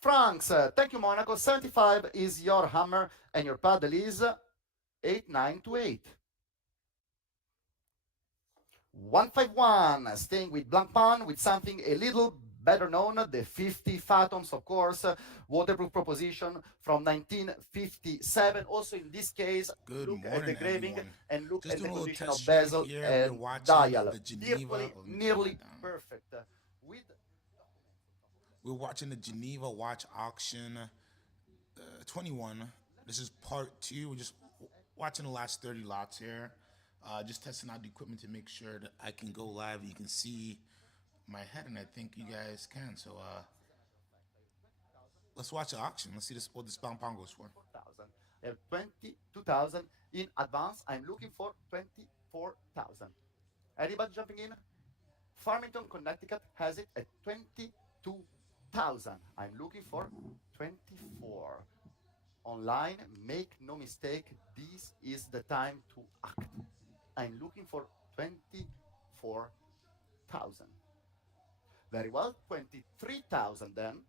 francs. Thank you, Monaco. 75 is your hammer, and your paddle is 8928. 151, staying with Blancpain with something a little better known, the 50 Fathoms, of course, waterproof proposition from 1957. Also, in this case, Good look at the morning, engraving everyone. and look Just at the doing a little condition of test stream bezel here. We're and watching dial. the Geneva. Virtually Let me turn nearly that down. perfect. With We're watching the Geneva Watch Auction 21. This is part two. We're just watching the last 30 lots here. Just testing out the equipment to make sure that I can go live and you can see my head, and I think you guys can. So let's watch the auction. Let's see what this pound goes for. 4,000. I have 22,000 in advance. I'm looking for 24,000. Anybody jumping in? Farmington, Connecticut has it at 22,000. I'm looking for 24. Online, make no mistake, this is the time to act. I'm looking for 24,000. Very well, 23,000 then.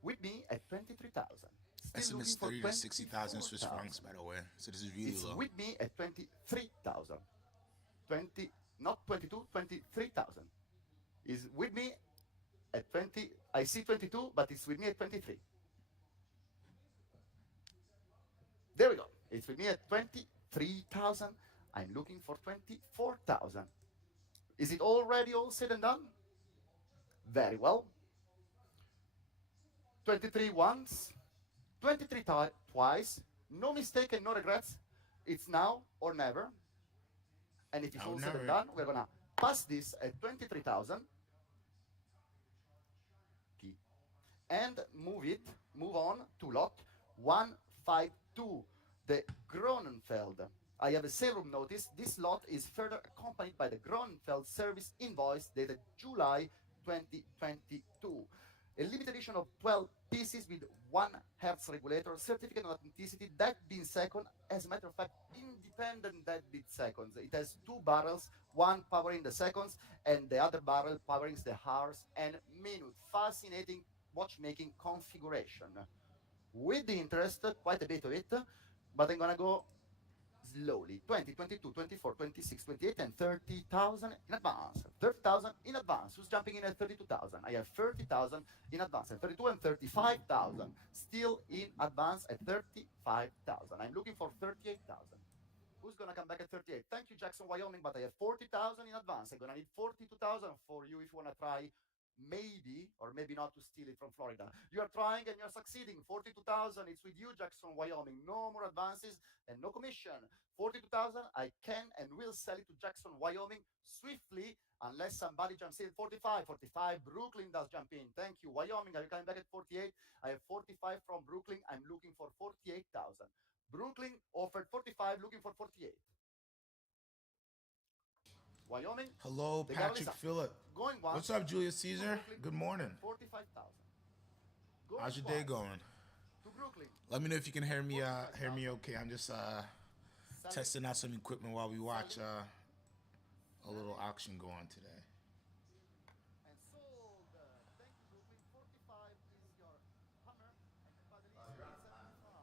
With me at 23,000. Still Estimates looking for 30 to 60,000 Swiss 24,000. francs, by the way. So this is really It's low. with me at 23,000. 20, not 22, 23,000. Is with me at 20. I see 22, but it's with me at 23. There we go. It's with me at 23,000. I'm looking for 24,000. Is it already all said and done? Very well. 23 once, 23 twice. No mistake and no regrets. It's now or never. And if it's all said and done, we're going to pass this at 23,000 and move on to lot 152, the Gronenfeld. I have a sale room notice. This lot is further accompanied by the Gronenfeld service invoice dated July 2022. A limited edition of 12 pieces with 1 Hertz regulator, certificate of authenticity, that being second, as a matter of fact, independent that bit seconds. It has 2 barrels, one powering the seconds, and the other barrel powering the hours and minute. Fascinating watchmaking configuration. With the interest, quite a bit of it, but I'm gonna go slowly. 20, 22, 24, 26, 28, and 30,000 in advance. 30,000 in advance. Who's jumping in at 32,000? I have 30,000 in advance at 32 and 35,000. Still in advance at 35,000. I'm looking for 38,000. Who's gonna come back at 38? Thank you, Jackson, Wyoming, but I have 40,000 in advance. I'm gonna need 42,000 for you if you wanna try maybe or maybe not to steal it from Florida. You are trying and you're succeeding. 42,000, it's with you, Jackson, Wyoming. No more advances and no commission. 42,000, I can and will sell it to Jackson, Wyoming swiftly unless somebody jumps in. 45, 45, Brooklyn does jump in. Thank you. Wyoming, are you coming back at 48? I have 45 from Brooklyn. I'm looking for 48,000. Brooklyn offered 45, looking for 48. Wyoming. Hello, Patrick Phillips. Going once. What's up, Julius Caesar? Good morning. 45,000. How's your day going? To Brooklyn. Let me know if you can hear me. Okay. I'm just testing out some equipment while we watch a little auction go on today. And sold. Thank you, Brooklyn. 45 is your hammer, and the paddle is 75.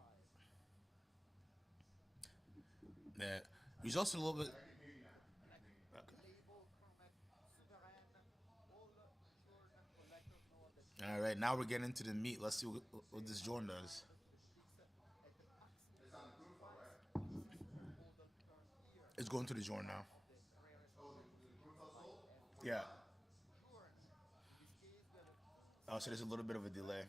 Yeah. There's also a little bit. All right, now we're getting into the meat. Let's see what this Jordan does. It's going to the Jordan now. Yeah. Oh, so there's a little bit of a delay.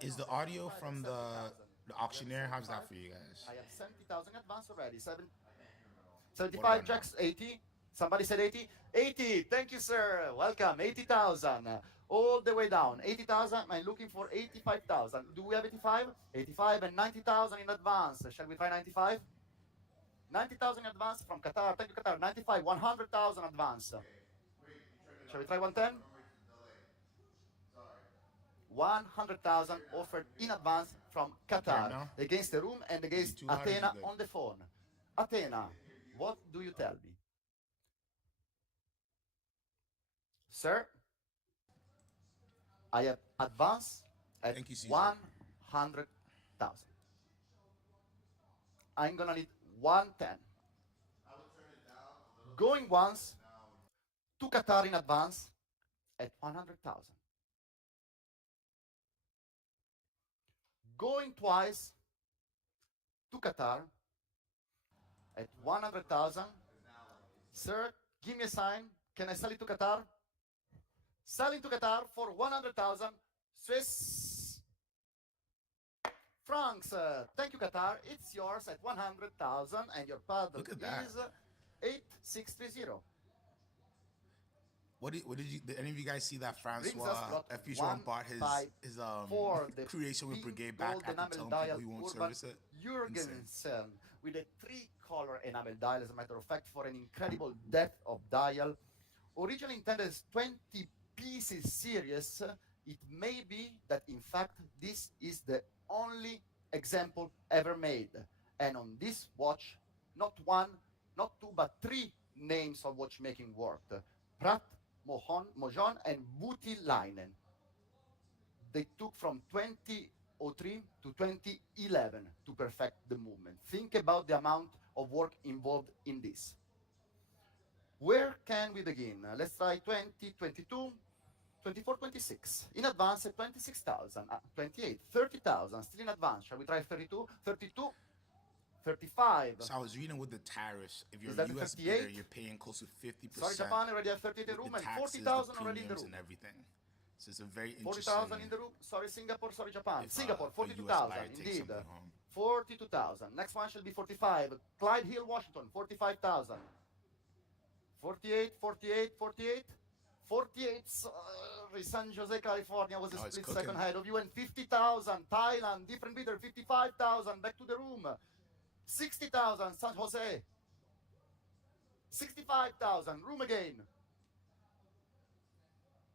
Is the audio from the auctioneer? How's that for you guys? I have 70,000 advance already. 75 Jacks, 80. Somebody said 80. 80. Thank you, sir. Welcome. 80,000. All the way down. 80,000. I'm looking for 85,000. Do we have 85? 85 and 90,000 in advance. Shall we try 95? 90,000 in advance from Qatar. Thank you, Qatar. 95. 100,000 advance. Shall we try 110? 100,000 offered in advance from You hear him Qatar now? against the room and Is he against too loud or is he Athena good? on the phone. Athena, what do you tell me? Sir, I have advance at Thank you, Caesar. 100,000. I'm gonna need 110. Going once to Qatar in advance at 100,000. Going twice to Qatar at 100,000. Sir, give me a sign. Can I sell it to Qatar? Selling to Qatar for 100,000 Swiss francs. Thank you, Qatar. It's yours at 100,000, and your paddle Look at that. is 8630. Did any of you guys see that Brings us Francois lot FP1 bought his 154, the creation with pink Brigade back gold after enamel telling people dial he won't Urban service it? Insane. Jurgensen with a three-color enamel dial, as a matter of fact, for an incredible depth of dial. Originally intended as 20 pieces series, it may be that in fact this is the only example ever made. And on this watch, not one, not two, but three names of watchmaking worked. Pratt, Mojon, and Butilainen. They took from 2003 to 2011 to perfect the movement. Think about the amount of work involved in this. Where can we begin? Let's try 20, 22, 24, 26. In advance at 26,000, 28, 30,000, still in advance. Shall we try 32, 32, 35? So I was reading with the tariffs. If you're Is a that the U.S. bidder, 38? you're paying close to 50% Sorry, Japan already have 38 in the with room the and taxes, the 40,000 already in the premiums, room. and everything. So it's a very 40,000 in interesting. the room. Sorry, Singapore. Sorry, Japan. If Singapore, a U.S. 42,000. buyer takes Indeed. something home. 42,000. Next one shall be 45. Clyde Hill, Washington, 45,000. 48, 48, 48. 48. San Jose, California was a Oh, it's split cooking. second ahead of you. And 50,000. Thailand, different bidder, 55,000. Back to the room. 60,000. San Jose. 65,000. Room again.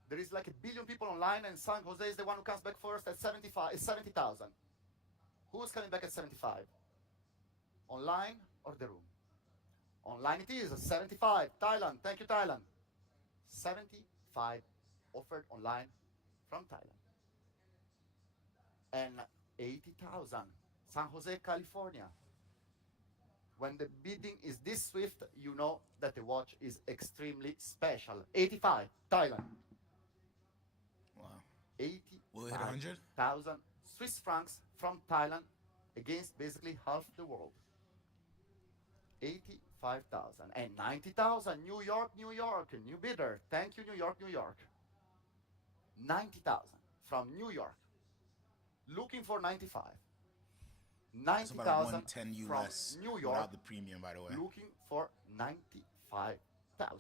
There is like a billion people online, and San Jose is the one who comes back first at 70,000. Who's coming back at 75? Online or the room? Online it is, 75. Thailand, thank you, Thailand. 75 offered online from Thailand. And 80,000, San Jose, California. When the bidding is this swift, you know that the watch is extremely special. 85, Thailand. Wow. Will it hit 100? 85,000 Swiss francs from Thailand against basically half the world. 85,000 and 90,000. New York, New York, new bidder. Thank you, New York, New York. 90,000 from New York. Looking for 95. That's about 90,000 110 from US New York. without the premium, by the way. Looking for 95,000.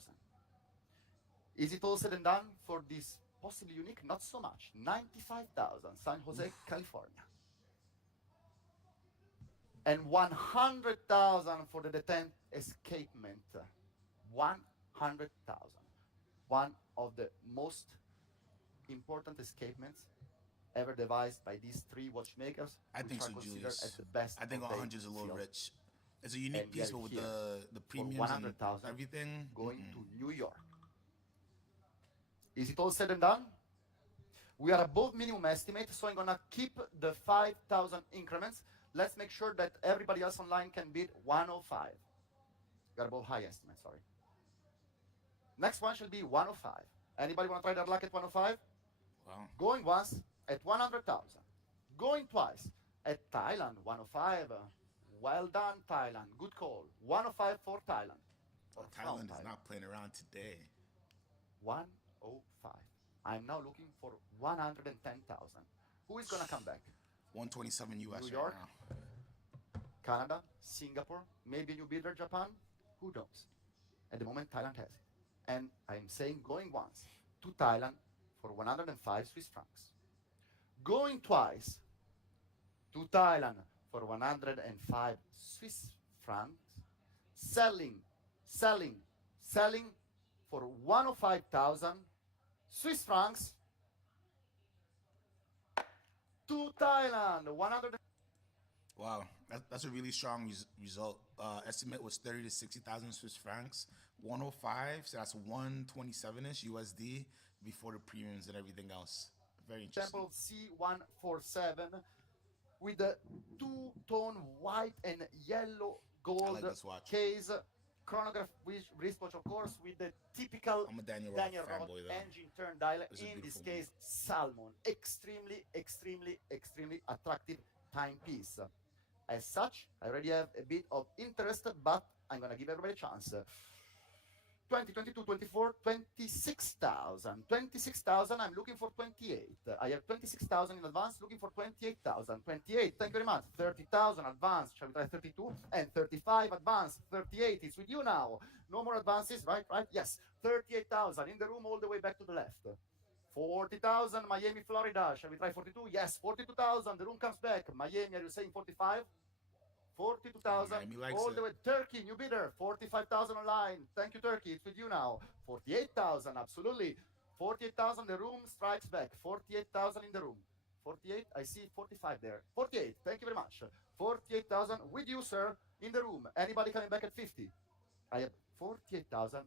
Is it all said and done for this possibly unique? Not so much. 95,000, San Jose, California. And 100,000 for the 10th escapement. 100,000. One of the most important escapements ever devised by these three watchmakers, I which think are so, considered Julius. as the best. I think of their 100 is a little field. rich. It's a unique And we piece, are but with here the for premiums and 100,000 everything. going to New York. Is it all said and done? We are above minimum estimate, so I'm gonna keep the 5,000 increments. Let's make sure that everybody else online can bid 105. We are above high estimate, sorry. Next one shall be 105. Anybody wanna try their luck at 105? Wow. Going once at 100,000. Going twice at Thailand, 105. Well done, Thailand. Good call. 105 for Thailand. Or from Thailand is not playing around today. 105. I'm now looking for 110,000. Who is going to come back? 127 US New right York? now. Canada? Singapore? Maybe a new bidder, Japan? Who knows? At the moment, Thailand has it. And I'm saying going once to Thailand for 105 Swiss francs. Going twice to Thailand for 105 Swiss francs. Selling for 105,000 Swiss francs to Thailand. 100. Wow, that's a really strong result. Estimate was 30 to 60,000 Swiss francs. 105, so that's 127 ish USD before the premiums and everything else. Very interesting. Example C147 with the two-tone white and yellow I gold like this watch. case, chronograph wristwatch, of course, with the typical I'm a Daniel Roth Daniel Roth fanboy though. engine turn dial. It's a In this beautiful one. case, salmon. Extremely, extremely, extremely attractive timepiece. As such, I already have a bit of interest, but I'm gonna give everybody a chance. 20, 22, 24, 26,000. 26,000, I'm looking for 28. I have 26,000 in advance, looking for 28,000. 28, thank you very much. 30,000 advance, shall we try 32? And 35 advance, 38, it's with you now. No more advances, right? Yes, 38,000 in the room all the way back to the left. 40,000, Miami, Florida. Shall we try 42? Yes, 42,000, the room comes back. Miami, are you saying 45? 42,000 all the way. Turkey, new bidder, 45,000 online. Thank you, Turkey. It's with you now. 48,000, absolutely. 48,000, the room strikes back. 48,000 in the room. 48, I see 45 there. 48, thank you very much. 48,000 with you, sir, in the room. Anybody coming back at 50? I have 48,000.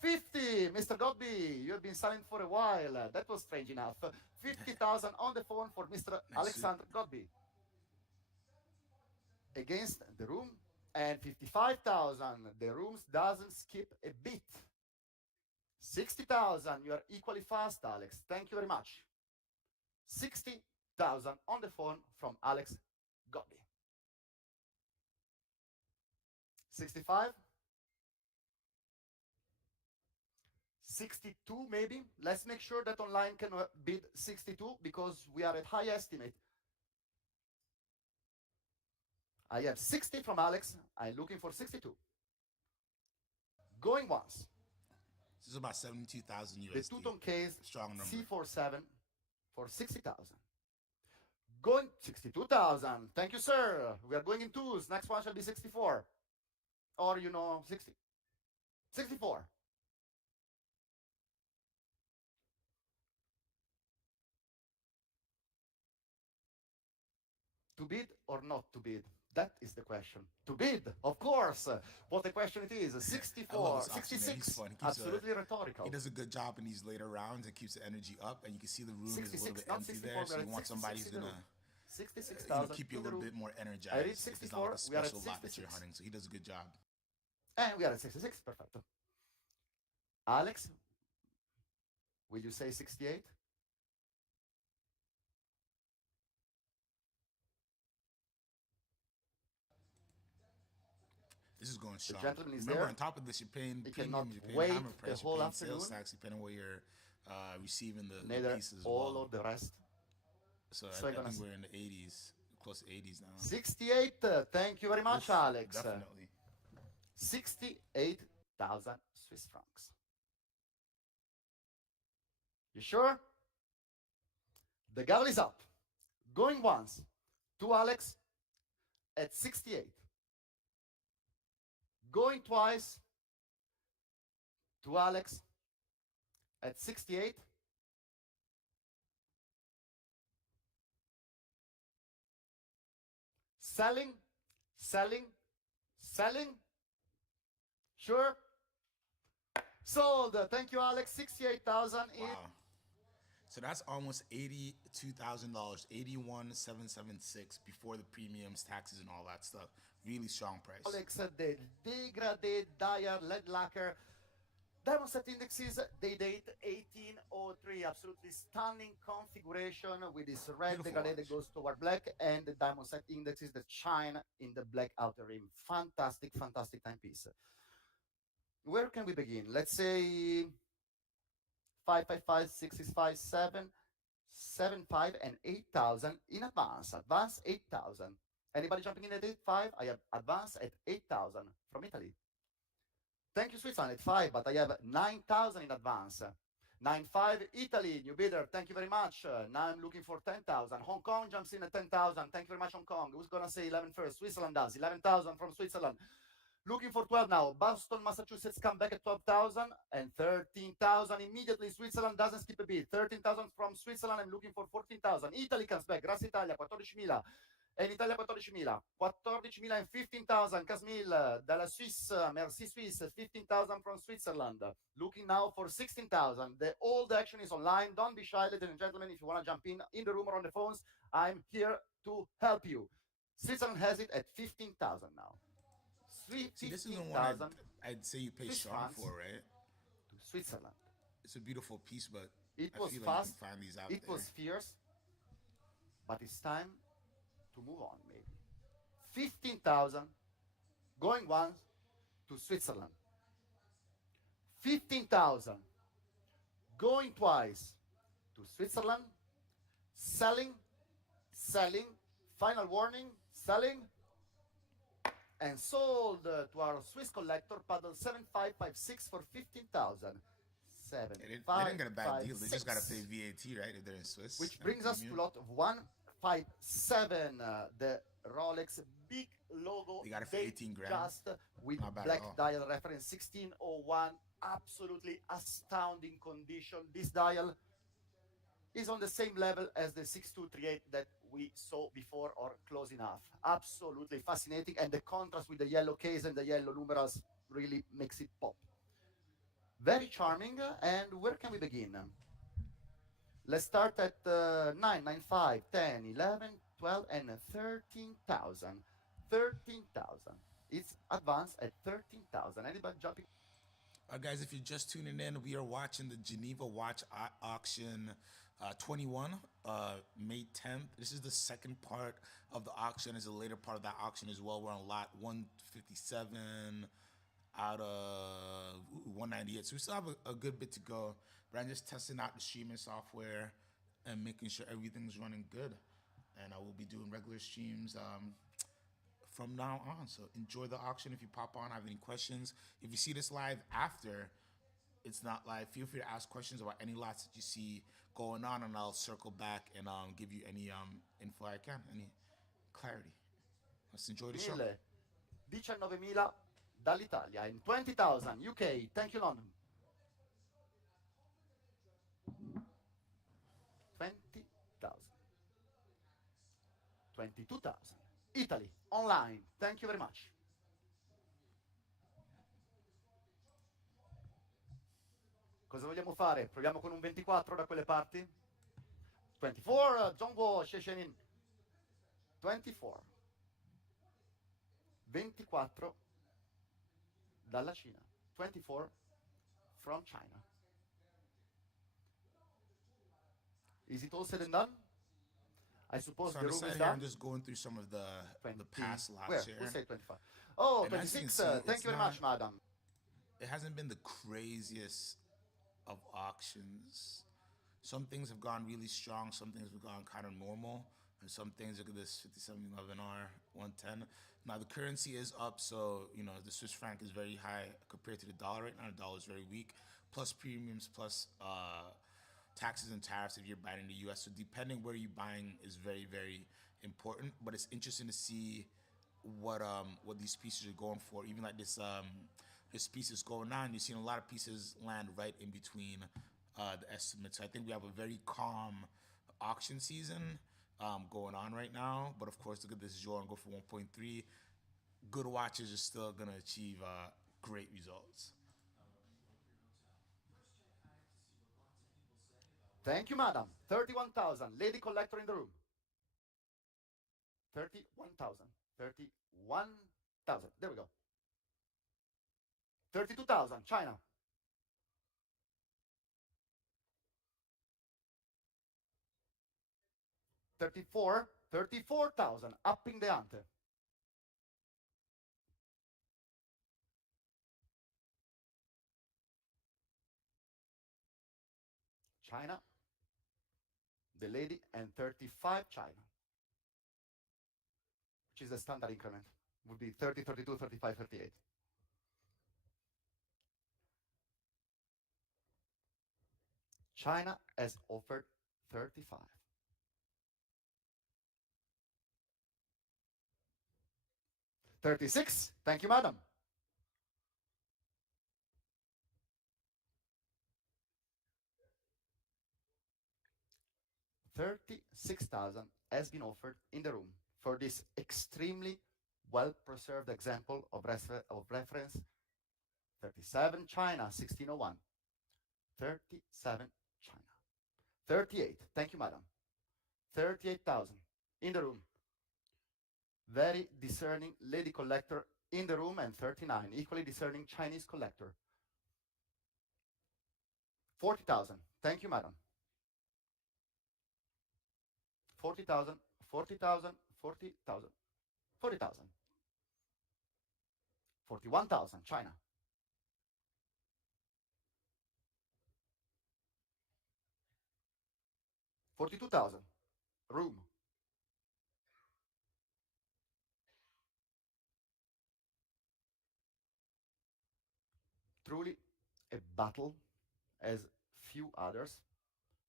50, Mr. Godby, you have been silent for a while. That was strange enough. 50,000 on the phone for Mr. Nice Alexander Godby. Against the room, and 55,000. The rooms doesn't skip a beat. 60,000. You are equally fast, Alex. Thank you very much. 60,000 on the phone from Alex Godby. 65. 62 maybe. Let's make sure that online can bid 62 because we are at high estimate. I have 60 from Alex. I'm looking for 62. Going once. This is about 72,000 USD. The two-tone case, strong number. C47 for 60,000. Going 62,000. Thank you, sir. We are going in twos. Next one shall be 64. Or, 60. 64. To bid or not to bid? That is the question. To bid, of course. What a question it is. 64, 66. Absolutely rhetorical. He does a good job in these later rounds. It keeps the energy up, and you can see the room is a little bit empty 64, there. So you want somebody who's gonna 66,000 keep you a little bit more energized. I read 64. If it's not like a We are at special lot that 66. you're hunting, so he does a good job. And we are at 66. Perfect. Alex, will you say 68? This is going strong. The gentleman is Remember, there. on top of this, you're paying He premium, cannot you're paying wait hammer the price, whole you're paying afternoon. sales tax, depending on where you're receiving the Neither pieces as all well. of the rest. So So I think we're in the 80s, close to 80s now. 68. Thank you very much, Oof, Alex. Definitely. 68,000 Swiss francs. You sure? The gavel is up. Going once to Alex at 68. Going twice to Alex at 68. Selling, selling, selling. Sure. Sold. Thank you, Alex. 68,000. Wow. So that's almost $82,000, 81,776 before the premiums, taxes, and all that stuff. Really strong price. Alex, the degraded dire lead lacquer. Diamond set indexes, they date 1803. Absolutely stunning configuration with this red degraded that goes toward black, and the diamond set indexes that shine in the black outer rim. Fantastic, fantastic timepiece. Where can we begin? Let's say 555, 665, 7, 75, and 8,000 in advance. Advance 8,000. Anybody jumping in at 8.5? I have advance at 8,000 from Italy. Thank you, Switzerland at 5, but I have 9,000 in advance. 9.5, Italy, new bidder. Thank you very much. Now I'm looking for 10,000. Hong Kong jumps in at 10,000. Thank you very much, Hong Kong. Who's going to say 11 first? Switzerland does. 11,000 from Switzerland. Looking for 12 now. Boston, Massachusetts come back at 12,000 and 13,000 immediately. Switzerland doesn't skip a beat. 13,000 from Switzerland. I'm looking for 14,000. Italy comes back. Grazie Italia, 14.000. E in Italia 14.000. 14.000 and 15,000. Casmil dalla Suisse. Merci Suisse. 15,000 from Switzerland. Looking now for 16,000. The old action is online. Don't be shy, ladies and gentlemen. If you want to jump in the room or on the phones, I'm here to help you. Switzerland has it at 15,000 now. See, this is the one 15,000 I'd say you pay Swiss strong francs for, right? to Switzerland. It's a beautiful piece, but It I was feel like you can fast, find these out it there. was fierce, but it's time to move on, maybe. 15,000 going once to Switzerland. 15,000 going twice to Switzerland. Selling, selling, final warning, selling, and sold to our Swiss collector, paddle 7556 for 15,000. They didn't get a bad deal. They just got to 7556. pay VAT, right? If they're in Swiss. Which And brings us to premium. lot of 157, the Rolex big logo. They got it for date 18 grand. Just with Not bad at black all. dial reference 1601. Absolutely astounding condition. This dial is on the same level as the 6238 that we saw before, or close enough. Absolutely fascinating, and the contrast with the yellow case and the yellow numerals really makes it pop. Very charming, and where can we begin? Let's start at 9, 9, 5, 10, 11, 12, and 13,000. 13,000. It's advanced at 13,000. Anybody jumping? Guys, if you're just tuning in, we are watching the Geneva Watch Auction 21, May 10th. This is the second part of the auction. It's a later part of that auction as well. We're on lot 157 out of 198. So we still have a good bit to go. But I'm just testing out the streaming software and making sure everything's running good. And I will be doing regular streams from now on. So enjoy the auction. If you pop on, have any questions. If you see this live after it's not live, feel free to ask questions about any lots that you see going on, and I'll circle back and give you any info I can, any clarity. Let's enjoy the show. 19.000 dall'Italia and 20,000 UK. Thank you, London. 20,000. 22,000. Italy, online. Thank you very much. Cosa vogliamo fare? Proviamo con un 24 da quelle parti? 24, Zhongguo, Sheshenin. 24. 24 dalla Cina. 24 from China. Is it all said and done? I suppose So the on the room side is here, done. I'm just going through some of the 20. past lots Where? here. Who say 25? Oh, And as you can 26. see, Thank it's you very not- much, madam. It hasn't been the craziest of auctions. Some things have gone really strong, some things have gone kind of normal, and some things, look at this 5711R 110. Now the currency is up, so you know the Swiss franc is very high compared to the dollar right now. The dollar is very weak, plus premiums, plus taxes and tariffs if you're buying in the US. So depending where you're buying is very, very important. But it's interesting to see what these pieces are going for. Even like this piece is going on, you're seeing a lot of pieces land right in between the estimates. So I think we have a very calm auction season going on right now. But of course, look at this Jordan go for 1.3. Good watches are still gonna achieve great results. Thank you, madam. 31,000. Lady collector in the room. 31,000. 31,000. There we go. 32,000. China. 34. 34,000. Upping the ante. China. The lady, and 35 China, which is the standard increment. Would be 30, 32, 35, 38. China has offered 35. 36. Thank you, madam. 36,000 has been offered in the room for this extremely well preserved example of, reference 37 China 1601. 37 China. 38. Thank you, madam. 38,000 in the room. Very discerning lady collector in the room, and 39. Equally discerning Chinese collector. 40,000. Thank you, madam. 40,000, 40,000, 40,000, 40,000. 41,000, China. 42,000, room. Truly a battle as few others,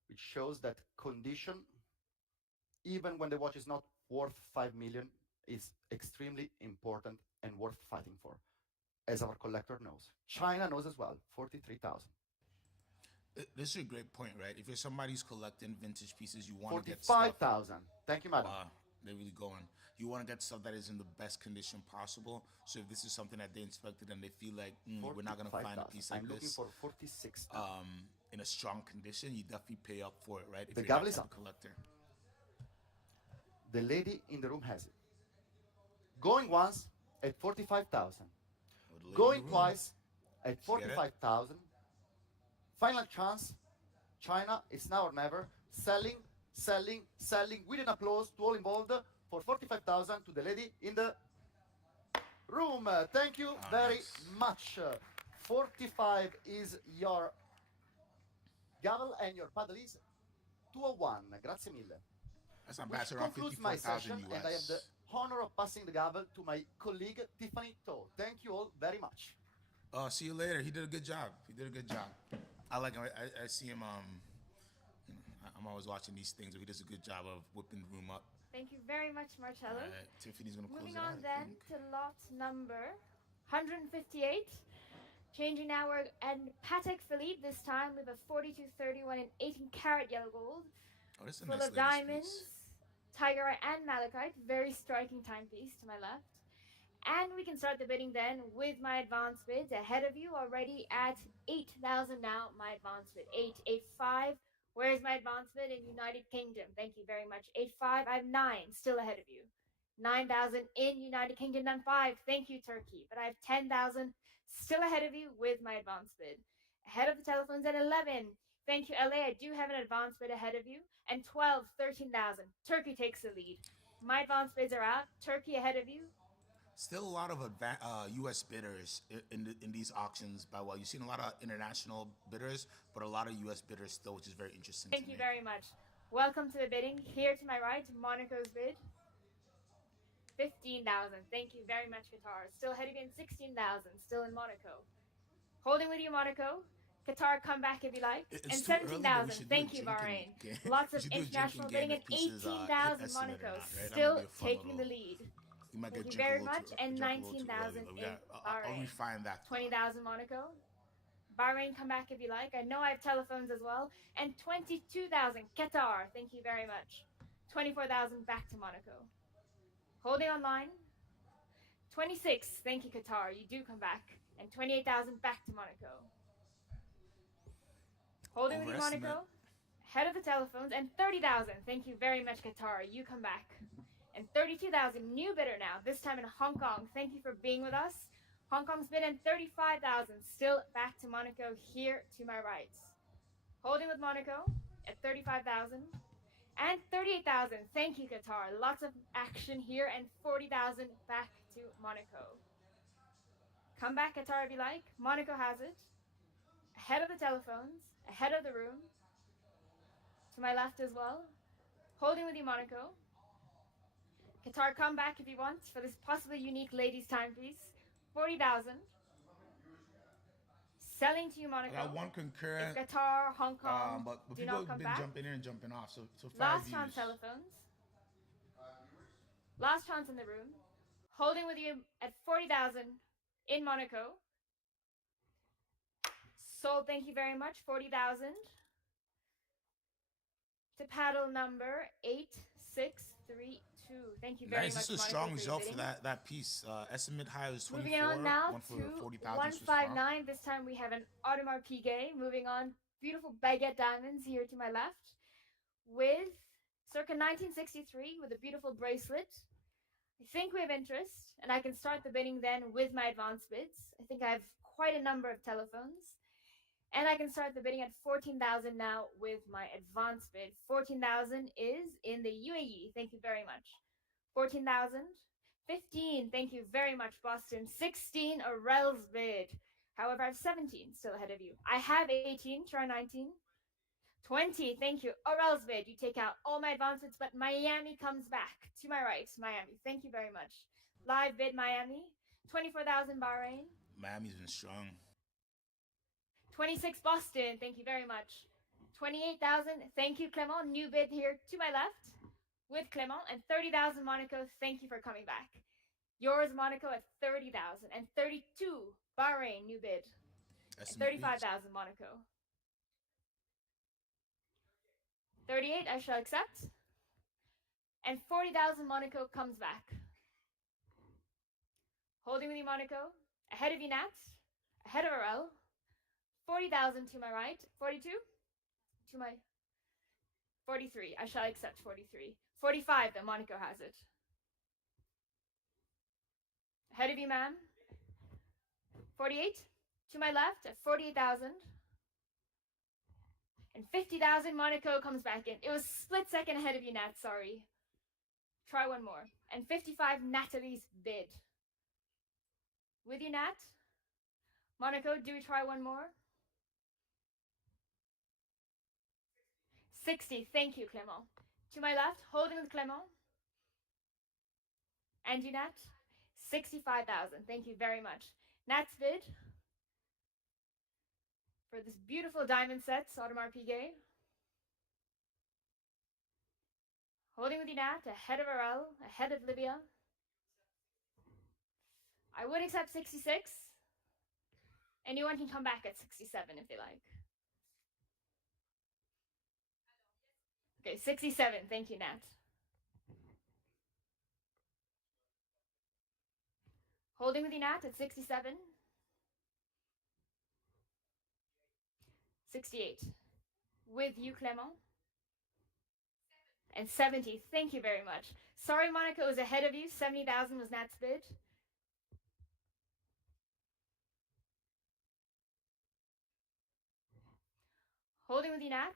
which shows that condition, even when the watch is not worth 5 million, is extremely important and worth fighting for, as our collector knows. China knows as well, 43,000. This is a great point, right? If you're somebody who's collecting vintage pieces, you want to get stuff. 45,000. Thank you, madam. Wow, they're really going. You want to get stuff that is in the best condition possible. So if this is something that they inspected and they feel like we're not going to find a 45,000. piece like I'm looking this for 46. in a strong condition, you definitely pay up for it, right? If The you're that gavel is type of up. collector. The lady in the room has it. Going once at 45,000. Oh, the lady in the Going room. twice at She get it? 45,000. Final chance. China, it's now or never. Selling, selling, selling with an applause to all involved for 45,000 to the lady in the room. Thank you Oh, very nice. much. 45 is your gavel and your paddle is 201. Grazie mille. That's not bad. Which It's around concludes my 54,000 session, and I have the US. honor of passing the gavel to my colleague Tiffany To. Thank you all very much. See you later. He did a good job. He did a good job. I like him. I see him. I'm always watching these things. He does a good job of whipping the room up. Thank you very much, Marcello. Tiffany's gonna close Moving it out, on I then think. to lot number 158. Changing now, we're at Patek Philippe. This time we have a 4231 and 18-karat yellow gold, Oh, this is a full nice of ladies piece. diamonds, tiger eye, and malachite. Very striking timepiece to my left. And we can start the bidding then with my advance bids. Ahead of you already at 8,000 now, my advance bid. 885. Where's my advance bid in United Kingdom? Thank you very much. 85. I have 9 still ahead of you. 9,000 in United Kingdom, done 5. Thank you, Turkey. But I have 10,000 still ahead of you with my advance bid. Ahead of the telephones at 11. Thank you, LA. I do have an advance bid ahead of you. And 12, 13,000. Turkey takes the lead. My advance bids are out. Turkey ahead of you. Still a lot of U.S. bidders in these auctions. By well, you've seen a lot of international bidders, but a lot of U.S. bidders still, which is very interesting Thank to you me. very much. Welcome to the bidding. Here to my right, Monaco's bid. 15,000. Thank you very much, Qatar. Still heading in 16,000. Still in Monaco. Holding with you, Monaco. Qatar, come back if you like. It's And too early, but we 17,000. should do a Thank you, drinking Bahrain. game. Lots We of should do a drinking international game bidding. if And pieces hit 18,000 estimate or Monaco. not, right? That might be Still a fun taking the little. lead. We might Thank get you very drunk much. And a little too early, 19,000 but in I'll Bahrain. refine that thought. 20,000 Monaco. Bahrain, come back if you like. I know I have telephones as well. And 22,000 Qatar. Thank you very much. 24,000 back to Monaco. Holding online. 26. Thank you, Qatar. You do come back. And 28,000 back to Monaco. Holding with you, Overestimate. Monaco. Head of the telephones. And 30,000. Thank you very much, Qatar. You come back. And 32,000. New bidder now. This time in Hong Kong. Thank you for being with us. Hong Kong's bid and 35,000. Still back to Monaco here to my right. Holding with Monaco at 35,000. And 38,000. Thank you, Qatar. Lots of action here. And 40,000 back to Monaco. Come back, Qatar, if you like. Monaco has it. Ahead of the telephones. Ahead of the room. To my left as well. Holding with you, Monaco. Qatar, come back if you want for this possibly unique ladies' timepiece. 40,000. Selling to you, I Monaco. got one If concurrent, Qatar, Hong Kong but do people not have come been back. jumping in and jumping off. So 5 Last views. chance telephones. Last chance in the room. Holding with you at 40,000 in Monaco. Sold, thank you very much. 40,000. to paddle number 8632. Thank you very Nice. This much, is a Monaco, strong for your result for bidding. that piece. Estimate high was Moving on 24, now one for to 40,000 Swiss francs. 159. This time we have an Audemars Piguet. Moving on, beautiful baguette diamonds here to my left with circa 1963 with a beautiful bracelet. I think we have interest, and I can start the bidding then with my advance bids. I think I have quite a number of telephones. And I can start the bidding at 14,000 now with my advance bid. 14,000 is in the UAE. Thank you very much. 14,000. 15. Thank you very much, Boston. 16. Arel's bid. However, I have 17 still ahead of you. I have 18. Try 19. 20. Thank you. Arel's bid. You take out all my advance bids, but Miami comes back to my right. Miami. Thank you very much. Live bid Miami. 24,000 Bahrain. Miami's been strong. 26 Boston, thank you very much. 28,000, thank you Clement. New bid here to my left with Clement. And 30,000 Monaco, thank you for coming back. Yours Monaco at 30,000. And 32 Bahrain, new bid. And 35,000 Monaco. 38 I shall accept. And 40,000 Monaco comes back. Holding with you Monaco. Ahead of you Nat. Ahead of Arel. 40,000 to my right. 42 to my 43. I shall accept 43. 45 that Monaco has it. Ahead of you, ma'am. 48 to my left at 48,000. And 50,000 Monaco comes back in. It was split second ahead of you, Nat. Sorry. Try one more. And 55 Natalie's bid. With you, Nat. Monaco, do we try one more? 60. Thank you, Clement. To my left, holding with Clement. And you, Nat? 65,000. Thank you very much. Nat's bid for this beautiful diamond set, Audemars Piguet. Holding with you, Nat, ahead of Arel, ahead of Libya. I would accept 66. Anyone can come back at 67 if they like. Okay, 67. Thank you, Nat. Holding with you, Nat, at 67. 68. With you, Clement. And 70. Thank you very much. Sorry, Monaco was ahead of you. 70,000 was Nat's bid. Holding with you, Nat.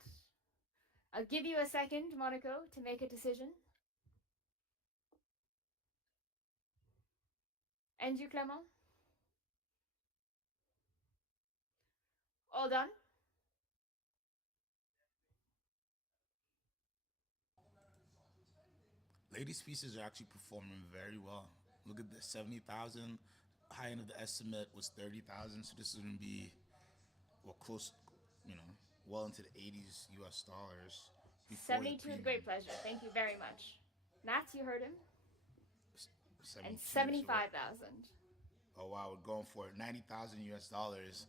I'll give you a second, Monaco, to make a decision. And you, Clement? All done? Ladies' pieces are actually performing very well. Look at this, 70,000. High end of the estimate was 30,000, so this is gonna be close, well into the 80s US dollars. 72 with great pleasure. Thank you very much. Nats, you heard him. And 75,000. Oh wow, we're going for it. 90,000 US dollars.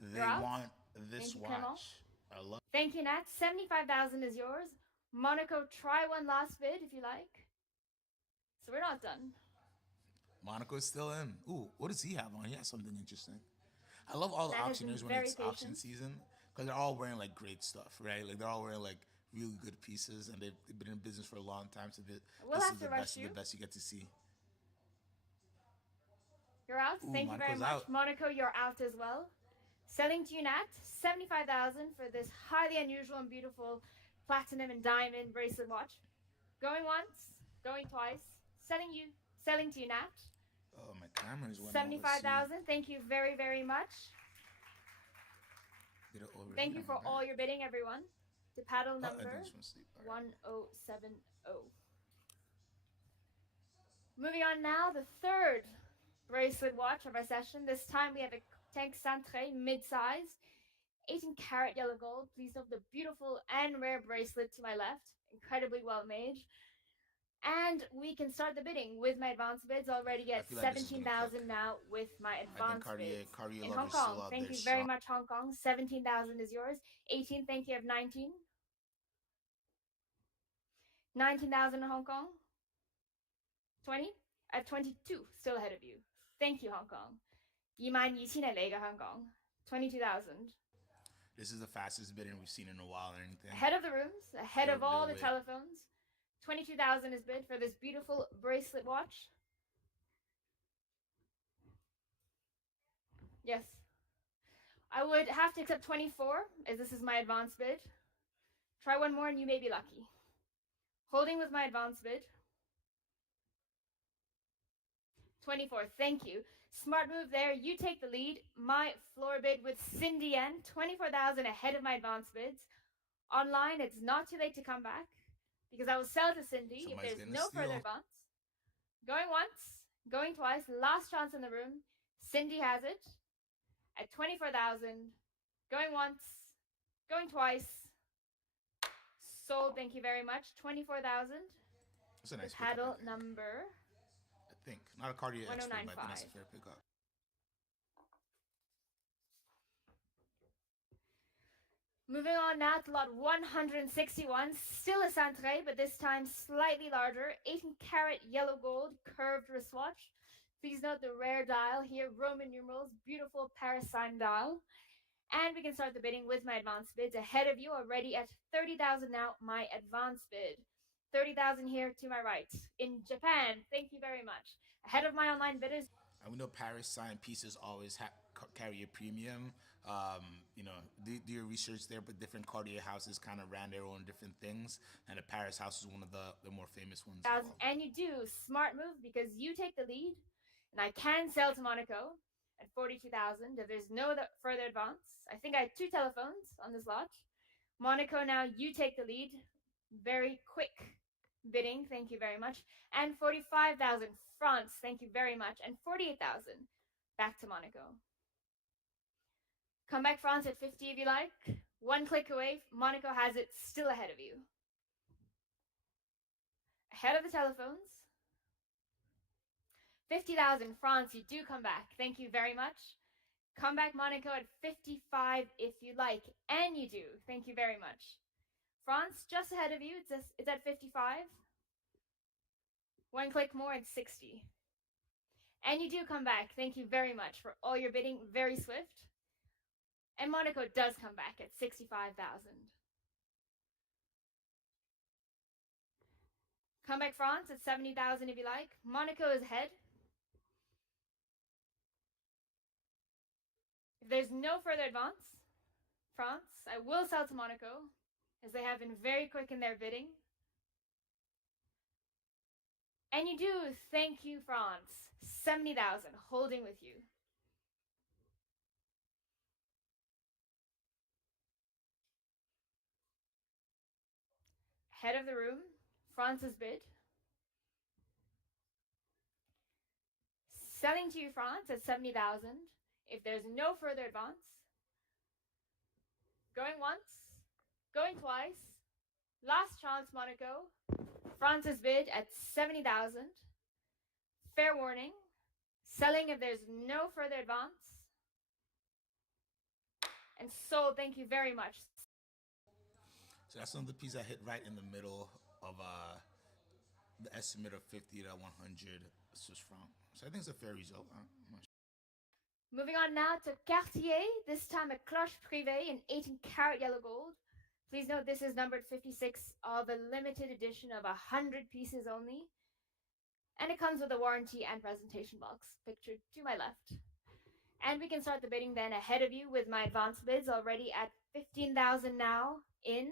They You're out? want this Thank you, watch. Clement. I love. Thank you, Nat. 75,000 is yours. Monaco, try one last bid if you like. So we're not done. Monaco's still in. Ooh, what does he have on? He has something interesting. I love all the Nat has been auctioneers when very it's auction patient. season because they're all wearing like great stuff, right? Like they're all wearing like really good pieces, and they've been in business for a long time. So We'll this have is to the rush best of you. the best you get to see. You're out. Ooh, Thank you very Monaco's much. out. Monaco, you're out as well. Selling to you, Nat, 75,000 for this highly unusual and beautiful platinum and diamond bracelet watch. Going once, going twice. Selling to you, Nat. Oh, my camera's went out. 75,000. Thank you very, very much. Get it over Thank here you for on all that. your bidding, everyone. To paddle I number just want to sleep. All right. 1070. Moving on now, the third bracelet watch of our session. This time we have a Tank Centre mid-size, 18-karat yellow gold. Please note the beautiful and rare bracelet to my left, incredibly well made. And we can start the bidding with my advance bids already at feel like this is gonna 17,000 now with my I think advance Cartier bids. In Hong lovers still Kong, out thank there you very shop. much, Hong Kong. 17,000 is yours. 18, thank you, of 19. 19,000 in Hong Kong. 20? I have 22 still ahead of you. Thank you, Hong Kong. 22,000 Hong Kong. 22,000. This is the fastest bidding we've seen in a while or anything. Ahead of the rooms, ahead of all the way. telephones. 22,000 is bid for this beautiful bracelet watch. Yes. I would have to accept 24, as this is my advance bid. Try one more and you may be lucky. Holding with my advance bid. 24, thank you. Smart move there. You take the lead. My floor bid with Cindy N, 24,000 ahead of my advance bids. Online, it's not too late to come back because I will sell to Cindy Somebody's if there's getting a no steal. further advance. Going once, going twice, last chance in the room. Cindy has it at 24,000. Going once, going twice. Sold, thank you very much. 24,000. That's a nice pickup, Paddle I think. number I think. Not a Cartier expert, but I think 1095. that's a fair pickup. Moving on now to lot 161, still a Centre, but this time slightly larger, 18-karat yellow gold curved wristwatch. Please note the rare dial here, Roman numerals, beautiful Paris sign dial. And we can start the bidding with my advance bids. Ahead of you already at 30,000 now, my advance bid. 30,000 here to my right. In Japan, thank you very much. Ahead of my online bidders. And we know Paris sign pieces always carry a premium. Do your research there, but different Cartier houses kind of ran their own different things, and the Paris house is one of the more famous ones. And you do, smart move, because you take the lead, and I can sell to Monaco at 42,000 if there's no further advance. I think I have 2 telephones on this lot. Monaco, now you take the lead. Very quick bidding, thank you very much. And 45,000, France, thank you very much. And 48,000, back to Monaco. Come back, France, at 50 if you like. One click away, Monaco has it still ahead of you. Ahead of the telephones. 50,000, France, you do come back. Thank you very much. Come back, Monaco, at 55 if you like. And you do. Thank you very much. France, just ahead of you. It's at 55. One click more, it's 60. And you do come back. Thank you very much for all your bidding. Very swift. And Monaco does come back at 65,000. Come back, France, at 70,000 if you like. Monaco is ahead. If there's no further advance, France, I will sell to Monaco, as they have been very quick in their bidding. And you do, thank you, France. 70,000, holding with you. Head of the room, France's bid. Selling to you, France, at 70,000. If there's no further advance. Going once, going twice. Last chance, Monaco. France's bid at 70,000. Fair warning. Selling if there's no further advance. And sold, thank you very much. So that's another piece I hit right in the middle of the estimate of 50 to 100 Swiss franc. So I think it's a fair result. Moving on now to Cartier, this time a cloche privé in 18-karat yellow gold. Please note this is numbered 56 of a limited edition of 100 pieces only. And it comes with a warranty and presentation box, pictured to my left. And we can start the bidding then ahead of you with my advance bids already at 15,000 now in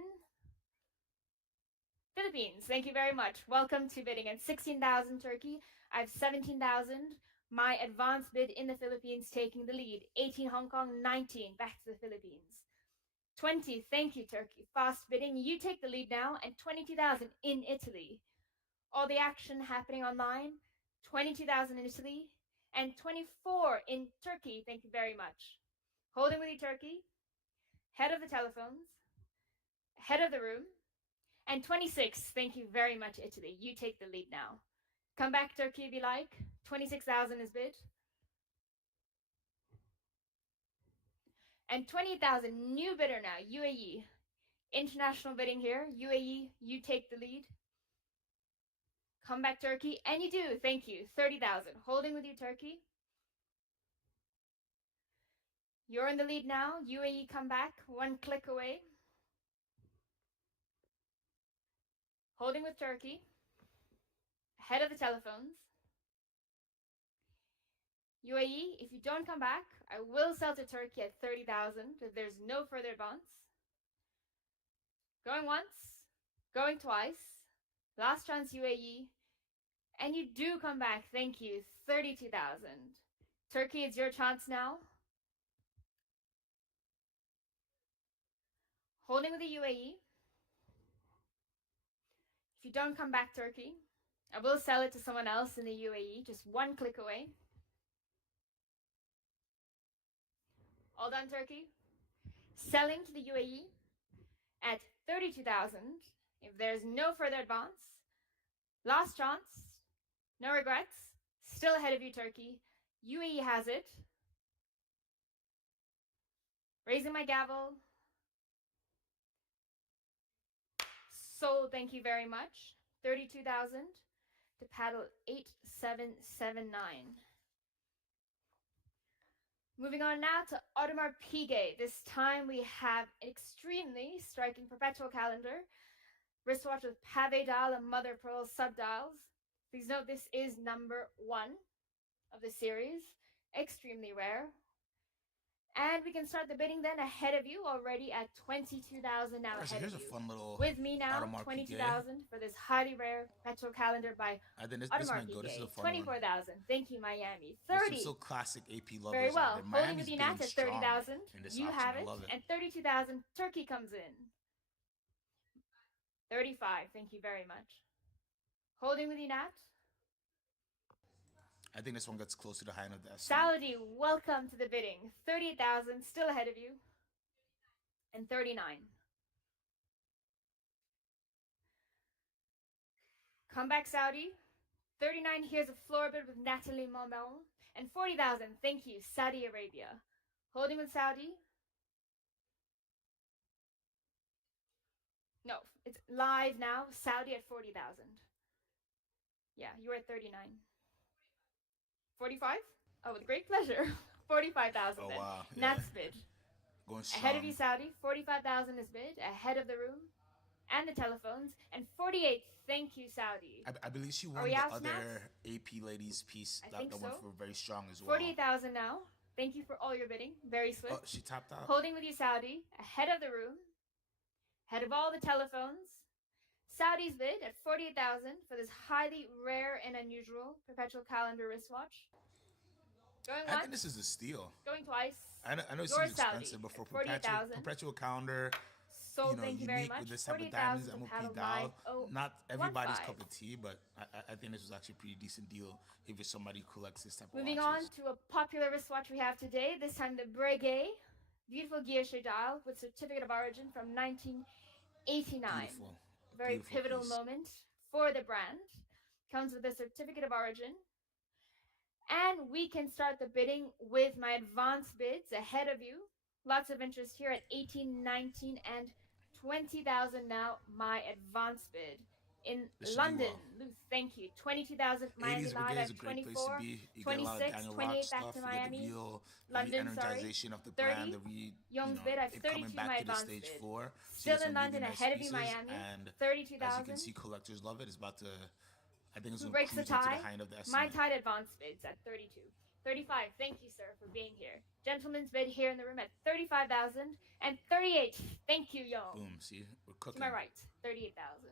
Philippines. Thank you very much. Welcome to bidding at 16,000 Turkey. I have 17,000. My advance bid in the Philippines taking the lead. 18 Hong Kong, 19 back to the Philippines. 20, thank you, Turkey. Fast bidding, you take the lead now, and 22,000 in Italy. All the action happening online. 22,000 in Italy, and 24 in Turkey. Thank you very much. Holding with you, Turkey. Head of the telephones. Head of the room. And 26, thank you very much, Italy. You take the lead now. Come back, Turkey, if you like. 26,000 is bid. And 20,000, new bidder now, UAE. International bidding here. UAE, you take the lead. Come back, Turkey. And you do. Thank you. 30,000. Holding with you, Turkey. You're in the lead now. UAE, come back. One click away. Holding with Turkey. Ahead of the telephones. UAE, if you don't come back, I will sell to Turkey at 30,000 if there's no further advance. Going once. Going twice. Last chance, UAE. And you do come back. Thank you. 32,000. Turkey, it's your chance now. Holding with the UAE. If you don't come back, Turkey, I will sell it to someone else in the UAE, just one click away. All done, Turkey. Selling to the UAE at 32,000 if there's no further advance. Last chance. No regrets. Still ahead of you, Turkey. UAE has it. Raising my gavel. Sold, thank you very much. 32,000 to paddle 8779. Moving on now to Audemars Piguet. This time we have an extremely striking perpetual calendar. Wristwatch with pave dial and mother of pearl subdials. Please note this is number 1 of the series. Extremely rare. And we can start the bidding then ahead of you, already at 22,000 now. Right, so ahead here's of a you. fun little With me now, Audemars 22,000 for this highly rare perpetual calendar by I think this Audemars might go. This is a Piguet. fun one. 24,000. Thank you, Miami. There's 30. some so classic AP lovers Very out well. there. Holding with Miami's you bidding Nat at strong 30,000. in this You auction. have I it. love it. And 32,000. Turkey comes in. 35. Thank you very much. Holding with you, Nat. I think this one gets close to the high end of the estimate. Saudi, welcome to the bidding. 38,000, still ahead of you. And 39. Come back, Saudi. 39, here's a floor bid with Natalie Momel. And 40,000, thank you, Saudi Arabia. Holding with Saudi. No, it's live now. Saudi at 40,000. Yeah, you were at 39. 45? Oh, with great pleasure. 45,000 Oh then. wow, yeah. Nat's bid. Going strong. Ahead of you, Saudi. 45,000 is bid. Ahead of the room and the telephones. And 48, thank you, Saudi. I believe she Are won we the out, other Snaps? AP ladies piece. I That think the one so. for very strong as well. 48,000 now. Thank you for all your bidding. Very swift. Oh, she tapped out. Holding with you, Saudi. Ahead of the room. Ahead of all the telephones. Saudi's bid at 48,000 for this highly rare and unusual perpetual calendar wristwatch. Going I once. think this is a steal. Going twice. I know it Your seems expensive, but for Saudi at 48,000. perpetual calendar, Sold, thank you very unique much. with this type of diamonds, 48,000 to MOP paddle dial. 9015. Not everybody's cup of tea, but I think this was actually a pretty decent deal if you're somebody who collects this type of Moving watches. on to a popular wristwatch we have today. This time the Breguet. Beautiful guilloche dial with certificate of origin from 1989. Beautiful. Very Beautiful pivotal piece. moment for the brand. Comes with a certificate of origin. And we can start the bidding with my advance bids ahead of you. Lots of interest here at 18, 19, and 20,000 now. My advance bid in This should do London. well. Luth, thank you. 22,000 Miami 80s Live Brigade is at a great place to 24. be. You get a lot of 26, Daniel 28 Rock back stuff. to You get Miami. the real London, sorry. re-energization of the 30. brand, Young's bid at it coming 32, back my to the advance stage bid. 4. Still some in really London, nice ahead of you, pieces, Miami. and as you 32,000. can see, collectors love it. It's about to, I think it's Who going to breaks the cruise into tie? the high end of the My estimate. tied advance bids at 32. 35, thank you, sir, for being here. Gentleman's bid here in the room at 35,000. And 38, thank you, Young. Boom, see, we're To cooking. my right, 38,000.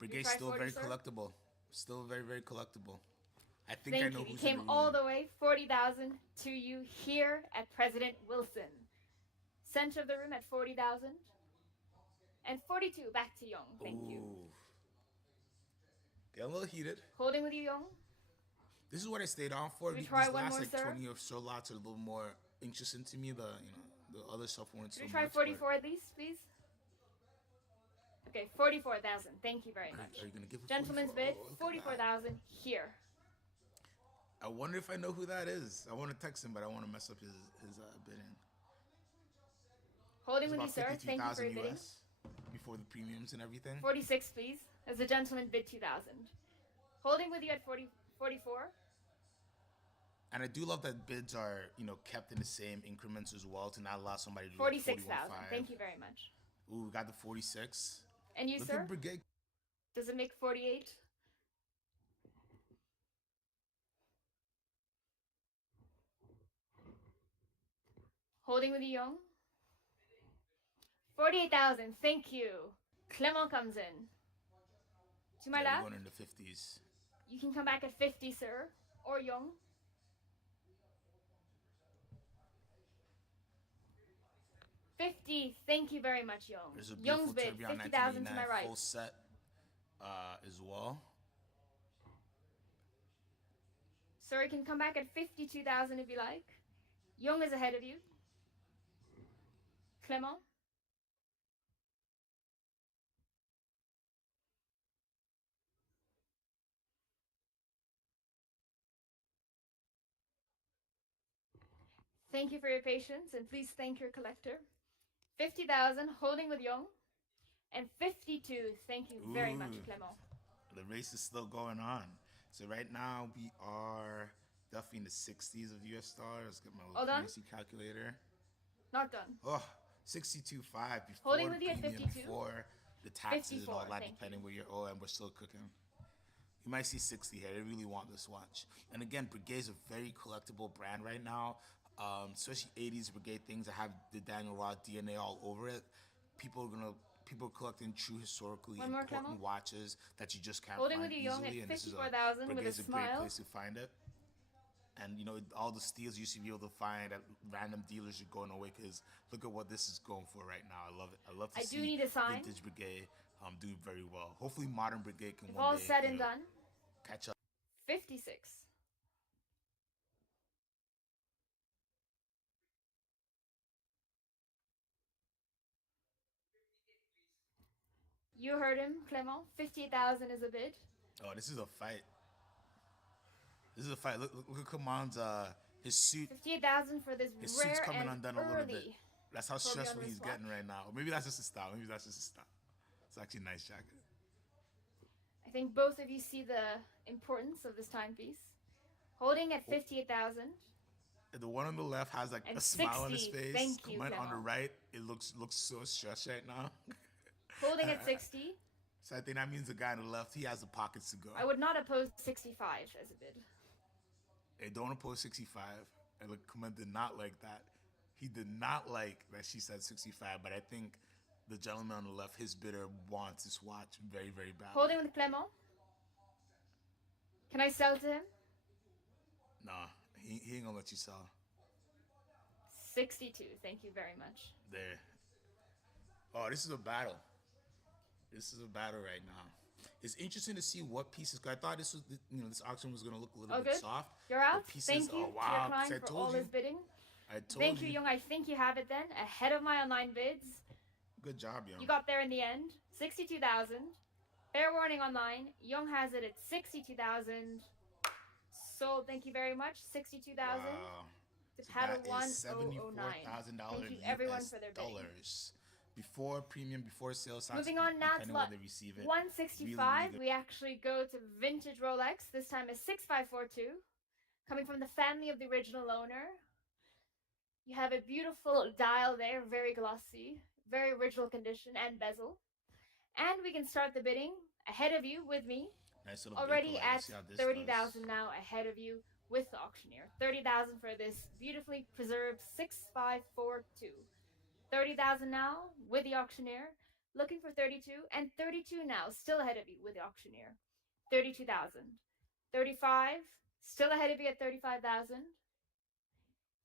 Brigade's try still 40, very sir? collectible. Still very, very collectible. I think Thank I know you. He who's came in the all room. the way, 40,000 to you here at President Wilson. Center of the room at 40,000. And 42, back to Young. Thank you. Ooh. Getting a little heated. Holding with you, Young. This is what I stayed on for. Should we These try one last more, like sir? 20 or so lots are a little more interesting to me. The other stuff weren't so Should we try much. 44 at least, please? Okay, 44,000. Thank you very much. Are you gonna give a Gentleman's 44? bid, Oh, look at that. 44,000 here. I wonder if I know who that is. I want to text him, but I want to mess up his bidding. Holding It's with you, about sir. Thank you for 53,000 your bidding. US before the premiums and everything. 46, please. As the gentleman bid 2,000. Holding with you at 44. And I do love that bids are, kept in the same increments as well to not allow somebody to do like 46,000. 41.5. Thank you very much. Ooh, we got the 46. And you, Look sir? at Brigade. Does it make 48? Holding with you, Young. 48,000. Thank you. Clement comes in. To my Yeah, left. we're going in the 50s. You can come back at 50, sir. Or Young. 50. Thank you very much, Young. There's a Young's beautiful bid. Tourbillon 50,000 to my 1989 right. full set as well. Sir, you can come back at 52,000 if you like. Young is ahead of you. Clement. Thank you for your patience, and please thank your collector. 50,000, holding with Young. And 52, thank you very much, Ooh. Clement. The race is still going on. So right now we are definitely in the 60s of US dollars. Let's get my little All done? currency calculator. Not done. Oh, 62.5 before Holding the with you at premium, 52. before the taxes and all 54, that, thank depending where you're. Oh, and we're still cooking. You might see 60 here. I really want this watch. And again, Brigade's a very collectible brand right now. Especially 80s Brigade things that have the Daniel Roth DNA all over it. People are collecting true historically One more, important Clement. watches that you just can't Holding find with you, Young, easily. at And this is 54,000 with a Brigade's a great smile. place to find it. And all the steals you used to be able to find at random dealers are going away because look at what this is going for right now. I love it. I love to I see do need a sign. vintage Brigade do very well. Hopefully modern Brigade can If one all day said and done, catch up. 56. You heard him, Clement. 58,000 is a bid. Oh, this is a fight. This is a fight. Look at Kaman's his suit. 58,000 for this His rare suit's coming and undone a little bit. early. That's how Tourbillon stressful he's wristwatch. getting right now. Or maybe that's just his style. Maybe that's just his style. It's actually a nice jacket. I think both of you see the importance of this timepiece. Holding at 58,000. The one on the left has like And a smile on his 60. face. Thank you, Kaman on the Clement. right, it looks so stressed right now. Holding at 60. So I think that means the guy on the left, he has the pockets to go. I would not oppose 65 as a bid. They don't oppose 65. And look, Kaman did not like that. He did not like that she said 65, but I think the gentleman on the left, his bidder, wants this watch very, very badly. Holding with Clement. Can I sell to him? Nah, he ain't gonna let you sell. 62. Thank you very much. There. Oh, this is a battle. This is a battle right now. It's interesting to see what pieces. Cause I thought this was, this auction was gonna look a little All bit good? soft. You're out. But pieces, Thank you oh to wow! your 'Cause client I for told all you. his bidding. I told Thank you. you, Young. I think you have it then. Ahead of my online bids. Good job, Young. You got there in the end. 62,000. Fair warning online. Young has it at 62,000. Sold. Thank you very much. 62,000. Wow. To So paddle that one is $74,000 Thank you everyone US for their bidding. dollars. Before premium, before sales tax. Moving on now to depending lot when they receive it. 165. Really We actually go to vintage Rolex. This time is 6542. Coming from the family of the original owner. You have a beautiful dial there, very glossy, very original condition and bezel. And we can start the bidding ahead of you with me. Nice little Already bakelite. at Let's see how this 30,000 does. now ahead of you with the auctioneer. 30,000 for this beautifully preserved 6542. 30,000 now with the auctioneer. Looking for 32 and 32 now, still ahead of you with the auctioneer. 32,000. 35, still ahead of you at 35,000.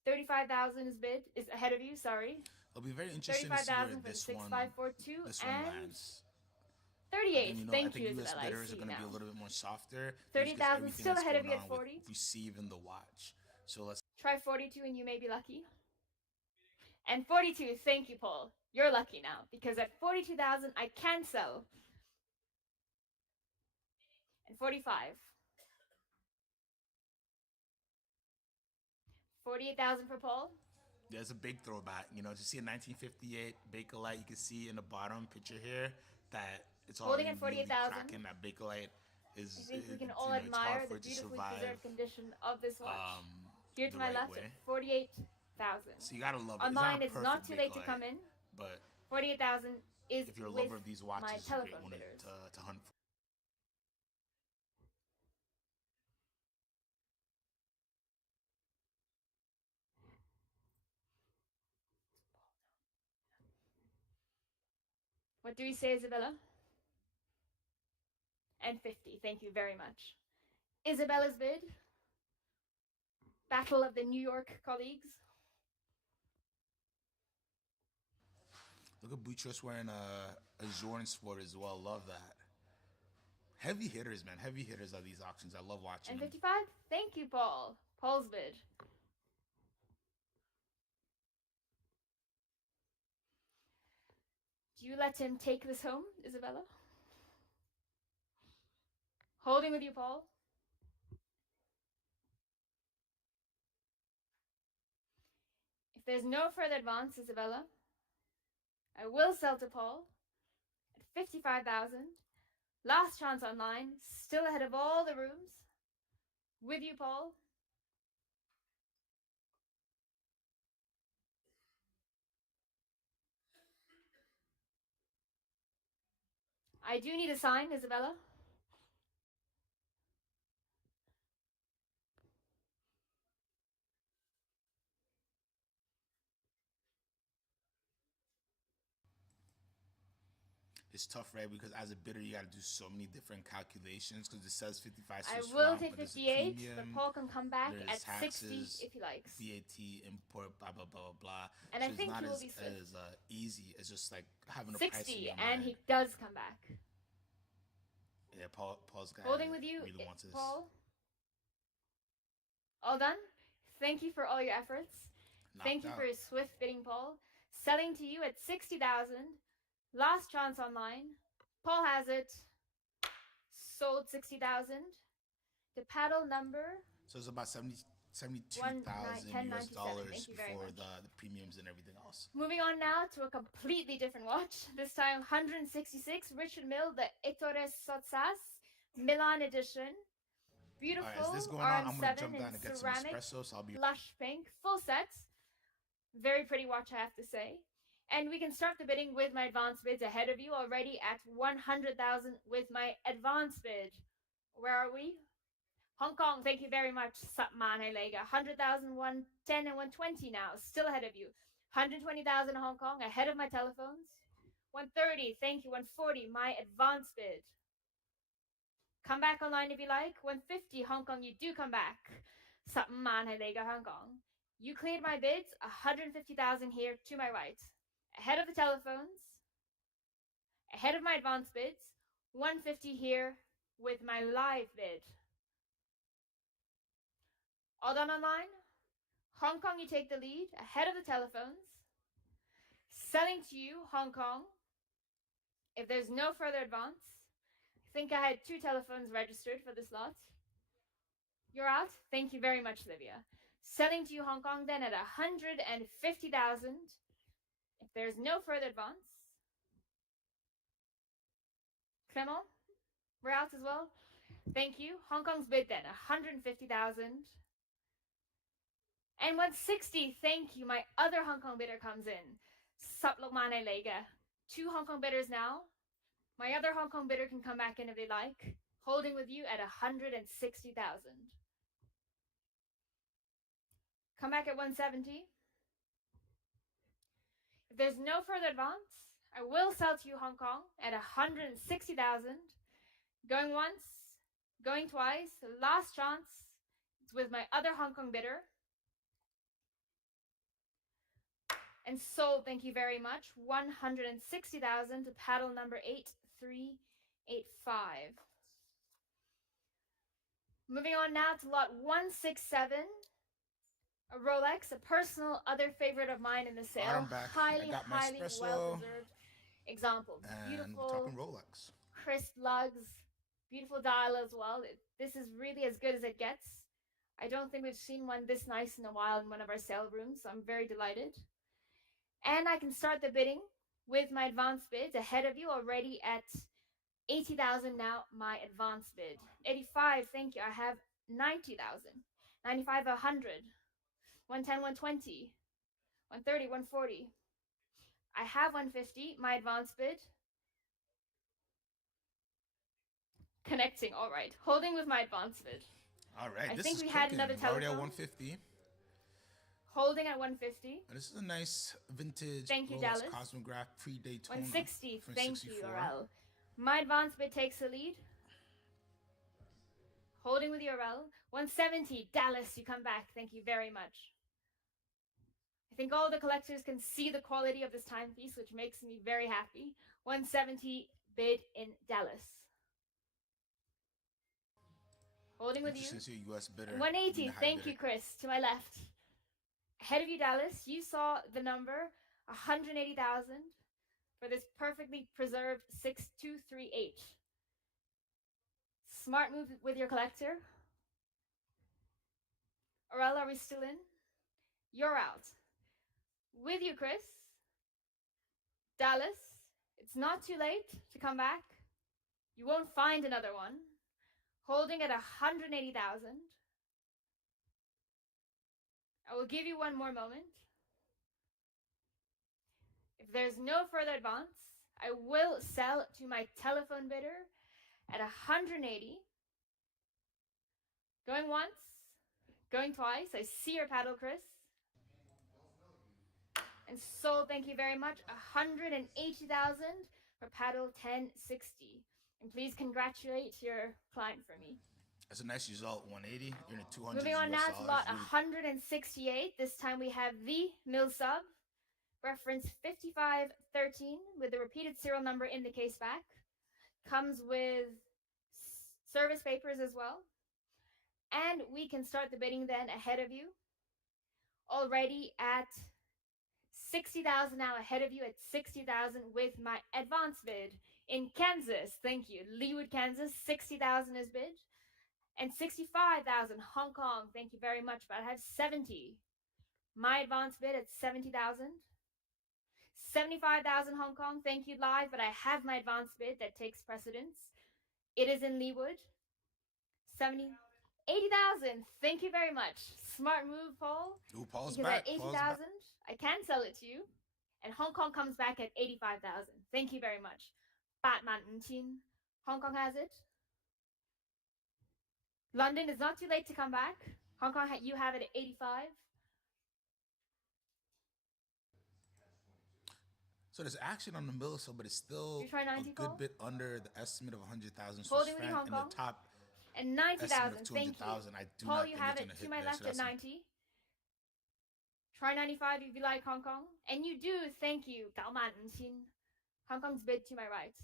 35,000 is ahead of you, sorry. It'll be very interesting to see where 35,000 for the this 6542 one and lands. 38. And, Thank I think you, US Isabella. I bidders are see going to be a now. little bit more softer. 30,000 Everything still that's ahead of going you at on with 40. receiving the watch. So let's. Try 42 and you may be lucky. And 42, thank you, Paul. You're lucky now because at 42,000 I can sell. And 45. 48,000 for Paul. There's a big throwback. You know, to see a 1958 Bakelite, you can see in the bottom picture here that it's Holding already at really 48,000. cracking. That Bakelite I is, think we can you all know, it's hard admire for the it to beautifully survive preserved condition of this watch. Here to the my right left at way. 48,000. So you gotta love it. On It's not mine, a it's not perfect too late to Bakelite, come in. but 48,000 is if you're a with lover of these my watches, it's a great telephone one bidders. to hunt for. What do we say, Isabella? And 50. Thank you very much. Isabella's bid. Battle of the New York colleagues. Look at Boutros wearing a Jordan sport as well. Love that. Heavy hitters, man. Heavy hitters are these auctions. I love watching And them. 55. Thank you, Paul. Paul's bid. Do you let him take this home, Isabella? Holding with you, Paul. If there's no further advance, Isabella, I will sell to Paul at 55,000. Last chance online, still ahead of all the rooms. With you, Paul. I do need a sign, Isabella. It's tough, right? Because as a bidder, you got to do so many different calculations because it says 55 I Swiss will franc, take but there's a 58, premium, but Paul can come back there's at 60 taxes, if he likes. VAT, import, blah, blah, blah, blah, blah. And so I it's think not he will as, be swift. as easy as just like having a price in 60, your and mind. he does come back. Yeah, Paul's guy Holding with you, really wants this. Paul. All done? Thank you for all your efforts. Thank you Knocked for out. your swift bidding, Paul. Selling to you at 60,000. Last chance online. Paul has it. Sold 60,000. The paddle number So it's about 72,000 US 1097. dollars Thank you very before much. the premiums and everything else. Moving on now to a completely different watch. This time 166 Richard Mille, the Ettore Sottsass Milan edition. Beautiful All right, as this going on, I'm gonna RM7 jump in down and get some ceramic, espresso. So I'll be lush pink, full set. Very pretty watch, I have to say. And we can start the bidding with my advance bids ahead of you, already at 100,000 with my advance bid. Where are we? Hong Kong, thank you very much, Satmane Lega. 100,000, 110 and 120 now, still ahead of you. 120,000 Hong Kong, ahead of my telephones. 130, thank you. 140, my advance bid. Come back online if you like. 150, Hong Kong, you do come back. Satmane Lega, Hong Kong. You cleared my bids, 150,000 here to my right. Ahead of the telephones, ahead of my advance bids, 150 here with my live bid. All done online? Hong Kong, you take the lead, ahead of the telephones. Selling to you, Hong Kong. If there's no further advance, I think I had 2 telephones registered for this lot. You're out? Thank you very much, Livia. Selling to you, Hong Kong, then at 150,000. If there's no further advance. Clement, we're out as well. Thank you. Hong Kong's bid then, 150,000. And 160, thank you. My other Hong Kong bidder comes in. Saplokmane Lega. 2 Hong Kong bidders now. My other Hong Kong bidder can come back in if they like. Holding with you at 160,000. Come back at 170. If there's no further advance, I will sell to you Hong Kong at 160,000. Going once, going twice, last chance. It's with my other Hong Kong bidder. And sold, thank you very much, 160,000 to paddle number 8385. Moving on now to lot 167. A Rolex, a personal other favorite of mine in the sale. I'm back. Highly, I got my highly espresso. well-deserved example. and Beautiful, we're talking Rolex. crisp lugs, beautiful dial as well. This is really as good as it gets. I don't think we've seen one this nice in a while in one of our sale rooms, so I'm very delighted. And I can start the bidding with my advance bids ahead of you, already at 80,000 now, my advance bid. 85, thank you. I have 90,000. 95, 100. 110, 120. 130, 140. I have 150, my advance bid. Connecting, all right. Holding with my advance bid. All right, I this think is we had cooking. another We're already at telephone. 150. Holding at 150. This is a nice vintage Thank you, Rolex Dallas. Cosmograph pre-Daytona. 160, from thank you, 64. Urel. My advance bid takes the lead. Holding with Urel. 170, Dallas, you come back. Thank you very much. I think all the collectors can see the quality of this timepiece, which makes me very happy. 170 bid in Dallas. Holding with you. Interesting to see a U.S. bidder. And 180, being the high thank bidder. you, Chris, to my left. Ahead of you, Dallas, you saw the number 180,000 for this perfectly preserved 6238. Smart move with your collector. Aurel, are we still in? You're out. With you, Chris. Dallas, it's not too late to come back. You won't find another one. Holding at 180,000. I will give you one more moment. If there's no further advance, I will sell to my telephone bidder at 180. Going once, going twice. I see your paddle, Chris. And sold, thank you very much, 180,000 for paddle 1060. And please congratulate your client for me. That's a nice result, 180. You're in the 200. Moving on now to lot really 168. This time we have the mill sub, reference 5513 with the repeated serial number in the case back. Comes with service papers as well. And we can start the bidding then ahead of you. Already at 60,000 now, ahead of you at 60,000 with my advance bid in Kansas. Thank you. Leawood, Kansas, 60,000 is bid. And 65,000 Hong Kong. Thank you very much. But I have 70. My advance bid at 70,000. 75,000 Hong Kong. Thank you, live. But I have my advance bid that takes precedence. It is in Leawood. 80,000. Thank you very much. Smart move, Paul. Ooh, Paul's because back. at 80,000, I can sell it to you. And Hong Kong comes back at 85,000. Thank you very much. Batman Tin. Hong Kong has it. London is not too late to come back. Hong Kong, you have it at 85. So there's action on the mill, so but it's still You try 90, a good Paul? bit under the estimate of 100,000 Swiss Holding with you, franc, Hong and the Kong. top And estimate 90,000. of Thank you. 200,000. I do Paul, not you think have it's it gonna to hit my there, left so at that's 90. Try 95 if you like, Hong Kong. And you do, thank you. Hong Kong's bid to my right.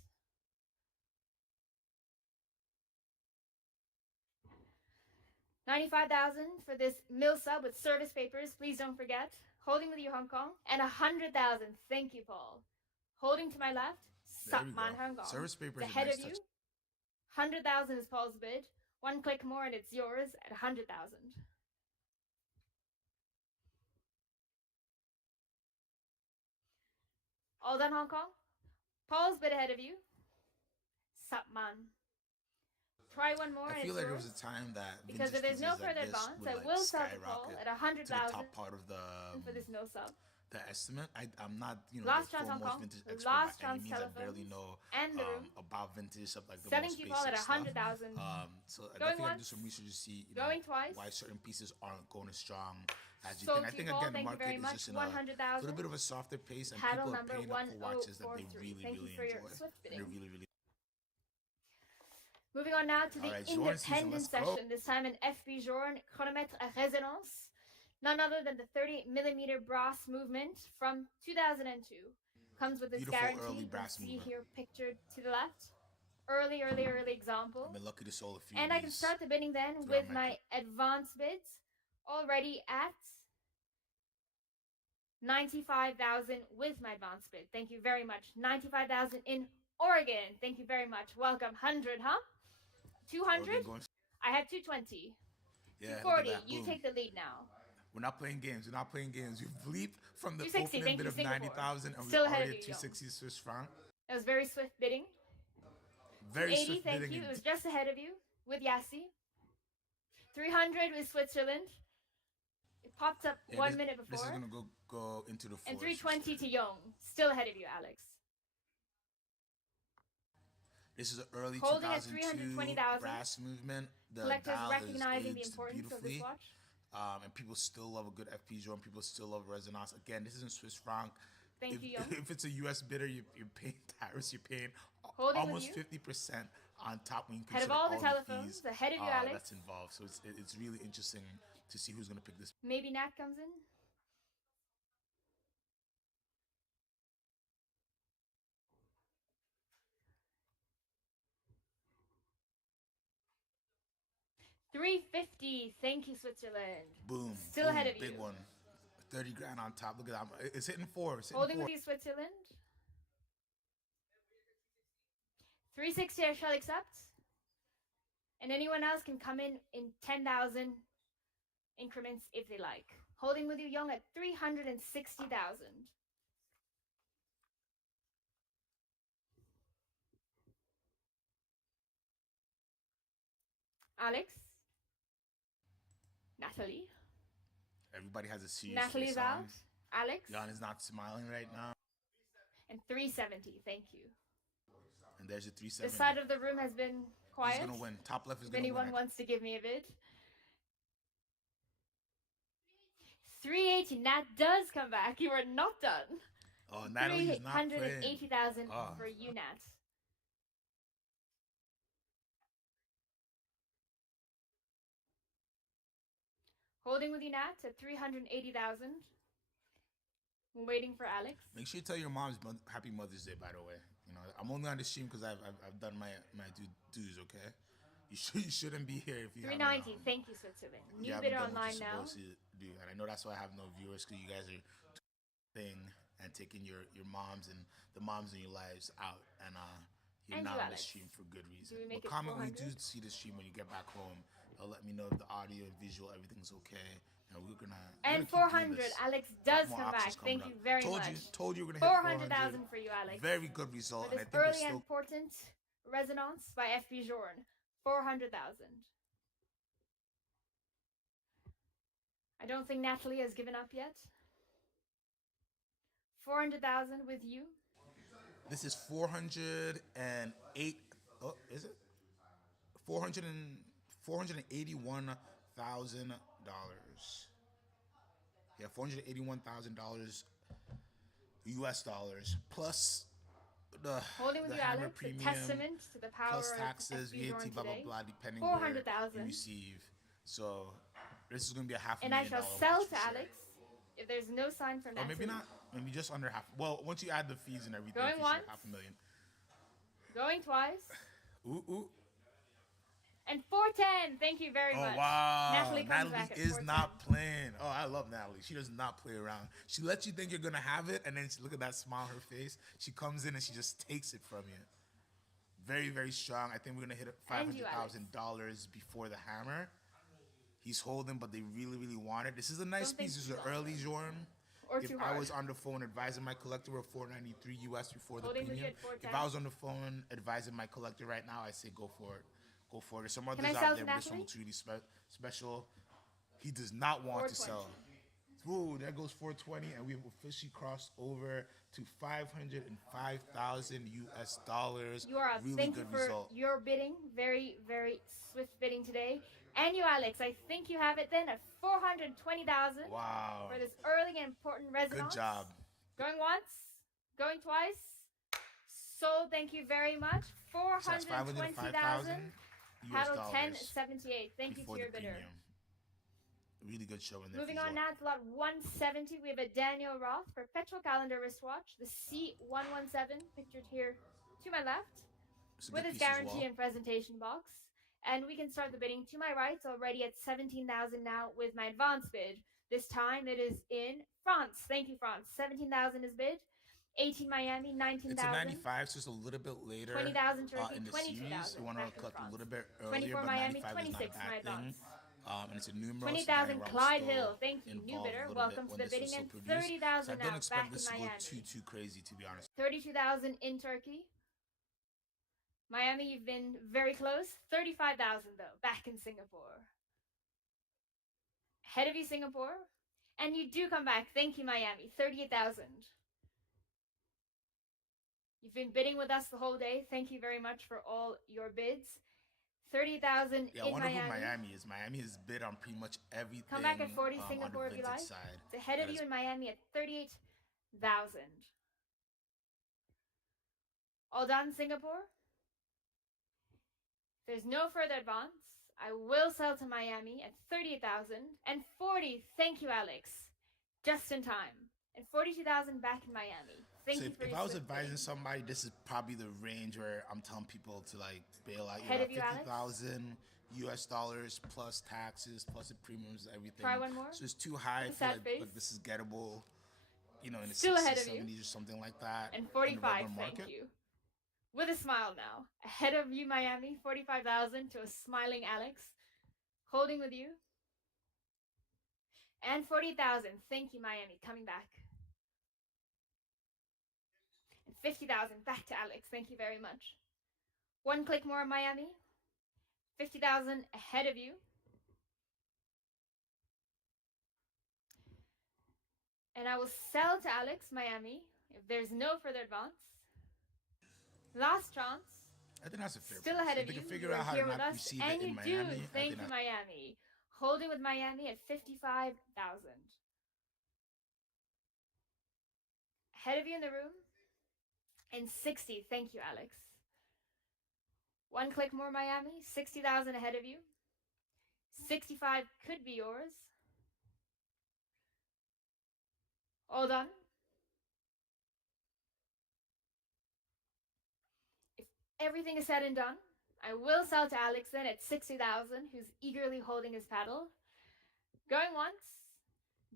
$95,000 for this mill sub with service papers. Please don't forget. Holding with you, Hong Kong. And 100,000. Thank you, Paul. Holding to my left. There we Satman go. Hong Kong. Service papers It's are ahead nice of you. touch. 100,000 is Paul's bid. One click more and it's yours at 100,000. All done, Hong Kong? Paul's bid ahead of you. Satman. Try one more. I feel like there was a time that because if there's no further advance, I will sell to Paul at 100,000 to the top part of for this mill sub. the estimate. I'm not, Last the chance, Hong foremost Kong. vintage expert Last by any chance means. I barely telephones. know And the room. about vintage stuff, like the Selling most to basic Paul at stuff. 100,000. So I Going definitely have to do once. some research to see Going twice. why certain pieces aren't going as strong as you Sold think. I to think Paul, again the thank you very market much. is just in a 100,000. little bit of a softer pace, and Paddle people are number paying up for watches that they 1043. really, Thank you really for your enjoy. swift And they're bidding. really, really. Moving on now to the All right, Jordan season, independent let's go. session. This time an FB Jordan chronomètre à résonance. None other than the 30mm brass movement from 2002. Comes with its Beautiful guarantee. early You brass can see movement. here pictured to the left. Early example. I've been lucky to sell a few. And of I can these. start the bidding then throughout with my my advance bids. Already at 95,000 with my advance bid. Thank you very much. 95,000 in Oregon. Thank you very much. Welcome. 100, huh? 200? Oregon going- I have 220. Yeah, look at 240. that. You Boom. take the lead now. We're not playing games. We're not playing games. We've leaped from the 260. opening Thank bid you, of Singapore. 90,000 and we're Still ahead of already at you, Young. 260 Swiss franc. That was very swift bidding. Very 280. swift Thank bidding. you. It was just ahead of you with Yassi. 300 with Switzerland. It popped up Yeah, 1 minute this is before. gonna go into the And forest. 320 to Young. Still ahead of you, Alex. This is an early Holding at 2002 320,000. brass movement. The Collectors dial recognizing is the aged importance of this beautifully. watch. And people still love a good FP drum. People still love resonance. Again, this is in Swiss franc. Thank you, Young. If it's a US bidder, you're paying tariffs. You're paying Holding almost with you. 50% on top when you Head of consider all the all telephones, fees ahead of you, Alex. that's involved. So it's really interesting to see who's gonna pick this. Maybe Nat comes in. $350. Thank you, Switzerland. Boom. Still boom, ahead of big you. one. 30 grand on top. Look at that. It's hitting four. It's hitting Holding four. with you, Switzerland. 360 I shall accept. And anyone else can come in 10,000 increments if they like. Holding with you, Young, at 360,000. Alex. Natalie. Everybody has a serious Natalie's face out. on. Alex. Jan is not smiling right now. And 370. Thank you. And there's a 370. This side of the room has been quiet. He's gonna win. Top left is If gonna win. anyone wants to give me a bid. 380. Nat does come back. You are not done. Oh, Natalie is not playing. 380,000 for you, Nat. Holding with you, Nat, at 380,000. We're waiting for Alex. Make sure you tell your mom's happy Mother's Day, by the way. You know, I'm only on the stream because I've done my dues. Okay, you shouldn't be here if you 390. Thank you, Switzerland. New bidder online now. Do. And I know that's why I have no viewers, because you guys are thing and taking your moms and the moms in your lives out, and you're And not you, on the Alex. stream for good reason. Do we make But it comment when you 400? do see the stream when you get back home. It'll let me know if the audio and visual everything's okay. And we're gonna And keep doing 400. this. Alex does More come back. options coming Thank you up. very much. Told you we're gonna hit 400,000 for you, Alex. Very good result. For And I this think we're early and still important resonance by FB Journe. 400,000. I don't think Natalie has given up yet. 400,000 with you. This is 408. Oh, is it? $481,000. Yeah, $481,000 US dollars plus the Holding with the you, hammer Alex. A premium testament to the power plus of taxes, FB Journe VAT, blah blah today. blah, depending where 400,000. you receive. So this is gonna be a $500,000. And I shall sell to Alex if there's no sign from Or Natalie. maybe not. Maybe just under half. Well, once you add the fees and everything, Going fees once. $500,000. Going twice. Ooh. And 410. Thank you very much. Oh wow! Natalie comes back at is 410. not playing. Oh, I love Natalie. She does not play around. She lets you think you're gonna have it, and then look at that smile on her face. She comes in and she just takes it from you. Very, very strong. I think we're gonna hit $500,000 before the hammer. He's holding, but they really, really want it. This is a nice Don't think piece. This is too an long. early Jorm. Or If too I hard. was on the phone advising my collector, we're $493 US before the Holding with you premium. at 410. If I was on the phone advising my collector right now, I say go for it. Go for it. There's some others I out sell there, to but this one Natalie? looks really special. He does not want to 420. sell. Ooh, there goes 420, and we've officially crossed over to 505,000 US dollars. You are up. Really Thank you good for result. your bidding. Very, very swift bidding today. And you, Alex. I think you have it then at 420,000 Wow. for this early and important resonance. Good job. Going once. Going twice. Sold. Thank you very much. So that's 420,000. US Paddle dollars 1078. Thank you before to the your bidder. premium. Really good show in there. Moving for on sure. now to lot 170, we have a Daniel Roth perpetual calendar wristwatch, the C117, pictured here to my left, It's a with good its piece as guarantee well. and presentation box. And we can start the bidding to my right, already at 17,000 now with my advance bid. This time it is in France. Thank you, France. 17,000 is bid. 18 Miami, 19,000. It's a 95, so it's a little bit later 20,000 Turkey, in the 22,000 series. We want to back in collect France. a little bit 24 earlier, but Miami, 95 is not a 26 my bad thing. advance. And it's a numero. It's 20,000 Daniel Raul Clyde Hill. still Thank you, new involved bidder. a little bit Welcome to when the this was bidding still end. produced. So 30,000 I don't now expect back in this to go Miami. too crazy, to be honest. 32,000 in Turkey. Miami, you've been very close. 35,000 though, back in Singapore. Ahead of you, Singapore. And you do come back. Thank you, Miami. 38,000. You've been bidding with us the whole day. Thank you very much for all your bids. 30,000 Yeah, I in wonder Miami. who Miami is. Miami has bid on pretty much everything. Come back at 40 on Singapore the if you vintage like. side. It's ahead of you in Miami at 38,000. All done, Singapore? If there's no further advance, I will sell to Miami at 38,000 and 40. Thank you, Alex. Just in time. And 42,000 back in Miami. Thank So you for if your I was swift advising bidding. somebody, this is probably the range where I'm telling people to like bail out. Ahead You're of at you, Alex. 50,000 US dollars plus taxes, plus the premiums, everything. Try one more. So it's too high. I With a feel sad like, face. like this is gettable, you know, in the Still 60s, ahead of you. 70s or something like that. And in the 45, regular thank market. you. With a smile now. Ahead of you, Miami. 45,000 to a smiling Alex. Holding with you. And 40,000. Thank you, Miami. Coming back. And 50,000 back to Alex. Thank you very much. One click more, Miami. 50,000 ahead of you. And I will sell to Alex, Miami, if there's no further advance. Last chance. I think that's a fair Still price. ahead If of they you. can figure You're out how here to with not us. receive And it in you Miami, do. I Thank think you, Miami. Holding with Miami at 55,000. Ahead of you in the room. And 60. Thank you, Alex. One click more, Miami. 60,000 ahead of you. 65 could be yours. All done. If everything is said and done, I will sell to Alex then at 60,000, who's eagerly holding his paddle. Going once,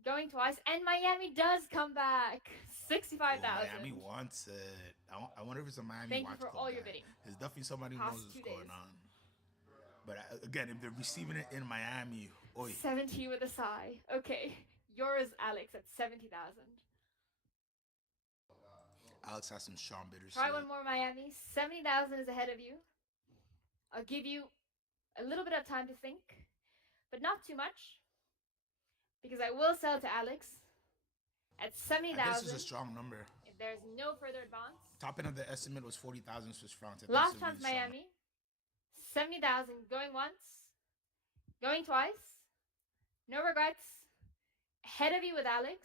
going twice, and Miami does come back. 65,000. Miami wants it. I wonder if it's a Miami Thank you Watch for Club all your guy. bidding. There's definitely somebody who Past knows what's 2 going days. on. But again, if they're receiving it in Miami, oi. 70 with a sigh. Okay, yours, Alex, at 70,000. Alex has some strong bidders. Try one more, Miami. 70,000 is ahead of you. I'll give you a little bit of time to think, but not too much, because I will sell to Alex at 70,000. This is a strong number. If there's no further advance. Top end of the estimate was 40,000 Swiss francs. Last chance, Miami. 70,000 going once, going twice. No regrets. Ahead of you with Alex.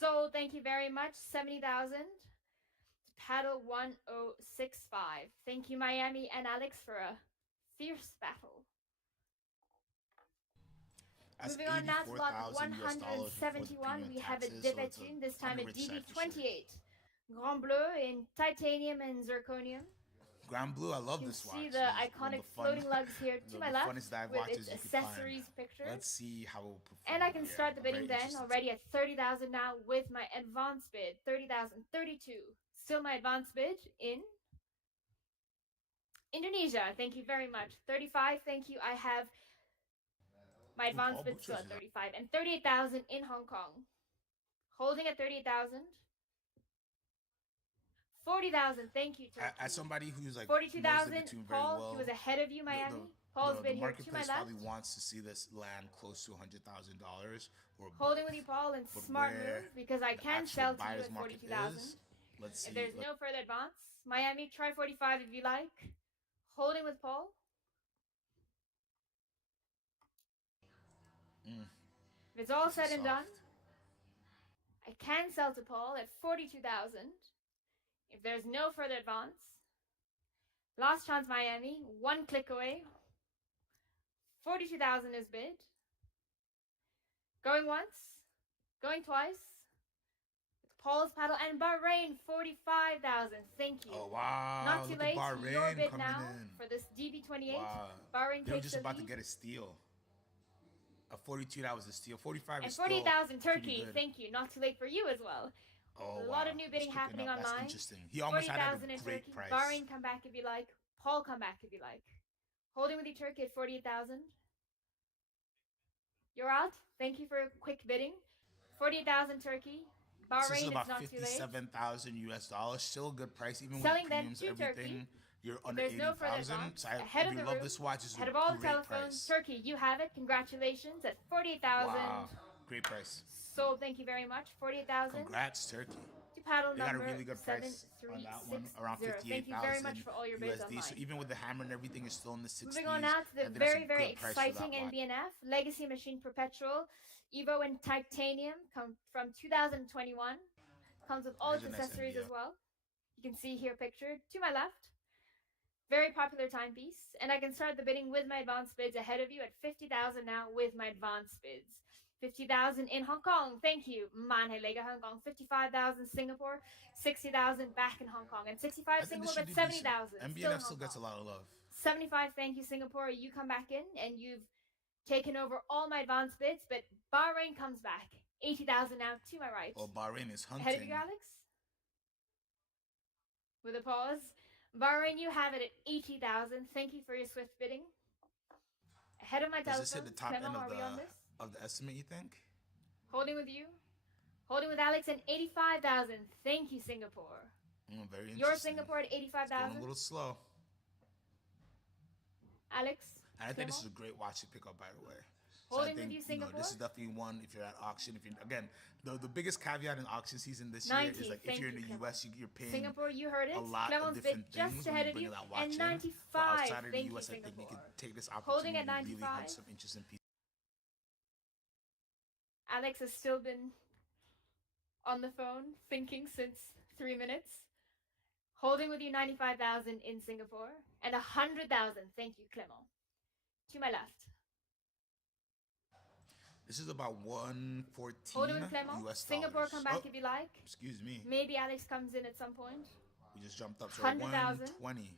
So thank you very much. 70,000. Paddle 1065. Thank you, Miami and Alex, for a fierce battle. That's Moving on now to lot 84,000 US dollars 171, we have a taxes, Debetune, this time a on the rich side for sure. DB28. Grand Bleu in titanium and zirconium. Grand Blue, I love You can this watch. see This the is one of iconic the fun- floating lugs here to the my left funnest dive with watches its you could find. accessories picture. Let's see how it will perform. And I can here. start the I'm bidding very then, interested. already at 30,000 now with my advance bid. 30,000, 32. Still my advance bid in Indonesia. Thank you very much. 35, thank you. I have my advance Paul bid still Butcher's at is 35. And 38,000 in Hong Kong. Holding at 38,000. 40,000, thank you, Turkey. As somebody who's like 42,000, knows the Debetune very Paul, well, he was ahead of you, Miami. Paul's bid the here to my marketplace left. probably wants to see this land close to $100,000 or Holding with you, Paul, and but smart where move, because I the can actual sell to you buyer's at market 42,000. is. Let's see. If there's no further advance, Miami, try 45 if you like. Holding with Paul. If it's all said and done, I can sell to Paul at 42,000. If there's no further advance, last chance, Miami, one click away. 42,000 is bid. Going once, going twice. It's Paul's paddle and Bahrain, 45,000. Thank you. Oh wow! Not too Look late. at Your Bahrain bid coming now in. for this DB28. Wow. Bahrain They were takes just the about to lead. get a steal. A 42, that was a steal. 45 And is still 40,000 pretty Turkey. good. Thank you. Not too late for you as well. Oh, A wow. lot of new bidding It's picking happening up. That's online. interesting. He almost had it 40,000 at in a great Turkey. price. Bahrain, come back if you like. Paul, come back if you like. Holding with you, Turkey at 48,000. You're out. Thank you for a quick bidding. 48,000 Turkey. This is Bahrain, it's about not too late. 57,000 US dollars. Still a good price, even Selling with then premiums, to everything. Turkey. You're If under there's no further 80,000. advance, So ahead if of you the love room, this watch, it's ahead a of all the great telephones, price. Turkey, you have it. Congratulations at 48,000. Wow, great price. Sold, thank you very much. 48,000. Congrats, Turkey. To paddle They got a number really good price on that one, around 7360. Thank you very much 58,000 for all your bids USD. So online. even with the hammer and everything, it's still in the 60s. Moving on now to the I think that's a very, very good price for that exciting watch. NBNF Legacy Machine Perpetual Evo in titanium from 2021. Comes with all Here's its a nice accessories as NBF. well. You can see here pictured to my left. Very popular timepiece, and I can start the bidding with my advanced bids ahead of you at 50,000 now with my advanced bids. 50,000 in Hong Kong, thank you. Manhelega Hong Kong, 55,000 Singapore, 60,000 back in Hong Kong, and 65 I think this Singapore, should but do decent. 70,000 still in MBNF Hong still gets a Kong. lot of love. 75, thank you Singapore. You come back in, and you've taken over all my advanced bids, but Bahrain comes back. 80,000 now to my right. Oh, Bahrain is hunting. Ahead of you, Alex. With a pause. Bahrain, you have it at 80,000. Thank you for your swift bidding. Ahead of my Does this telephone. hit the top Clement, end are we on this? of the estimate, you think? Holding with you. Holding with Alex at 85,000. Thank you, Singapore. Very interesting. Your Singapore at It's going 85,000. a little slow. Alex. And I think this Clement? is a great watch to pick up, by the way. Holding I with think, you, this Singapore. is definitely one if you're at auction. If you again, the biggest caveat in auction season this 90, year is like if thank you're in you, the Clement. US, you're paying Singapore, you heard it. a lot Clement's of different bid just things when ahead you of bring you. that watch And in. 95. But outside of the Thank US, you, I think you Singapore. could take this Holding opportunity at to really 95. hunt some interesting pieces. Alex has still been on the phone thinking since 3 minutes. Holding with you 95,000 in Singapore and 100,000. Thank you, Clement. To my left. This is about 114 Holding with Clement. US Singapore, dollars. come back Oh, if you like. excuse me. Maybe Alex comes in at some point. We just jumped up to 100,000. 120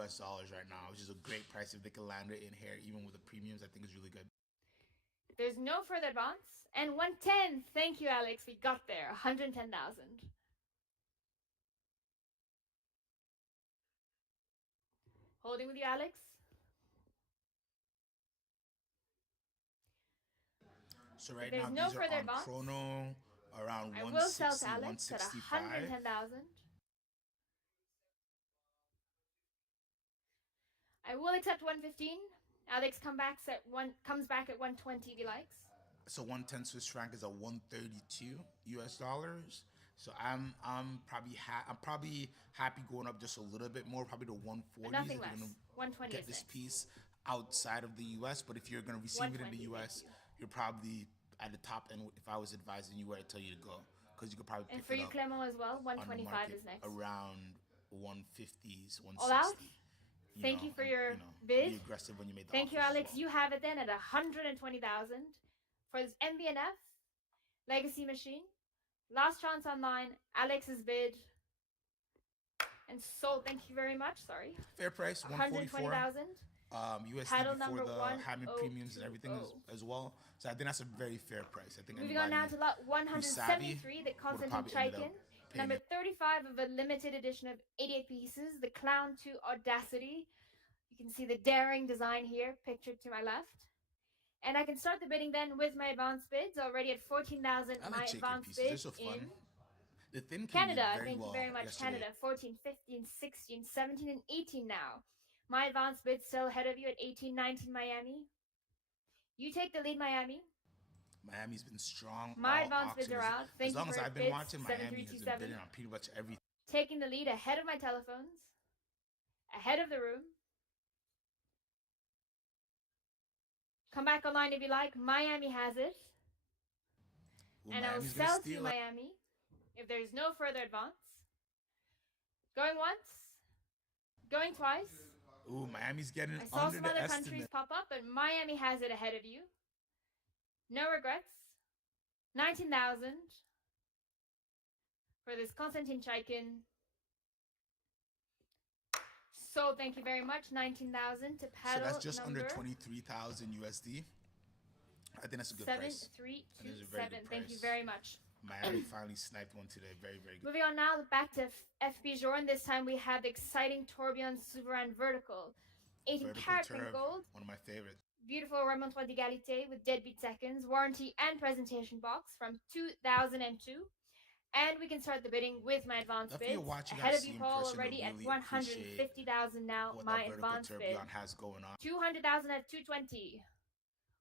US dollars right now, which is a great price if they can land it in here, even with the premiums. I think it's really good. There's no further advance. And 110. Thank you, Alex. We got there. 110,000. Holding with you, Alex. So right There's now no these are further on advance. chrono around I will sell 160, to Alex at 165. 110,000. I will accept 115. Alex comes back at 120 if he likes. So 110 Swiss franc is a 132 US dollars. So I'm probably happy going up just a little bit more, probably to 140s. Nothing if less. you're gonna 120 get is this next. piece outside of the US, but if you're gonna receive it in the 120, thank US, you. you're probably at the top end. If I was advising you where I tell you to go, because you could probably And pick for it you, up Clement, as well, on the 125 market is next. around 150s, 160. All out? You Thank know, you for and, your you know, bid. Be aggressive when you make the Thank you, offers as Alex. well. You have it then at 120,000 for this MBNF Legacy Machine. Last chance online. Alex's bid. And sold. Thank you very much. Sorry. Fair price, 144. 120,000. USD Paddle before number the Hammond premiums and everything 1020. as well. So I think that's a very fair price. I think Moving on now to lot who's savvy 173, the would've Constantine probably ended up Chaikin. paying Number it. 35 of a limited edition of 88 pieces, the Clown 2 Audacity. You can see the daring design here, pictured to my left. And I can start the bidding then with my advance bids, already at 14,000. I My like Chaikin advance pieces. They're bid so fun. in The thin can Canada. read very Thank you well very much, yesterday. Canada. 14, 15, 16, 17, and 18 now. My advance bid still ahead of you at 18, 19, Miami. You take the lead, Miami. Miami's been strong. My all advance bids auction. are out. As Thank long you as for I've been bids, watching, Miami has been 7327. bidding on pretty much everything. Taking the lead ahead of my telephones. Ahead of the room. Come back online if you like. Miami has it. Ooh, And I will Miami's gonna sell to steal it. Miami if there's no further advance. Going once. Going twice. Ooh, Miami's getting I saw under some the other estimate. countries pop up, but Miami has it ahead of you. No regrets. 19,000 for this Konstantin Chaikin. So thank you very much. 19,000 to So paddle that's just number under 23,000 USD. I think that's a good price. 7327. Thank you price. very much. Miami finally sniped one today. Very, very good. Moving on now, back to FB Journe. This time we have the exciting Tourbillon Souverain Vertical. 18 Vertical karat pink turb, gold. one of my favorites. Beautiful remontoire d'égalité with deadbeat seconds, warranty and presentation box from 2002. And we can start the bidding with my advance Definitely a bids. watch you Ahead gotta of see you, in Paul, person to already at really appreciate 150,000 now. what My that vertical advance bid. tourbillon has going on. 200,000 at 220.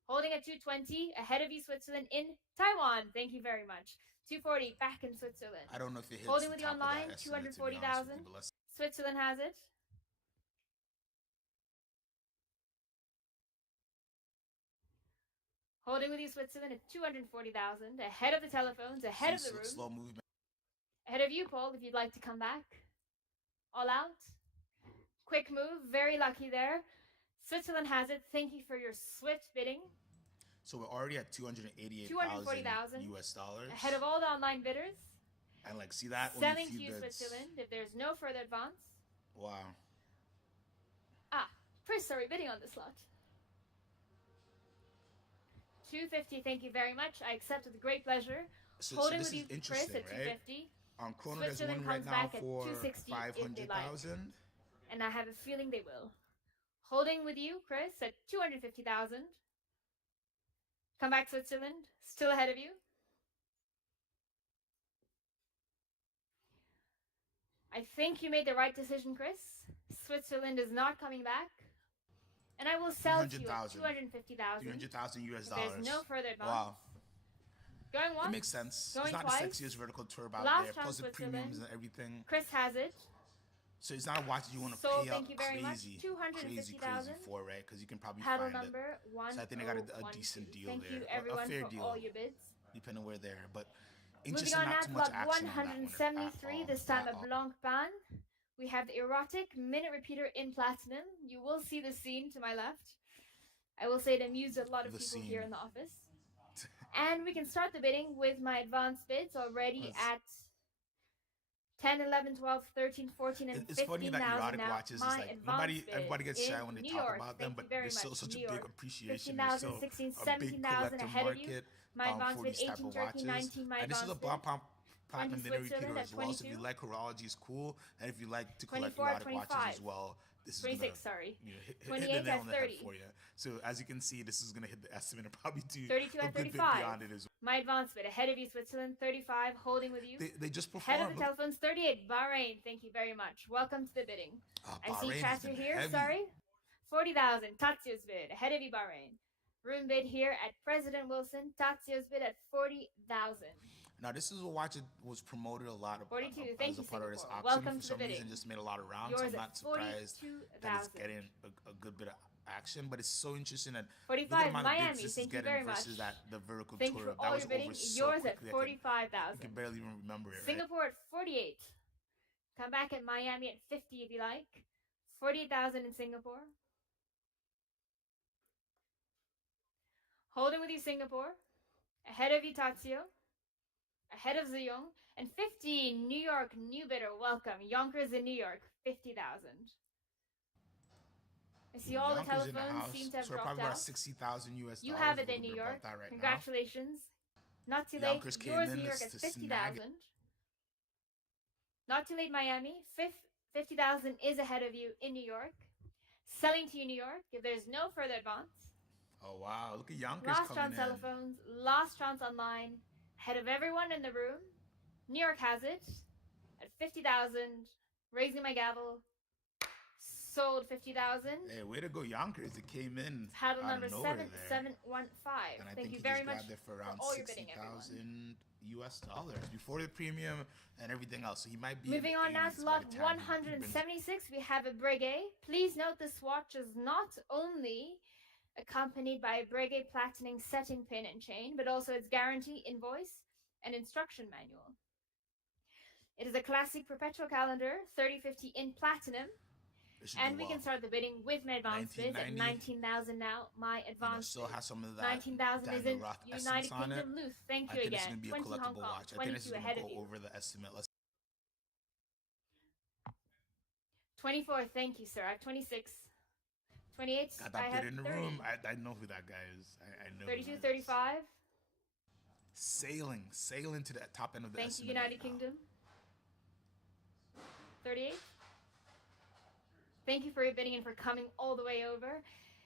Holding at 220. Ahead of you, Switzerland in Taiwan. Thank you very much. 240 back in Switzerland. I don't know if it hits Holding the with you top of online. that estimate, to be honest with 240,000. you, but let's Switzerland has it. Holding with you, Switzerland at 240,000. Ahead of the telephones, ahead of the room. slow movement. Ahead of you, Paul, if you'd like to come back. All out. Quick move. Very lucky there. Switzerland has it. Thank you for your swift bidding. So we're already at 288,000 US dollars. Ahead of all the online bidders. And like, see that? Selling to you, Switzerland, if there's no further advance. Wow. Chris, sorry, bidding on this lot. 250, thank you very much. I accept with great pleasure. Holding this with you, is Chris, interesting, at right? 250. Chrono, there's one Switzerland right comes now back at for 260 if they like. 500,000. And I have a feeling they will. Holding with you, Chris, at 250,000. Come back, Switzerland. Still ahead of you. I think you made the right decision, Chris. Switzerland is not coming back. And I will sell to you at 250,000. 300,000 US dollars. There's no further advance. Wow. Going once. It makes sense. Going it's not twice. the sexiest vertical turb out Last there. chance, Plus the Switzerland. premiums and everything. Chris has it. So it's not a watch that you want to So pay thank up you very much. crazy 250,000. for, right? Because you can probably Paddle find number it. 1. So I think they got a decent deal Thank there. you, everyone, a fair for deal, all your bids. depending where they're. But Moving interesting, on now not to too much lot action on that one 173, at this all, time at a all. blanc pan. We have the erotic minute repeater in platinum. You will see the scene to my left. I will say it amused a lot of The people scene. here in the office. And we can start the bidding with my advanced bids already at 10, 11, 12, 13, 14, and It's funny 15,000 that erotic now. watches is My like advanced everybody gets bid shy when they in talk New York. about them, Thank you but very there's much, such a New big York. appreciation. There's 15,000, so 16, a big 17,000 collector ahead of you. market My advanced for bid these type 18, of 13, watches. 19, my And this is a advanced bid. platinum 20 minute repeater Switzerland as at well. So if 22. you like horology, is cool. And if you like to collect 24 at erotic watches 25. as well, this is 26, gonna, sorry. hit 28 the nail at on the head 30. for you. So as you can see, this is gonna hit the estimate and probably do 32 a at good bit 35. beyond it as well. My advanced bid ahead of you, Switzerland. 35, holding with you. They just Head of performed. the telephones, 38, Bahrain. Thank you very much. Welcome to the bidding. I see Bahrain has chatter been here. heavy. Sorry. 40,000, Tazio's bid. Ahead of you, Bahrain. Room bid here at President Wilson. Tazio's bid at 40,000. Now this is a watch that was promoted a lot 42, as thank a you, part of this Singapore. auction. Welcome For to some the bidding. reason, just made a lot of rounds. Yours I'm at not surprised that it's 42,000. getting a good bit of action, but it's so interesting that 45, look at the amount of Miami. bids this Thank is you getting very versus much. that the vertical Thank you tour for that all was your bidding. over so Yours at quickly. You 45,000. can barely even remember it. Right? Singapore at 48. Come back at Miami at 50 if you like. 48,000 in Singapore. Holding with you, Singapore. Ahead of you, Tazio. Ahead of Ziyong. And 50, New York, new bidder. Welcome. Yonkers in New York, 50,000. I see all the Yonkers in telephones seem to have so we're dropped probably out. about 60,000 US dollars. You have it a in New little bit York. about that right Congratulations. Not too Yonkers late. came Yours, in New York to at snag 50,000. Not too late, Miami. 50,000 is ahead of you in New York. Selling to you, New York. If there's no further advance. now. Oh wow, look at Yonkers Last coming chance in. telephones. Last chance online. Ahead of everyone in the room. New York has it at 50,000. Raising my gavel. Sold 50,000. Hey, way to go, Yonkers! It came in Paddle out number of nowhere there. 7715. And I Thank think you he very just much grabbed it for for around all your bidding, everyone. 60,000 US dollars before the premium and everything else. So he might be Moving in the on now 80s to by lot the time he brings 176, we have a Breguet. Please note this watch is not only accompanied by a Breguet platining setting pin and chain, but also its guarantee, invoice, and instruction manual. It is a classic perpetual calendar, 3050 in platinum. It should And do we can well. start the bidding with my advance bids at 1990. 19,000 now. My advance Still bid. has some of that 19,000 is Daniel in Roth United essence on it. Kingdom loose. Thank I you think it's again. going to be a 20 Hong collectible Kong, watch. I think this is 22 going ahead to of go you. over the estimate. Let's 24, thank you, sir. I have 26. 28, got I that have bid in the 30. room. I know who that guy is. I know. 32, who that is. 35. Sailing to the top end of the Thank you, estimate. United right now. Kingdom. 38. Thank you for your bidding and for coming all the way over.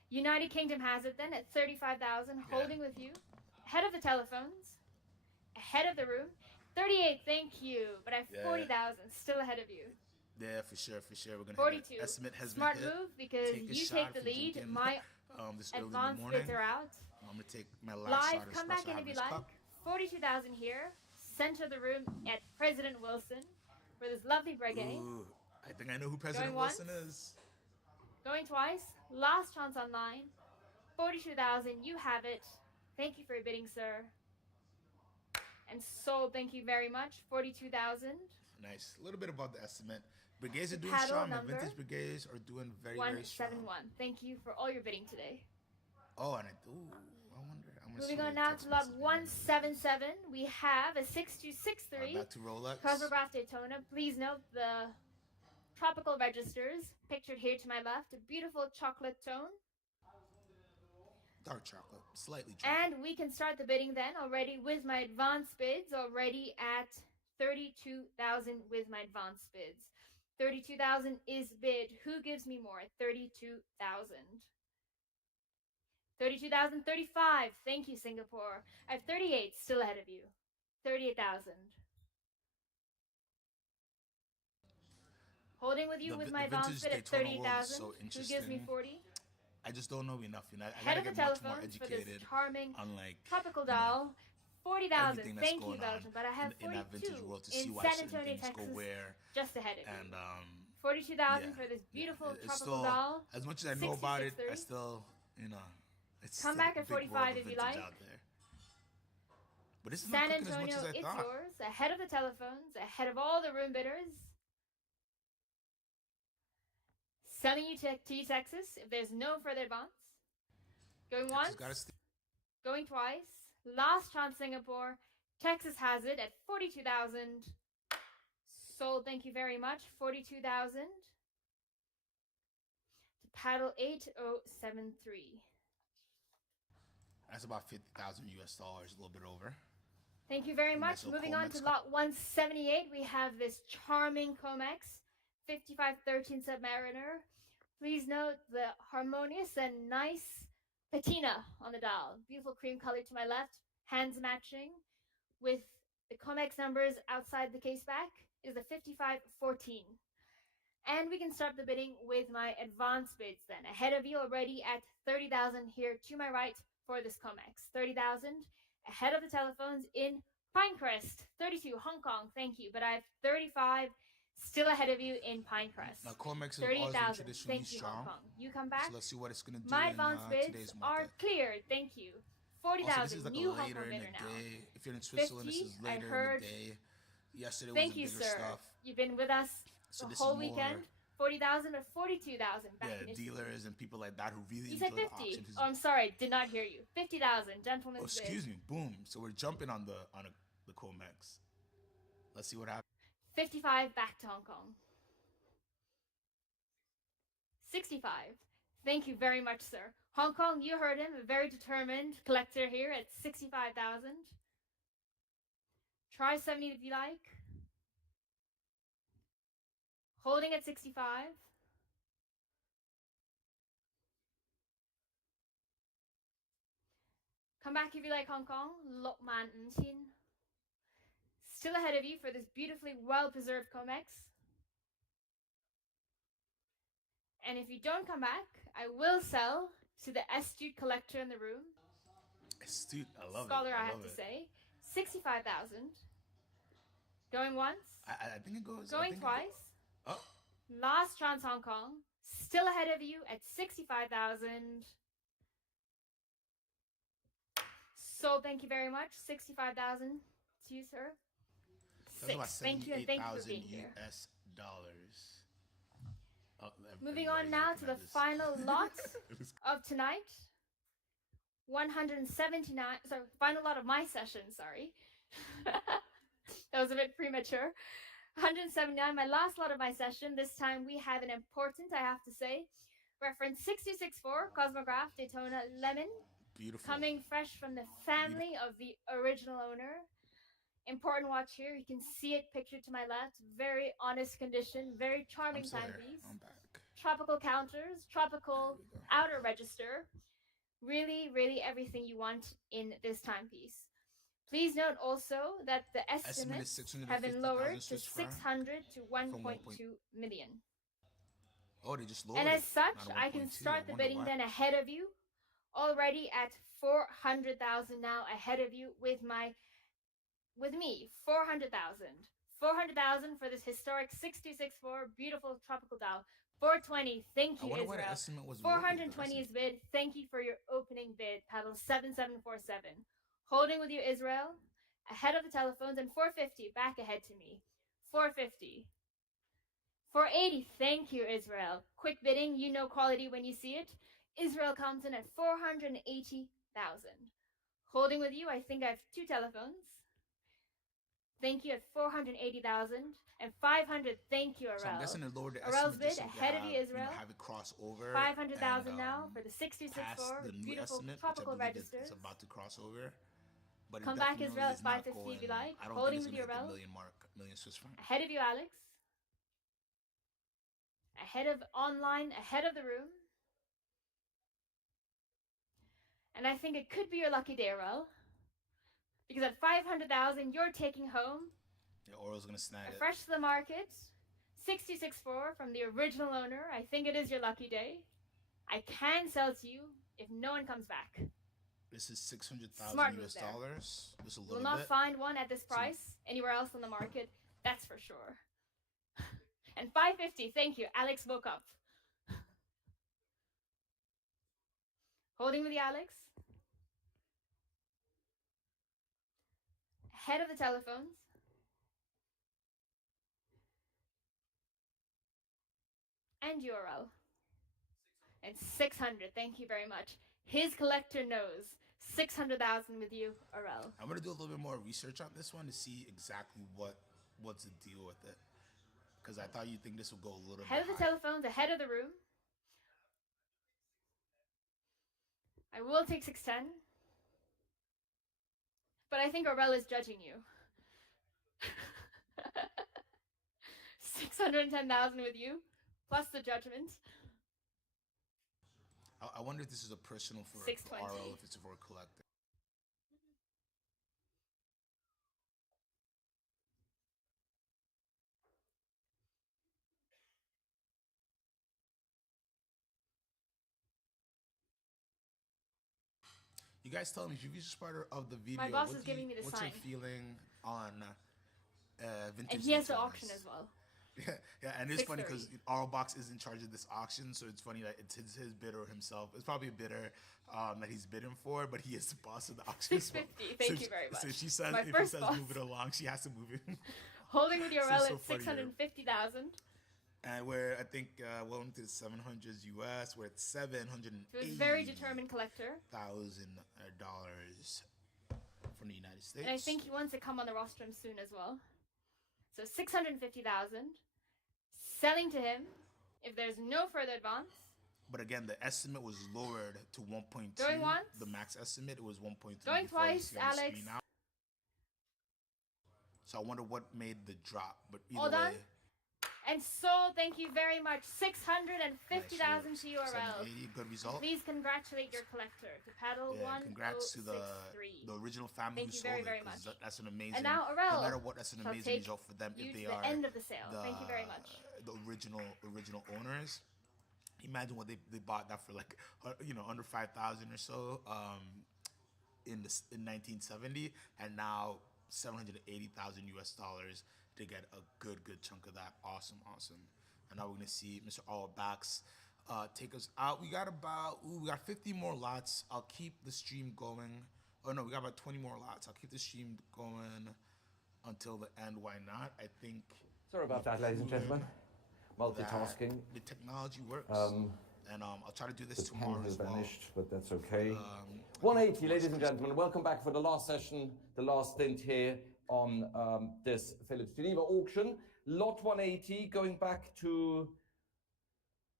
United Kingdom has it then at 35,000, holding with you. Head of the telephones, ahead of the room. 38, thank you. But I have 40,000, still ahead of you. Yeah, for sure, for sure. We're gonna 42. hit that. Estimate has Smart been hit. move because Take a you shot take the if you're lead. drinking, My this early in the advanced morning. bids are out. I'm gonna take my last Live, shot of come back espresso in out if of you this like. cup. 42,000 here, center of the room at President Wilson for this lovely breguet. Ooh, I think I know who President Going Wilson once. is. Going twice. Last chance online. 42,000. You have it. Thank you for your bidding, sir. And sold. Thank you very much. 42,000. Nice. A little bit about the estimate. Brigades are doing Paddle strong. The number vintage brigades are doing very, very strong. 171. Thank you for all your bidding today. Oh, and I wonder. I'm gonna Moving see on what now text to lot message 177. We have a 6263 back to Rolex. Cosmograph Daytona. Please note the tropical registers pictured here to my left. A beautiful chocolate tone. Dark chocolate, slightly chocolate. And we can start the bidding then already with my advance bids already at 32,000 with my advance bids. 32,000 is bid. Who gives me more? 32,000. 32,035. Thank you, Singapore. I have 38 still ahead of you. 38,000. Holding with you with my advance bid at 30,000. So Who gives me 40? I just don't know enough. I Head gotta of the get much more telephones for educated this charming on tropical doll. 40,000. everything that's Thank you, going Belgium. But I have in that 42 vintage world to see in why San certain Antonio, things Texas, go where. just ahead of you. And 42,000 for this beautiful it's tropical still, doll. as much as I know about it, I 6630. still, it's Come still back a at big world 45 of if you vintage like. out there. But this is not San cooking as much Antonio, as I it's thought. yours. Ahead of the telephones, ahead of all the room bidders. Selling you to Texas if there's no further advance. Going once. Going twice. Last chance Singapore. Texas has it at 42,000. Sold, thank you very much. 42,000. To paddle 8073. That's about 50,000 US dollars, a little bit over. Thank you very much. Nice little Moving on Comex to lot 178, we have this charming Comex 5513 Submariner. Please note the harmonious and nice patina on the dial. Beautiful cream color to my left, hands matching with the Comex numbers outside the case back is the 5514. And we can start the bidding with my advance bids then. Ahead of you already at 30,000 here to my right for this Comex. 30,000 ahead of the telephones in Pinecrest. 32, Hong Kong, thank you. But I have 35 still ahead of you in Pinecrest. Now, Comex has always been 30,000, traditionally thank you, strong. Hong Kong. You come back. So let's see what it's going to do My in advance today's bids are market. cleared, thank you. Also, 40,000, this is like new a Hong later Kong in bidder the now. day. If you're in Switzerland, 50, this is later I heard. in the day. Yesterday Thank was you, the bigger sir. stuff. You've been with us So the this whole is more, weekend. 40,000 or 42,000 back in history. dealers and people like that who really You enjoy said the 50. auction. Oh, I'm sorry, did not hear you. 50,000, gentlemen. Oh, excuse me. Boom. So we're jumping on the Comex. Let's see what happens. 55 back to Hong Kong. 65. Thank you very much, sir. Hong Kong, you heard him, a very determined collector here at 65,000. Try 70 if you like. Holding at 65. Come back if you like, Hong Kong. Lokman Ntin. Still ahead of you for this beautifully well-preserved Comex. And if you don't come back, I will sell to the astute collector in the room. Astute, I love Scholar, it. I have to say. 65,000. Going once. I think it goes. Going twice. Oh. Last chance, Hong Kong. Still ahead of you at 65,000. So thank you very much. 65,000 to you, sir. Thank you, and thank you for being here. US dollars. Oh, moving on now to the final lot of tonight. 179. Sorry, final lot of my session. Sorry, that was a bit premature. 179. My last lot of my session. This time we have an important, I have to say, reference 6264 Cosmograph Daytona Lemon. Beautiful. Coming fresh from the family of the original owner. Important watch here. You can see it pictured to my left. Very honest condition. Very charming timepiece. I'm back. tropical counters, tropical outer register. Really, really everything you want in this timepiece. Please note also that the Estimate is estimates have been 650,000 lowered to Swiss franc 600 to from 1. 1.2 million. Oh, they just lowered And it. as such, Not a I can 1.2. start the wonder bidding why. then ahead of you, already at 400,000 now ahead of you with me, 400,000. 400,000 for this historic 664 beautiful tropical dial. 420, thank I you, wonder why the Israel. estimate was lowered. 420 is bid. Thank you for your opening bid, paddle 7747. Holding with you, Israel, ahead of the telephones, and 450, back ahead to me. 450. 480, thank you, Israel. Quick bidding, you know quality when you see it. Israel comes in at 480,000. Holding with you, I think I have two telephones. Thank you at 480,000 and 500. Thank you, Arel. So I'm guessing they lowered the Arel's estimate bid just so ahead of you, Israel. have it cross over. 500,000 now for the 664 the new beautiful estimate, tropical which I believe registers. it's about to cross over. But Come it back, definitely Israel, at is not 550 if you going. like. I don't Holding think with it's you, going to hit Arel. the million Swiss franc. Ahead of you, Alex. Ahead of online, ahead of the room. And I think it could be your lucky day, Arel. Because at 500,000, you're taking home. Yeah, Oral's going to snag it. Fresh to the market. 664 from the original owner. I think it is your lucky day. I can sell to you if no one comes back. This is 600,000 US there. dollars. Just a You little will not bit. find one at this price anywhere else on the market. That's for sure. And 550, thank you. Alex woke up. Holding with you, Alex. Head of the telephones. And URL. And 600, thank you very much. His collector knows. 600,000 with you, URL. I'm going to do a little bit more research on this one to see exactly what's the deal with it. Because I thought you'd think this would go a little Head bit of the higher. telephones, ahead of the room. I will take 610. But I think Aurel is judging you. 610,000 with you, plus the judgment. I wonder if this is a personal for RL, if it's for a collector. You guys tell me, if you're just part of the video, My boss is giving me the what's sign. your feeling on vintage? And he has the auction as well. Yeah, and it's funny because Box is in charge of this auction, so it's funny that it's his bidder himself. It's probably a bidder that he's bidding for, but he is the boss of the auction. 650, thank you very much. So she says, if he says move it along, she has to move it. Holding with your at 650,000. And we're, I think, well into the 700s US. We're at $780,000 very determined collector. From the United States. And I think he wants to come on the rostrum soon as well. So 650,000. Selling to him if there's no further advance. But again, the estimate was lowered to 1.2. Going once. The max estimate was 1.3. Going twice, Alex. So I wonder what made the drop. But either all done. way. And sold, thank you very much. 650,000 to URL. Good result. Please congratulate your collector to paddle 1063. Congrats to the original family who sold it. Very much. That's an amazing. And now Arel, no matter what, that's an amazing result for them if they are the end of the sale. Thank you very much. The original owners. Imagine what they bought that for, like, under 5,000 or so in 1970, and now 780,000 US dollars to get a good chunk of that. Awesome. And now we're gonna see Mr. Allbacks take us out. We got 50 more lots. I'll keep the stream going. Oh no, we got about 20 more lots. I'll keep the stream going until the end. Why not? I think. Sorry about that, ladies and gentlemen. Multitasking. The technology works. And I'll try to do this tomorrow as well. Vanished, but that's okay. 180, ladies and gentlemen. Welcome back for the last session, the last stint here on this Phillips Geneva auction. Lot 180, going back to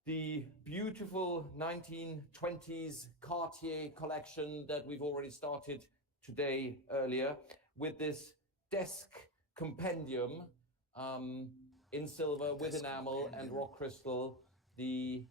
the beautiful 1920s Cartier collection that we've already started today earlier with this desk compendium in silver with enamel and rock crystal. The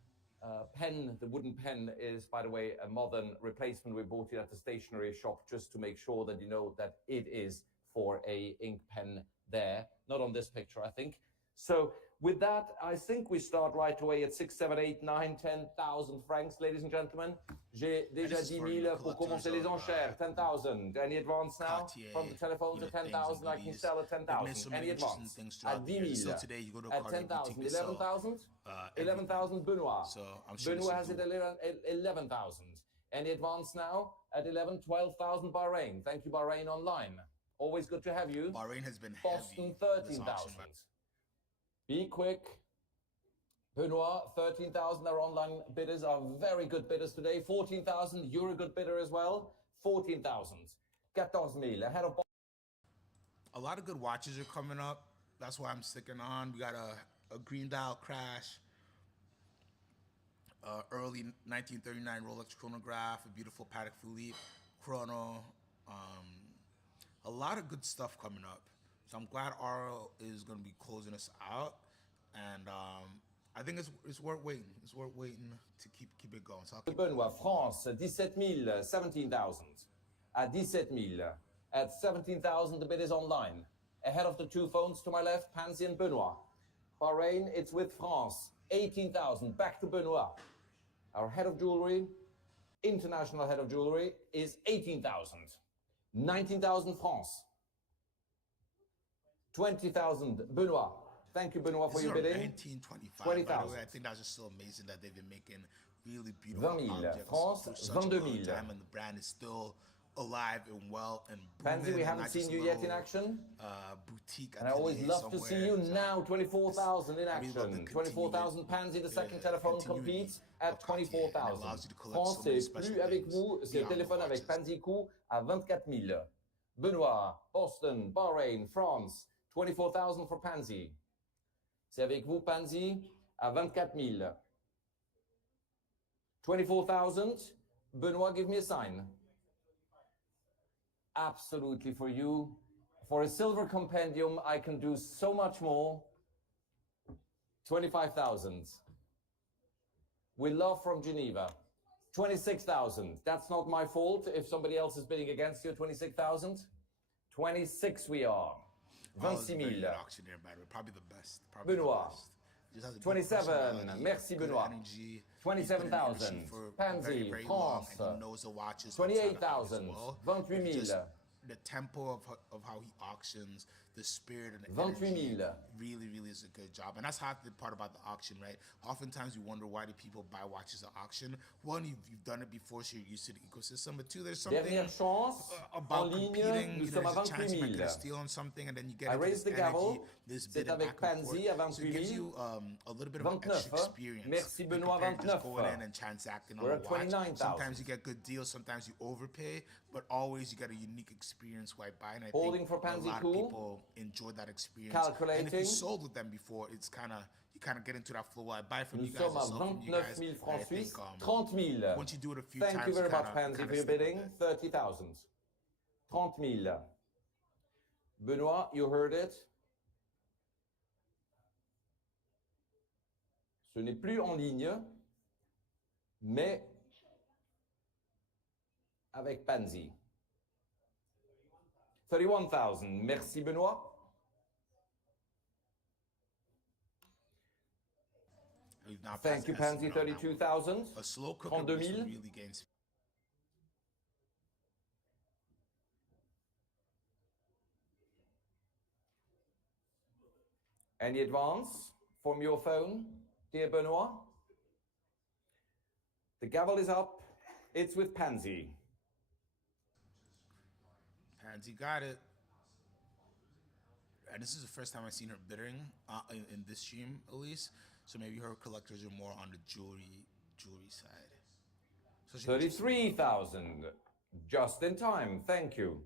pen, the wooden pen, is, by the way, a modern replacement. We bought it at the stationery shop just to make sure that you know that it is for a ink pen there. Not on this picture, I think. So with that, I think we start right away at 6, 7, 8, 9, 10,000 francs, ladies and gentlemen. J'ai déjà 10,000 pour commencer les enchères. 10,000. Any advance now? Cartier, From the telephones at 10,000, I can sell at 10,000. Any advance? At 10,000. Today, you go to At 10,000. 11,000? 11,000, Benoit. So I'm sure Benoit has it at 11,000. Any advance now? At 11, 12,000 Bahrain. Thank you, Bahrain Online. Always good to have you. Bahrain has been Boston, heavy. 13,000. Be quick. Benoit, 13,000. Our online bidders are very good bidders today. 14,000. You're a good bidder as well. 14,000. 14,000. Ahead of A lot of good watches are coming up. That's why I'm sticking on. We got a green dial crash. Early 1939 Rolex chronograph, a beautiful Patek Philippe chrono. A lot of good stuff coming up. So I'm glad RL is going to be closing us out. And I think it's worth waiting. It's worth waiting to keep it going. So Benoit, France, 17,000, 17,000. At 17,000. At 17,000, the bid is online. Ahead of the two phones to my left, Pansy and Benoit. Bahrain, it's with France, 18,000. Back to Benoit. Our head of jewelry, international head of jewelry, is 18,000. 19,000 France. 20,000 Benoit. Thank you, Benoit, for your bidding. 1925. 20,000. By the way, I think that's just so amazing that they've been making really beautiful 20,000. objects France, for such a long 22,000. time, and the brand is still alive and well and Pansy, booming, we and haven't not seen just you a yet in little, action. boutique. And I always atelier love to see you somewhere. So now. 24,000 in we love action. the 24,000 Pansy, the second telephone continuity competes at of Cartier, and it 24,000. allows you to collect France, so many c'est special plus avec things vous. C'est le beyond the téléphone avec watches. Pansy Coup à 24,000. Benoit, Boston, Bahrain, France. 24,000 for Pansy. C'est avec vous, Pansy, à 24,000. 24,000. Benoit, give me a sign. Absolutely for you. For a silver compendium, I can do so much more. 25,000. With love from Geneva. 26,000. That's not my fault if somebody else is bidding against you. 26,000. 26 we are. Oh, it's a very 26 000. good auctioneer, by the way. Probably the best. Probably Benoit. the best. He just has a good 27. personality, Merci, good Benoit. energy. 27,000. He's been in the industry for Pansy, very, very long, France. and he knows the watches inside and out as 28,000. well. 28 Just 000. the tempo of how he auctions, the spirit and the 28 energy 000. really is a good job. And that's half the part about the auction, right? Oftentimes we wonder, why do people buy watches at auction? One, you've done it before, so you're used to the ecosystem. But two, there's something Dernière chance. about En ligne, competing. nous You sommes know, à there's a chance you might 28 get a 000. steal on something, and then you get I into raise this the gavel. energy, this C'est bid and avec back and Pansy forth. à So it gives 28 000. you a little bit of an 29. extra experience. Merci, when Benoit, compared to just 29. going in and transacting on We're a at watch. 29,000. Sometimes you get good deals, sometimes you overpay, but always you get a unique experience while buying. I Holding think for a Pansy lot Cool. of people enjoy that experience. And if Calculating. you sold with them before, it's you kind of get into that flow. I buy from Nous you guys, sommes I à sell from you 29 guys. 000 and I francs think, suisses. 30 000. once you do it a few Thank times, you very much, kinda Pansy, for your stick with bidding. it. 30,000. 30 000. Benoit, you heard it. Ce n'est plus en ligne, mais avec Pansy. 31,000. Merci, Benoit. We've now Thank passed you, the Pansy. estimate on that one. 32,000. A slow cooker 32 000. really gains. Any advance from your phone, dear Benoit? The gavel is up. It's with Pansy. Pansy got it. And this is the first time I've seen her bidding in this stream, at least. So maybe her collectors are more on the jewelry side. So 33,000. Just in time. Thank you.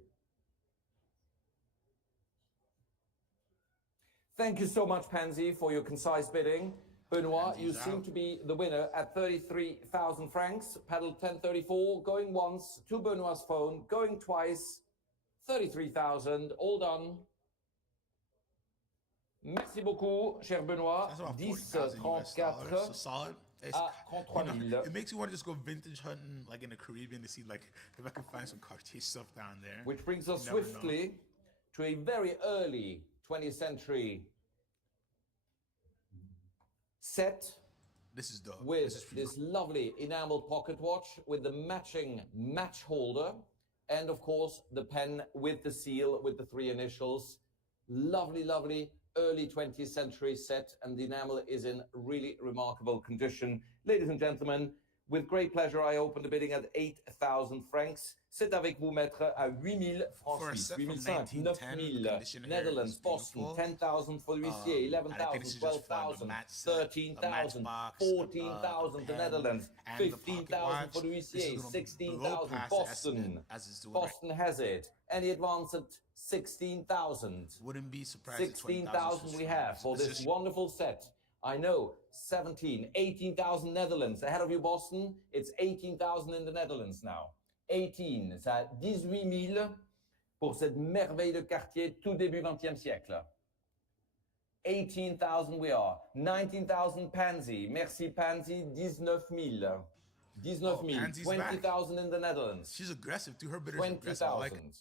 Thank you so much, Pansy, for your concise bidding. Benoit, Pansy's you seem out. to be the winner at 33,000 francs. Paddle 1034, going once to Benoit's phone, going twice. 33,000, all done. Merci beaucoup, cher Benoît. That's about 10, 40,000 US dollars. So 34 solid. It's, à 33 000. it makes you want to just go vintage hunting, like in the Caribbean, to see like if I can find some Cartier stuff down there. Which brings us You never know. swiftly to a very early 20th century set This is dope. with This is pretty this lovely enameled pocket watch with the matching match holder and of course the pen with the seal with the 3 initials. Lovely, lovely early 20th century set, and the enamel is in really remarkable condition. Ladies and gentlemen, with great pleasure, I open the bidding at 8,000 francs. C'est avec vous, maître, à 8,000 francs For a suisses. set from 8,500, 1910, 9,000. the condition here Netherlands, is Boston, beautiful. 10,000 for the huissier, And I think this 11,000, is just fun, 12,000, the match set, a 13,000, matchbox, 14,000 the pen, Netherlands, and the pocket 15,000 for the watch. This huissier, is gonna be 16,000 below past Boston. estimate, as it's doing right. Boston has it. Any advance at 16,000. Wouldn't be surprised if 16,000 we have for It's this just- wonderful set. I know, 17, 18,000 Netherlands. Ahead of you, Boston. It's 18,000 in the Netherlands now. 18, c'est à 18 000 pour cette merveille de quartier tout début 20e siècle. 18,000 we are. 19,000 Pansy. Merci Pansy, 19 000. 19 000. Pansy's back. 20,000 in the Netherlands. She's aggressive too. Her bidders are aggressive. I 20,000. like it.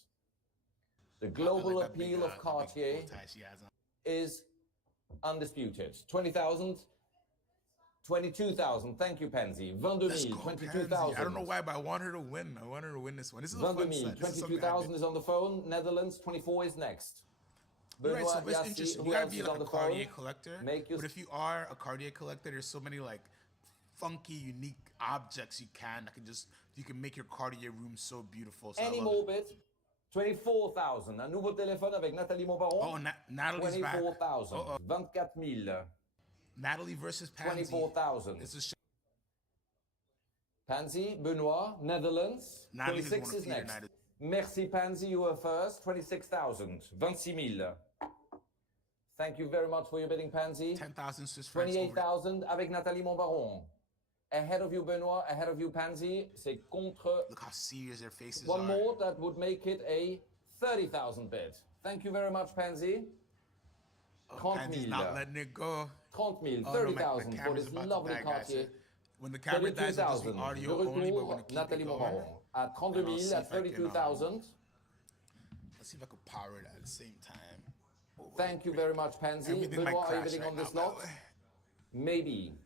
The I global like that big, appeal of that big Cartier bow tie she has on. is undisputed. 20,000, 22,000. Thank you, Pansy. 22 Let's 000, go, Pansy. 22,000. I don't know why, but I want her to win. I want her to win this one. This is a fun 22 000, set. This is something I 22,000 is on the phone. Netherlands, 24 is next. Right, so Benoit it's Yassi, interesting. who You gotta else be is like on a the phone? Cartier collector. Make your But if you are a Cartier collector, there's so many like funky, unique objects you can make your Cartier room so beautiful. So Any I love more it. bid? 24,000. Un nouveau téléphone avec Nathalie Montbaron. Oh, Natalie's back. 24,000. Uh-oh. 24 000. Natalie versus Pansy. 24,000. It's a sh- Pansy, Benoit, Netherlands. Natalie's 26 one of is Peter next. Natalie. Merci Pansy, you were first. 26,000. 26 000. Thank you very much for your bidding, Pansy. 10,000 Swiss francs. Over. 28,000 avec Nathalie Montbaron. Ahead of you, Benoit. Ahead of you, Pansy. C'est contre. Look how serious their faces One are. more, that would make it a 30,000 bid. Thank you very much, Pansy. Oh, 30 Pansy's 000. not letting it go. 30 000, Oh, no, 30,000 for camera's this about to lovely die, guys. Cartier. When the camera dies, it'll just be 32,000. audio De only, but we're retour, gonna keep Nathalie it going. Montbaron. À 32 And I'll 000, see at if I can, 32,000. Let's see if I can power it at the same time. Oh, Thank you very much, Pansy. everything might Benoit, are you crash bidding right on this now, by the lot? way. Maybe.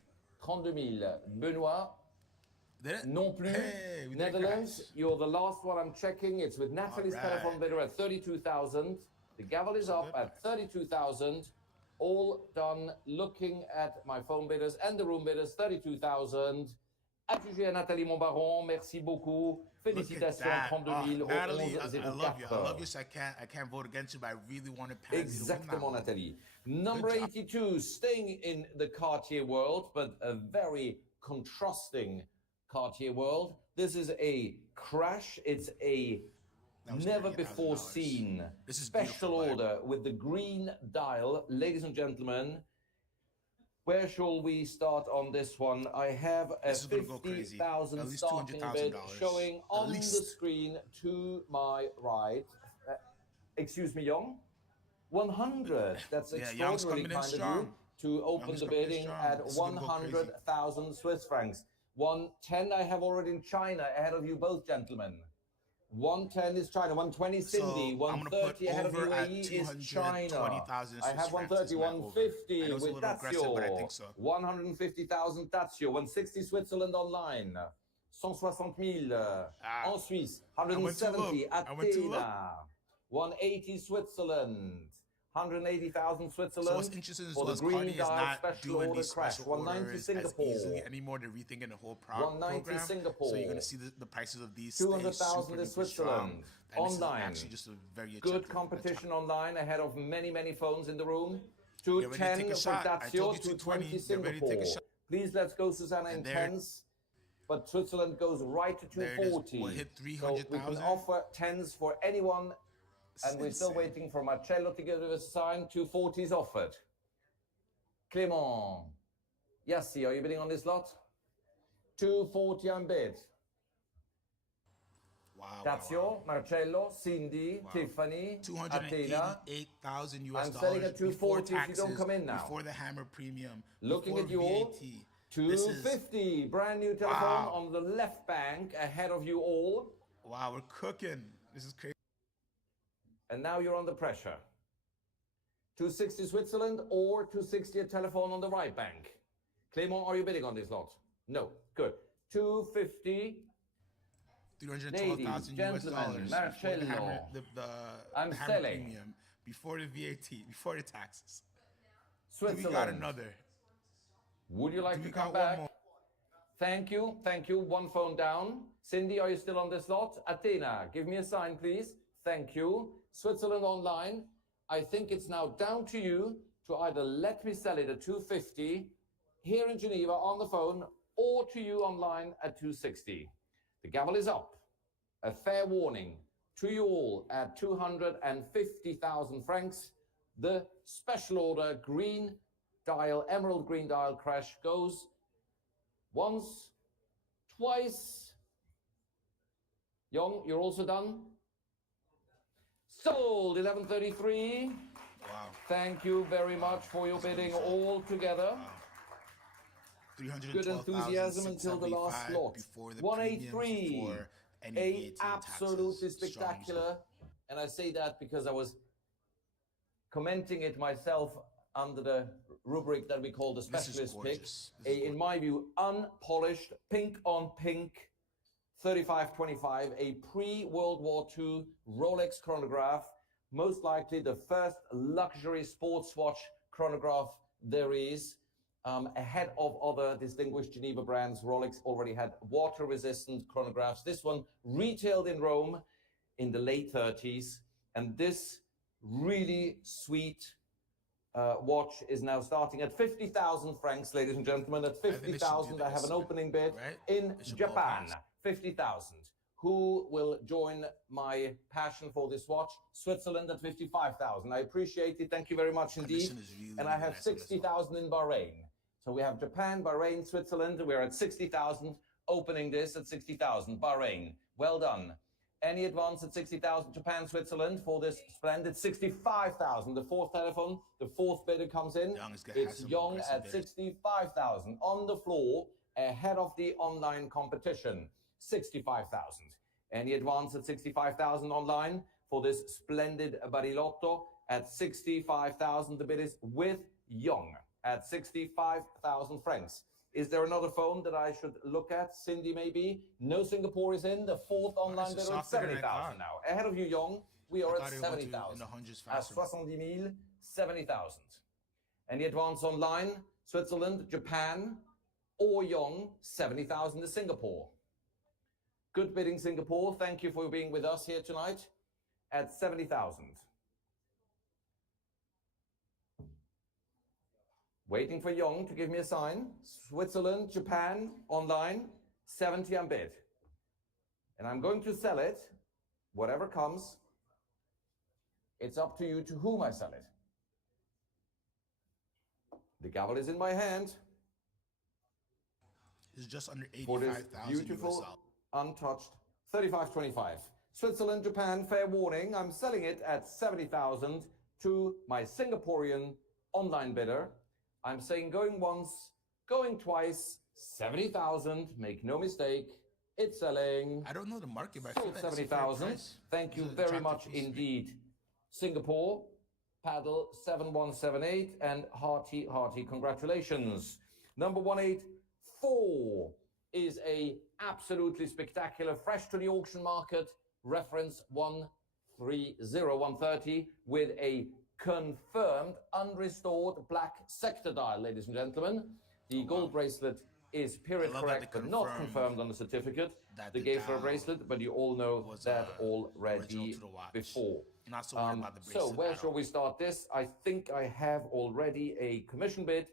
32 000. Benoit, Did it? non plus. Hey, we didn't Netherlands, crash. you're the last one I'm checking. It's with Natalie's All right. telephone bidder at 32,000. The gavel is up at 32,000. All done looking at my phone bidders and the room bidders, 32,000. Adjugé à Nathalie Montbaron, merci beaucoup. Look at Félicitations, that. 32 000 au Natalie, 11 I love you. I love 04. you, so I can't vote against you, but I really wanted Pansy to win that Exactement, one. Nathalie. Number Good job. 82, staying in the Cartier world, but a very contrasting Cartier world. This is a crash. It's a That was never $38,000. before seen This is special beautiful, order with the green dial. Ladies and gentlemen, where shall we start on this one? I have a This is gonna go crazy. 50,000 At least starting bid $200,000. showing At on the least. screen to my right. Excuse me, Young? 100. That's Yeah, Young's extraordinarily coming in kind of you strong. to open Young's the coming in bidding strong. at This is gonna go crazy. 100,000 Swiss francs. 110 I have already in China ahead of you both, gentlemen. 110 is China. 120 So, Cindy. I'm gonna put 130 ahead of over at UAE is China. 220,000 I have Swiss francs 130, as my over. I 150 know it's a with little aggressive, but I think Tazio. so. 150,000 Tazio. 160 Switzerland online. 160 000 en Suisse. I went too low. 170 I went too low. Athena. 180 Switzerland. 180,000 So Switzerland what's interesting is for the was green Cartier is dial not special doing order these crash. special 190 orders Singapore. as easily anymore. They're rethinking the whole 190 program. Singapore. So you're going to see the prices of these stay 200,000 super in duper strong. Switzerland. And this is Online. actually just a very Good attractive competition online ahead of many, many phones in the room. Get ready to 210 take a for shot. I Tazio, told you 220 220. Get ready to take a Singapore. shot. Please let's go, Susanna, in And there- tens. But Switzerland goes right to There it is. 240. We'll hit So we 300,000. can offer tens for anyone. And we're still insane. waiting for Marcello to give us a sign. 240 is offered. Clément. Yassi, are you bidding on this lot? 240 on bid. Tazio, Marcello, Cindy, Tiffany, Athena. 288,000 US I'm dollars selling at before 240 if you don't taxes, come in now. before the hammer premium, Looking before at you all, VAT. 250, brand new telephone on the left bank ahead of you all. Wow, we're cooking. This is crazy. And now you're under pressure. 260 Switzerland or 260 a telephone on the right bank. Clément, are you bidding on this lot? No, good. 250. 312,000 US gentlemen, dollars. Marcello. I'm the hammer selling. premium, before the VAT, before the taxes. Switzerland. We got another. Would you like to come got back? one more? Thank you. One phone down. Cindy, are you still on this lot? Athena, give me a sign, please. Thank you. Switzerland online. I think it's now down to you to either let me sell it at 250 here in Geneva on the phone or to you online at 260. The gavel is up. A fair warning to you all at 250,000 francs. The special order green dial, emerald green dial crash goes once, twice. Young, you're also done? Sold, 1133. Wow. Thank you very much for your bidding all together. Good enthusiasm until the last lot. 183. Absolutely spectacular. And I say that because I was commenting it myself under the rubric that we call the specialist pick. In my view, unpolished, pink on pink, 3525, a pre-World War II Rolex chronograph, most likely the first luxury sports watch chronograph there is, ahead of other distinguished Geneva brands. Rolex already had water-resistant chronographs. This one retailed in Rome in the late 30s, and this really sweet watch is now starting at 50,000 francs, ladies and gentlemen. At 50,000, I have an opening bid in Japan. 50,000. Who will join my passion for this watch? Switzerland at 55,000. I appreciate it. Thank you very much indeed. And I have 60,000 in Bahrain. So we have Japan, Bahrain, Switzerland. We're at 60,000. Opening this at 60,000. Bahrain. Well done. Any advance at 60,000? Japan, Switzerland for this splendid 65,000. The fourth telephone, the fourth bidder comes in. It's Young at 65,000 on the floor ahead of the online competition. 65,000. Any advance at 65,000 online for this splendid Barilotto at 65,000. The bid is with Young at 65,000 francs. Is there another phone that I should look at? Cindy, maybe? No Singapore is in. The fourth online bidder at 70,000 now. Ahead of you, Young. We are at 70,000. At 70,000, 70,000. Any advance online? Switzerland, Japan, or Young, 70,000 to Singapore. Good bidding, Singapore. Thank you for being with us here tonight at 70,000. Waiting for Young to give me a sign. Switzerland, Japan, online, 70 on bid. And I'm going to sell it, whatever comes. It's up to you to whom I sell it. The gavel is in my hand. It's just under for this 85,000 beautiful, untouched 3525. Switzerland, Japan, fair warning. I'm selling it at 70,000 to my Singaporean online bidder. I'm saying going once, going twice, 70,000. Make no mistake, it's selling. I don't know the market, but I sold feel like 70,000. Thank you very much indeed, Singapore. Paddle 7178 and hearty congratulations. Number 184 is a absolutely spectacular, fresh to the auction market, reference 130 with a confirmed, unrestored black sector dial, ladies and gentlemen. The gold bracelet is period correct, but not confirmed on the certificate. They gave for a bracelet, but you all know that already before. Not so worried about the bracelet. So where shall we start this? I think I have already a commission bid.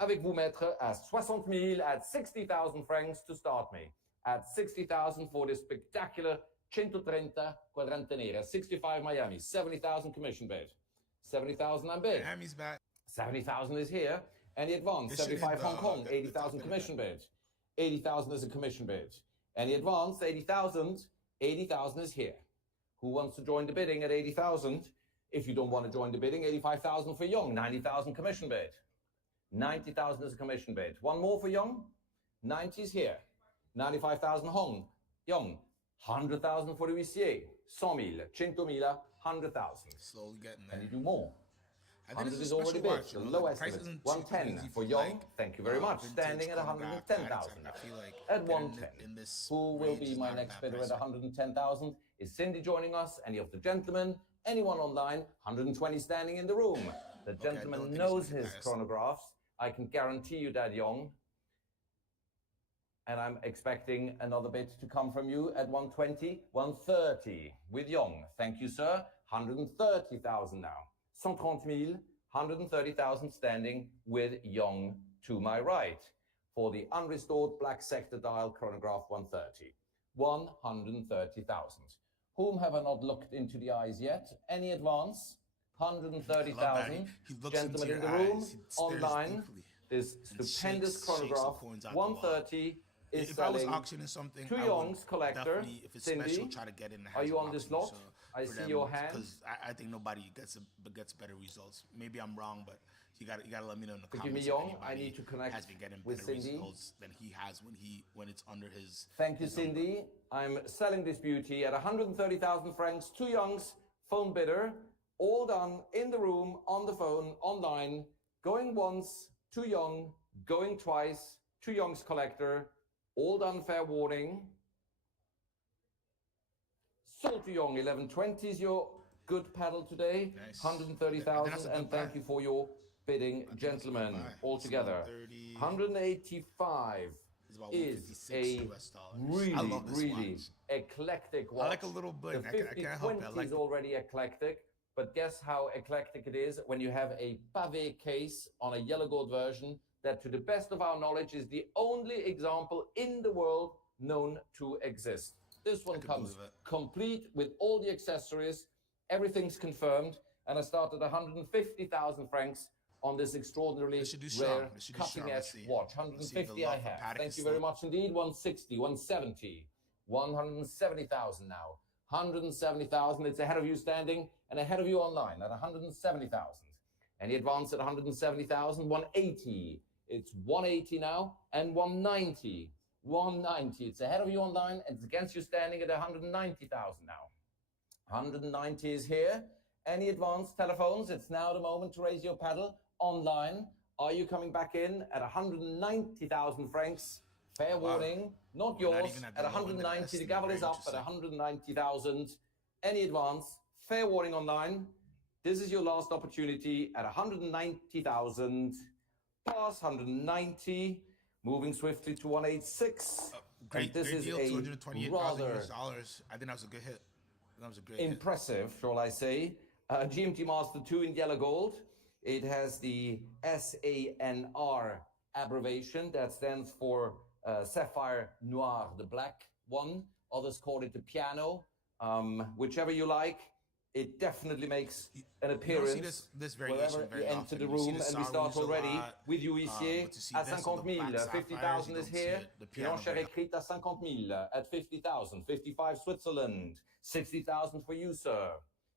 Avec vous, maître, à 60,000, at 60,000 francs to start me. At 60,000 for this spectacular 130 Quadrantenere. 65 Miami, 70,000 commission bid. 70,000 I'm bid. Miami's back. 70,000 is here. Any advance? 75 Hong Kong, 80,000 commission bid. 80,000 is a commission bid. Any advance? 80,000 80,000 is here. Who wants to join the bidding at 80,000? If you don't want to join the bidding, 85,000 for Young, 90,000 commission bid. 90,000 is a commission bid. One more for Young. 90 is here. 95,000 Hong. Young. 100,000 for the huissier. 100,000, 100,000, 100,000. Slowly getting Can there. you do more? I think 100 it's is a already special bid. watch, The you know, low like, the price estimate, isn't too 110 crazy for for, Young. like, Thank you very much. vintage Standing at chronograph 110,000. I feel like At getting 110. in this Who will range be is my not a next bad bidder price. at 110,000? Is Cindy joining us? Any of the gentlemen? Anyone online? 120 standing in the room. The I don't gentleman think it's knows gonna be his nice. chronographs. I can guarantee you that, Young. And I'm expecting another bid to come from you at 120, 130 with Young. Thank you, sir. 130,000 now. 130,000, 130,000 standing with Young to my right for the unrestored black sector dial chronograph 130. 130,000. Whom have I not looked into the eyes yet? Any advance? 130,000. He looks Gentlemen into in the your room, eyes. He stares online. deeply. This And stupendous shakes chronograph, the coins out the wall. 130 is If I was selling auctioning something, to I Young's would collector. definitely, if it's special, Cindy, try to get in the are hands you of on this auctioneers, lot? so I for see them, your hand. Because I think nobody gets better results. Maybe I'm wrong, but you got to let me know in the Forgive me, comments. Young. If I anybody need to connect has been getting with better Cindy. results than he has when it's under his. Thank you, his number. Cindy. I'm selling this beauty at 130,000 francs to Young's phone bidder. All done in the room, on the phone, online. Going once to Young, going twice to Young's collector. All done, fair warning. Sold to Young, 1120 is your good paddle today. Nice. 130,000, That's a and good thank buy. you for your bidding, that's a good gentlemen, buy. altogether. 130. 185 It's about is 156 a US dollars. really, I love this really watch. eclectic watch. I like a little bling. The I 50 can't help it. I 20 like is already eclectic, but guess how eclectic it is when you have a pavé case on a yellow gold version that, to the best of our knowledge, is the only example in the world known to exist. This one can comes believe it. complete with all the accessories. Everything's confirmed, and I started 150,000 francs on this extraordinarily They should do strong. rare, They should do strong. cutting-edge Let's see. watch. Let's see if the 150 I love for have. Paddock Thank is you very still- much indeed. 160, 170, 170,000 now. 170,000. It's ahead of you standing and ahead of you online at 170,000. Any advance at 170,000? 180. It's 180 now and 190. 190. It's ahead of you online and it's against you standing at 190,000 now. 190 is here. Any advanced telephones? It's now the moment to raise your paddle online. Are you coming back in at 190,000 francs? Fair warning, not We're not yours. even At at the low end of the 190, the estimate gavel is range, up just at like- 190,000. Any advance? Fair warning online. This is your last opportunity at 190,000. Pass 190. Moving swiftly to 186. Great, And this great is deal, a 228,000 rather US dollars. I think that was a good hit. That was a great hit. impressive, shall I say. GMT Master 2 in yellow gold. It has the SANR abbreviation. That stands for Sapphire Noir, the black one. Others call it the piano. Whichever you like. It definitely makes an You appearance don't see this variation wherever very you enter often. the You see room, the and we start Saris a already lot, with you ici but to see at this, 50 the 000. black sapphires, 50,000 you is don't see here. it. The piano Enchère very écrite à 50 000 at 50,000. 55 Switzerland. 60,000 for you, sir.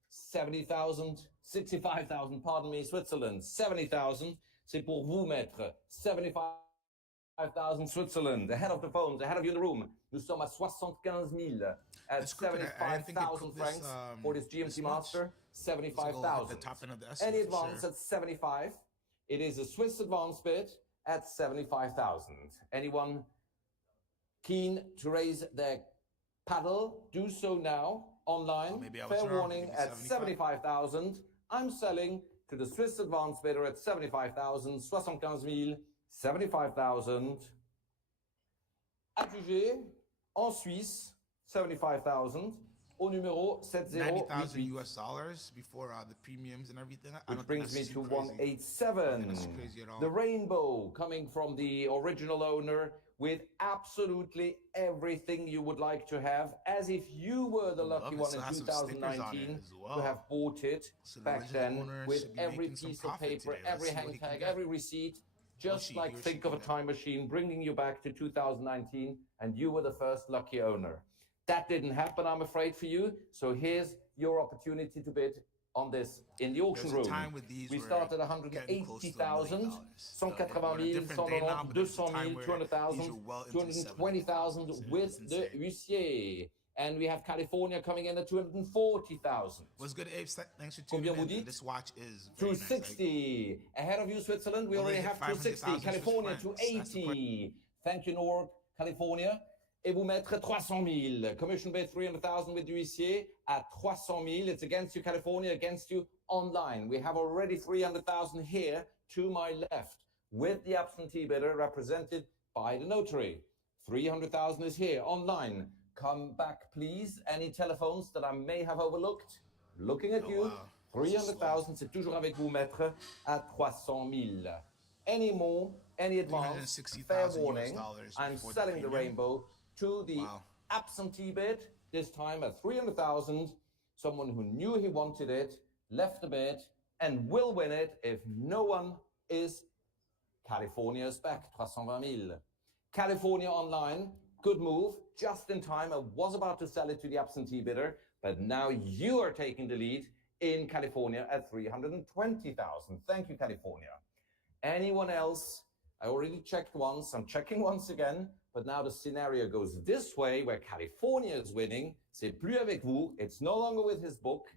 70,000, 65,000, pardon me, Switzerland. 70,000, c'est pour vous, maître. 75,000 Switzerland. Ahead of the phones, ahead of you in the room. Nous sommes à 75 000 at It's quick, and I didn't think it 75,000 cooked this, francs for this GMT this much. Master. It's like at 75,000. the top end of the estimate, Any for advance sure. at 75. It is a Swiss advance bid at 75,000. Anyone keen to raise their paddle? Do so now online. Maybe I was Fair wrong. warning Maybe at 75,000. I'm selling to the Swiss advance bidder at 75,000. 75 000. 75,000. Adjugé en Suisse, 75,000. Au numéro 90,000 7088. US dollars before the premiums and everything. I Which don't think brings me that's to too crazy. 187. That's crazy at all. The rainbow coming from the original owner with absolutely everything you would like to have, as if you were the lucky it. one Still in has some stickers on it 2019 as to well. have bought it So the back original then owner with should be every making some piece of profit paper, today. Let's every see what hang he can tag, get. every receipt, just she- like he or think she of a can get. time machine, bringing you back to 2019, and you were the first lucky owner. That didn't happen, I'm afraid, for you. So here's your opportunity to bid on this in the auction room. We start at 180,000, 180,000, 190,000, 200,000, 200,000, 220,000 with the huissier. And we have California coming in at 240,000. What's good, Abe? Thanks for Combien tuning vous in. dites? This watch is very nice. 260. Ahead of you, Switzerland. We already have 260. California, 280. Thank you, Nord, California. Et vous mettre 300,000. Commission bid 300,000 with huissier at 300,000. It's against you, California, against you online. We have already 300,000 here to my left with the absentee bidder represented by the notary. 300,000 is here online. Come back, please. Any telephones that I may have overlooked? Looking at you. Wow. 300,000, c'est toujours avec vous, maître, à 300,000. Any more, any advance, fair warning. I'm selling the rainbow to the absentee bid, this time at 300,000. Someone who knew he wanted it, left the bid, and will win it if no one is California's back, 320,000. California online, good move, just in time. I was about to sell it to the absentee bidder, but now you are taking the lead in California at 320,000. Thank you, California. Anyone else? I already checked once. I'm checking once again. But now the scenario goes this way, where California is winning. C'est plus avec vous. It's no longer with his book.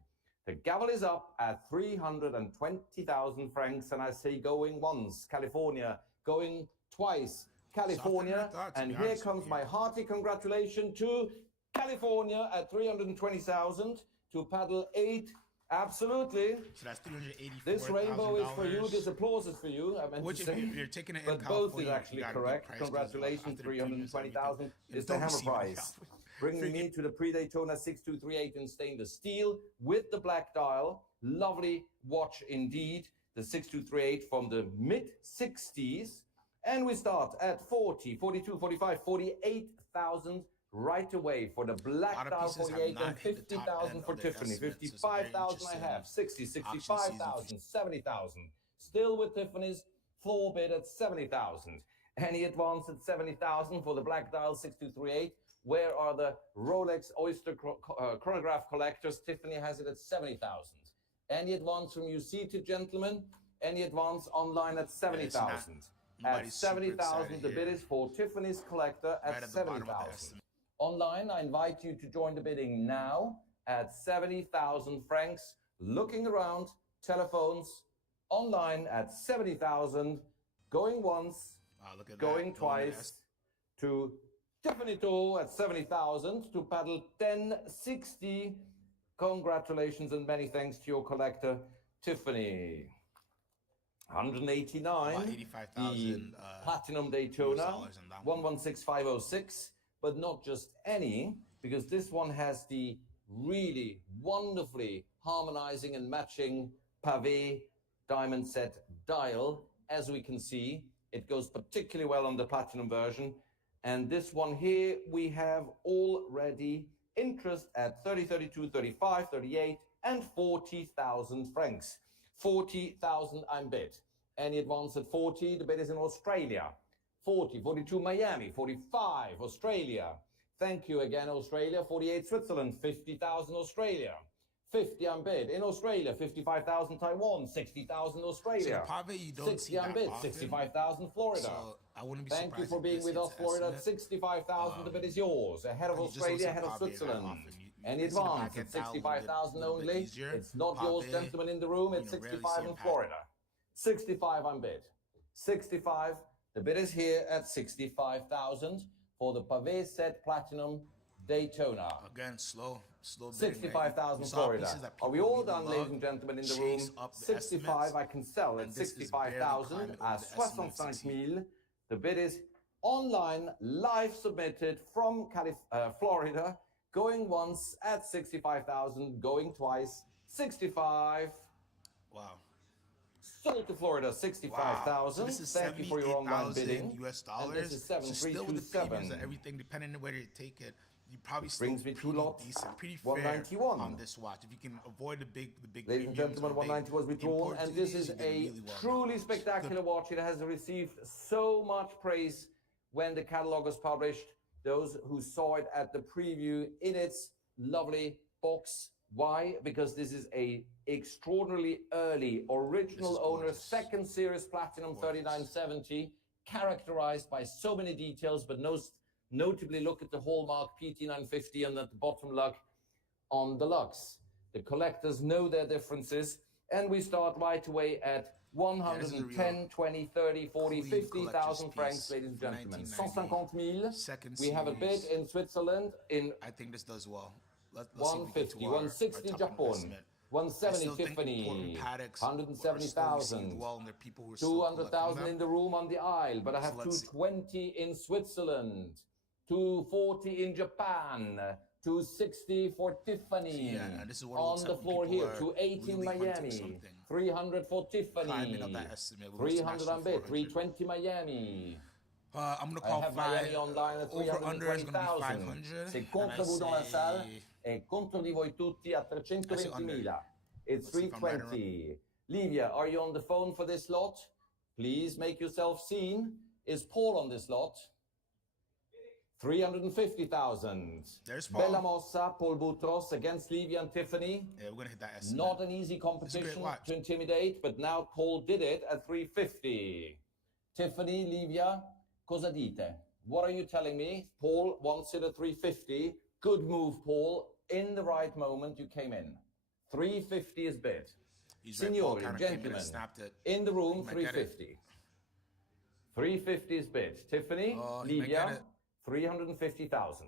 The gavel is up at 320,000 francs. And I say going once, California. Going twice, California. And here comes my hearty congratulations to California at 320,000 to paddle 8. Absolutely. So that's $384,000. This rainbow is for you. This applause is for you. I meant Which, to say. if you're taking it in But both is actually correct. Congratulations, 320,000 is the hammer prize. Bringing me to the pre-Daytona 6238 in stainless steel with the black dial. Lovely watch indeed. The 6238 from the mid-60s. And we start at 40, 42, 45, 48,000 right away for the black dial 48 and 50,000 for Tiffany. 55,000 I have, 60, 65,000, 70,000. Still with Tiffany's floor bid at 70,000. Any advance at 70,000 for the black dial 6238. Where are the Rolex Oyster chronograph collectors? Tiffany has it at 70,000. Any advance from you seated, gentlemen? Any advance online at 70,000? At 70,000, the bid is for Tiffany's collector at 70,000. Online, I invite you to join the bidding now at 70,000 francs. Looking around, telephones, online at 70,000. Going once, going twice to Tiffany Tool at 70,000 to paddle 1060. Congratulations and many thanks to your collector, Tiffany. 189, the Platinum Daytona, 116506. But not just any, because this one has the really wonderfully harmonizing and matching pavé diamond set dial. As we can see, it goes particularly well on the platinum version. And this one here, we have already interest at 30, 32, 35, 38, and 40,000 francs. 40,000 I'm bid. Any advance at 40, the bid is in Australia. 40, 42 Miami, 45 Australia. Thank you again, Australia. 48 Switzerland, 50,000 Australia. 50 I'm bid. In Australia, 55,000 Taiwan, 60,000 Australia. So you don't 60 I'm bid, 65,000 Florida. So I wouldn't be Thank you for being with us, Florida. 65,000, the bid is yours. Ahead of Australia, ahead of Switzerland. Any advance at 65,000 only. It's not yours, gentlemen in the room. It's 65 in Florida. 65 I'm bid. 65. The bid is here at 65,000 for the pavé set platinum Daytona. Again, slow 65,000 Florida. Are we all done, ladies and gentlemen in the room? 65 I can sell at 65,000 at 65,000. The bid is online, live submitted from Florida, going once at 65,000, going twice, 65. Wow. Sold to Florida, 65,000. So this is Thank you for your online bidding. US dollars. And this is 7327. Everything, depending on where you take it, you probably brings me two lots. Decent, pretty 191 fair on this watch. If you can avoid the big. Ladies and gentlemen, 190 was withdrawn, and this is a truly spectacular watch. It has received so much praise when the catalog was published. those who saw it at the preview in its lovely box. Why? Because this is a extraordinarily early original owner, gorgeous. second series platinum 3970, characterized by so many details, but notably look at the hallmark PT950 and at the bottom lug on the lugs. The collectors know their differences, and we start right away at 110, 20, 30, 40, 50,000 francs, ladies and gentlemen. 150,000. We have a bid in Switzerland in I think this does well. Let's 150, 160 Japan, 170 Tiffany, 170,000, 200,000 in the room on the aisle, but I have 220 in Switzerland, 240 in Japan, 260 for Tiffany. This is what on the floor here, 280 in Miami, 300 for Tiffany, 300 on bid, 320 Miami. I'm gonna call Miami online at over under is gonna be 500. C'est contre vous dans la salle e contre di voi tutti a 320.000. It's 320. Livia, are you on the phone for this lot? Please make yourself seen. Is Paul on this lot? 350,000. There's Paul. Bella mossa, Paul Boutros against Livia and Tiffany. Yeah, we're gonna hit that estimate. Not an easy competition to intimidate, but now Paul did it at 350. Tiffany, Livia, cosa dite? What are you telling me? Paul wants it at 350. Good move, Paul. In the right moment, you came in. 350 is bid. Signori, gentlemen, in the room, 350. 350 is bid. Tiffany, Livia, 350,000.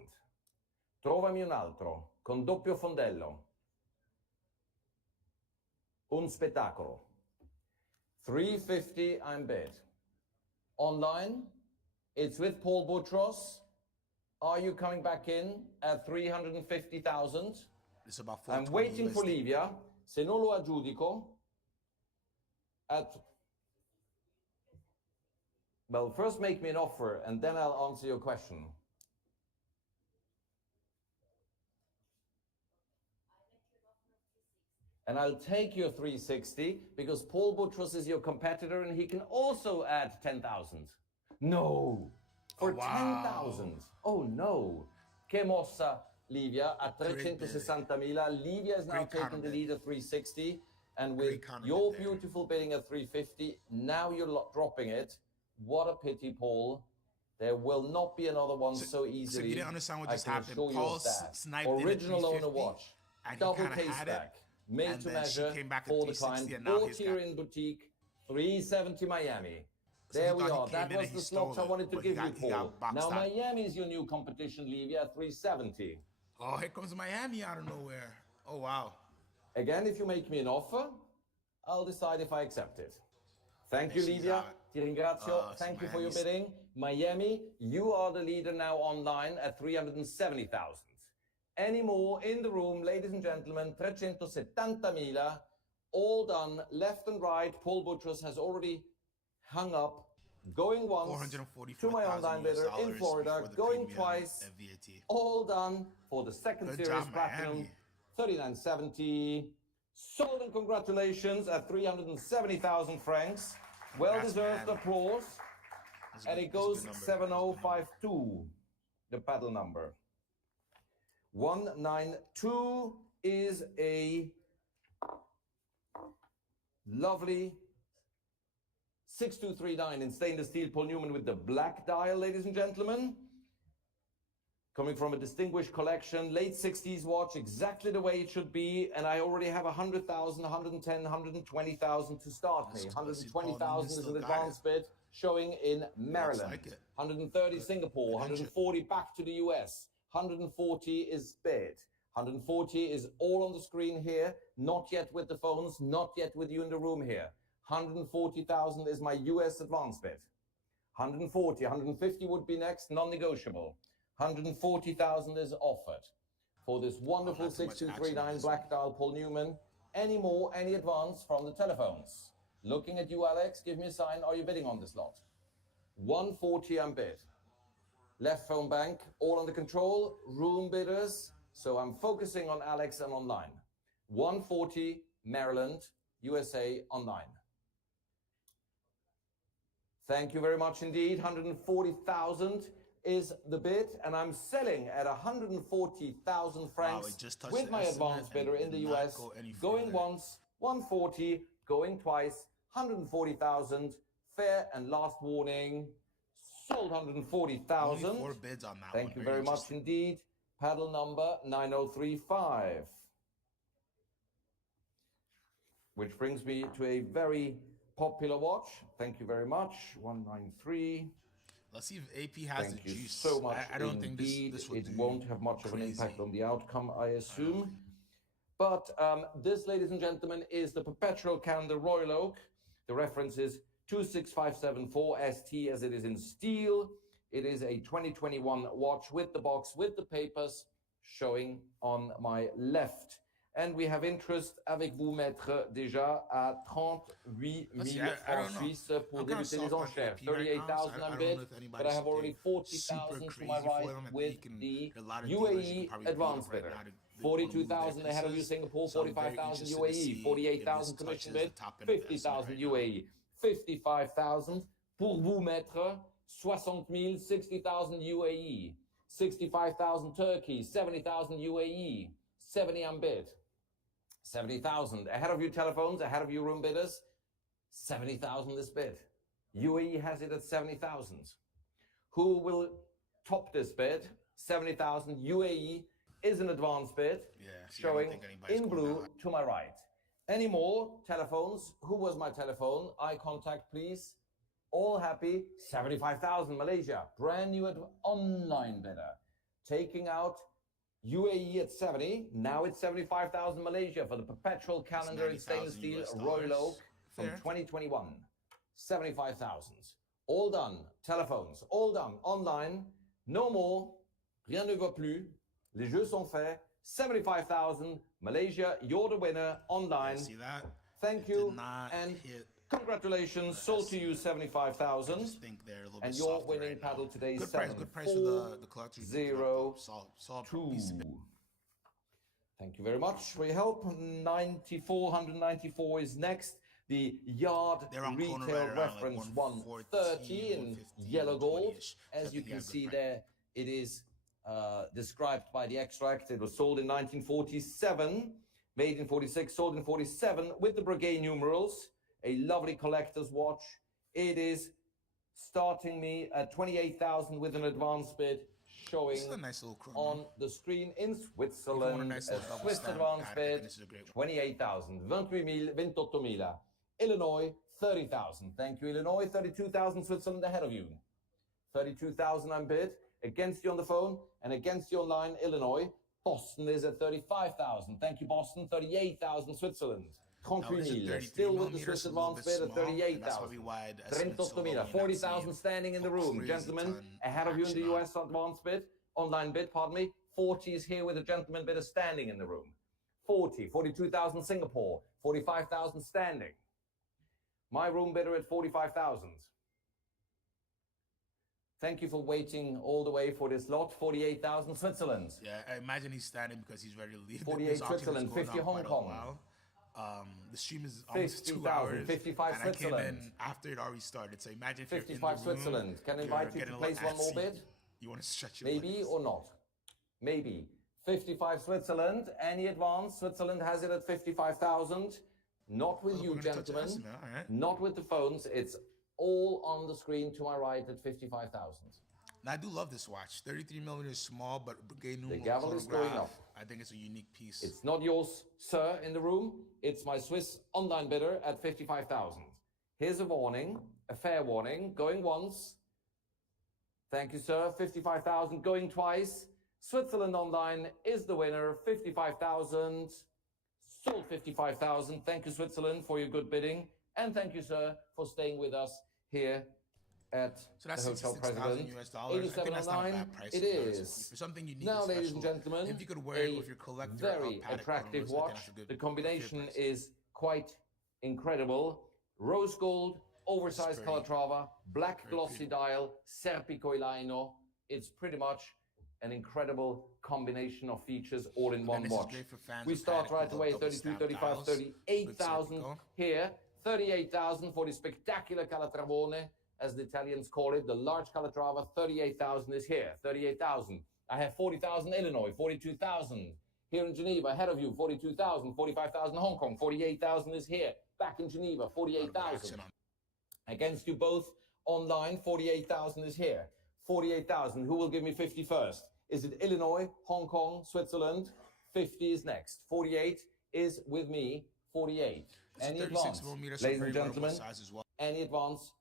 Trovami un altro, con doppio fondello. Un spettacolo. 350, I'm bid. Online, it's with Paul Boutros. Are you coming back in at 350,000? It's about I'm waiting for Livia. Se non lo aggiudico, well, first make me an offer and then I'll answer your question. And I'll take your 360 because Paul Boutros is your competitor and he can also add 10,000. No, for 10,000. Oh no. Che mossa, Livia, at 360.000. Livia is now taking the lead at 360. And with your beautiful bidding at 350, now you're dropping it. What a pity, Paul. There will not be another one so easily. So you didn't understand what just happened. Paul sniped original owner watch. Double case back. Made to measure for the client. Bought here in boutique. 370 Miami. There we are. That was the slot I wanted to give you, Paul. Now Miami is your new competition, Livia, at 370. Oh, here comes Miami out of nowhere. Oh, wow. Again, if you make me an offer, I'll decide if I accept it. Thank you, Livia. Ti ringrazio. Thank you for your bidding. Miami, you are the leader now online at 370,000. Any more in the room, ladies and gentlemen, 370.000. All done, left and right. Paul Boutros has already hung up. Going once to my online bidder in Florida. Going twice. All done for the second series platinum. 3970. Sold and congratulations at 370,000 francs. Well-deserved applause. And it goes 7052, the paddle number. 192 is a lovely 6239 in stainless steel Paul Newman with the black dial, ladies and gentlemen. Coming from a distinguished collection, late 60s watch, exactly the way it should be. And I already have 100,000, 110, 120,000 to start me. 120,000 is an advance bid showing in Maryland. 130 Singapore, 140 back to the US. 140 is bid. 140 is all on the screen here, not yet with the phones, not yet with you in the room here. 140,000 is my US advance bid. 140, 150 would be next, non-negotiable. 140,000 is offered for this wonderful 6239 black dial Paul Newman. Any more, any advance from the telephones? Looking at you, Alex, give me a sign. Are you bidding on this lot? 140 I'm bid. Left phone bank, all under control. Room bidders. So I'm focusing on Alex and online. 140 Maryland, USA online. Thank you very much indeed. 140,000. is the bid, and I'm selling at 140,000 francs it just touched with the my estimate advance and bidder in did the not US. go any Going further. once, 140, going twice, 140,000. Fair and last warning, sold Only 140,000. 4 bids on that Thank one. you very much interesting. indeed. Paddle number 9035. Which brings me to a very popular watch. Thank you very much. 193. Let's see if AP has Thank the you juice. so much. I don't think indeed. this will It do won't have much of an crazy. impact on the outcome, I assume. But this, ladies and gentlemen, is the perpetual calendar Royal Oak. The reference is 26574 ST as it is in steel. It is a 2021 watch with the box, with the papers showing on my left. And we have interest avec vous, maître, déjà à 38 000 francs Suisse pour débuter les enchères. 38,000 I'm bid, but I have already 40,000 to my right with the UAE advance bidder. 42,000 ahead of you, Singapore, 45,000 UAE, 48,000 commission bid, 50,000 UAE, 55,000 pour vous, maître, 60 000, 60,000 UAE, 65,000 Turkey, 70,000 UAE, 70 I'm bid. 70,000 ahead of you, telephones, ahead of you, room bidders. 70,000 this bid. UAE has it at 70,000. Who will top this bid? 70,000. UAE is an advance bid, showing in blue to my right. Any more telephones? Who was my telephone? Eye contact, please. All happy. 75,000 Malaysia. Brand new online bidder. Taking out UAE at 70, now it's 75,000 Malaysia for the perpetual calendar in stainless steel Royal Oak from 2021. 75,000. All done. Telephones, all done. Online, no more. Rien ne va plus. Les jeux sont faits. 75,000 Malaysia, you're the winner online. See that? Thank you and congratulations. Sold to you 75,000. And your winning paddle today is 7,402. Thank you very much for your help. 9,494 is next. The yard retail reference 130 in yellow gold. As you can see there, it is described by the extract. It was sold in 1947, made in 46, sold in 47 with the Breguet numerals. A lovely collector's watch. It is starting me at 28,000 with an advance bid showing on the screen in Switzerland. A Swiss advance bid, 28,000. 28,000. Illinois, 30,000. Thank you, Illinois. 32,000 Switzerland ahead of you. 32,000 I'm bid. Against you on the phone and against you online, Illinois. Boston is at 35,000. Thank you, Boston. 38,000 Switzerland. 38,000, still with the Swiss advance bid at 38,000. 38,000, 40,000 standing in the room. Gentlemen, ahead of you in the US advance bid, online bid, pardon me. 40 is here with a gentleman bidder standing in the room. 40, 42,000 Singapore, 45,000 standing. My room bidder at 45,000. Thank you for waiting all the way for this lot. 48,000 Switzerland. Yeah, I imagine he's standing because he's ready to leave. 48 Switzerland, 50 Hong Kong. The stream is almost 2 hours. 55 and Switzerland. I came in after it already started. So imagine if 55 you're in the room, Switzerland. Can I invite you to place one more bid? You want to stretch your Maybe legs. or not? Maybe. 55 Switzerland. Any advance? Switzerland has it at 55,000. Not with you, gentlemen. Not with the phones. It's all on the screen to my right at 55,000. And I do love this watch. 33 millimeters small, but Breguet numeral. The gavel is going up. I think it's a unique piece. It's not yours, sir, in the room. It's my Swiss online bidder at 55,000. Here's a warning, a fair warning. Going once. Thank you, sir. 55,000. Going twice. Switzerland online is the winner. 55,000. Sold 55,000. Thank you, Switzerland, for your good bidding. And thank you, sir, for staying with us here at the Hotel President. $87.09. It is. For something unique now, and ladies and special, gentlemen, if you could wear it with your collector very attractive watch. The combination is quite incredible. Rose gold, oversized Calatrava, black glossy dial, Serpico. It's pretty much an incredible combination of features all in one watch. We start right away, 32, 35, 38,000 here. 38,000 for the spectacular Calatravone as the Italians call it, the large Calatrava, 38,000 is here, 38,000. I have 40,000 Illinois, 42,000. Here in Geneva, ahead of you, 42,000, 45,000 Hong Kong, 48,000 is here. Back in Geneva, 48,000. Against you both online, 48,000 is here. 48,000, who will give me 50 first? Is it Illinois, Hong Kong, Switzerland? 50 is next. 48 is with me, 48. Any advance, ladies and gentlemen, any advance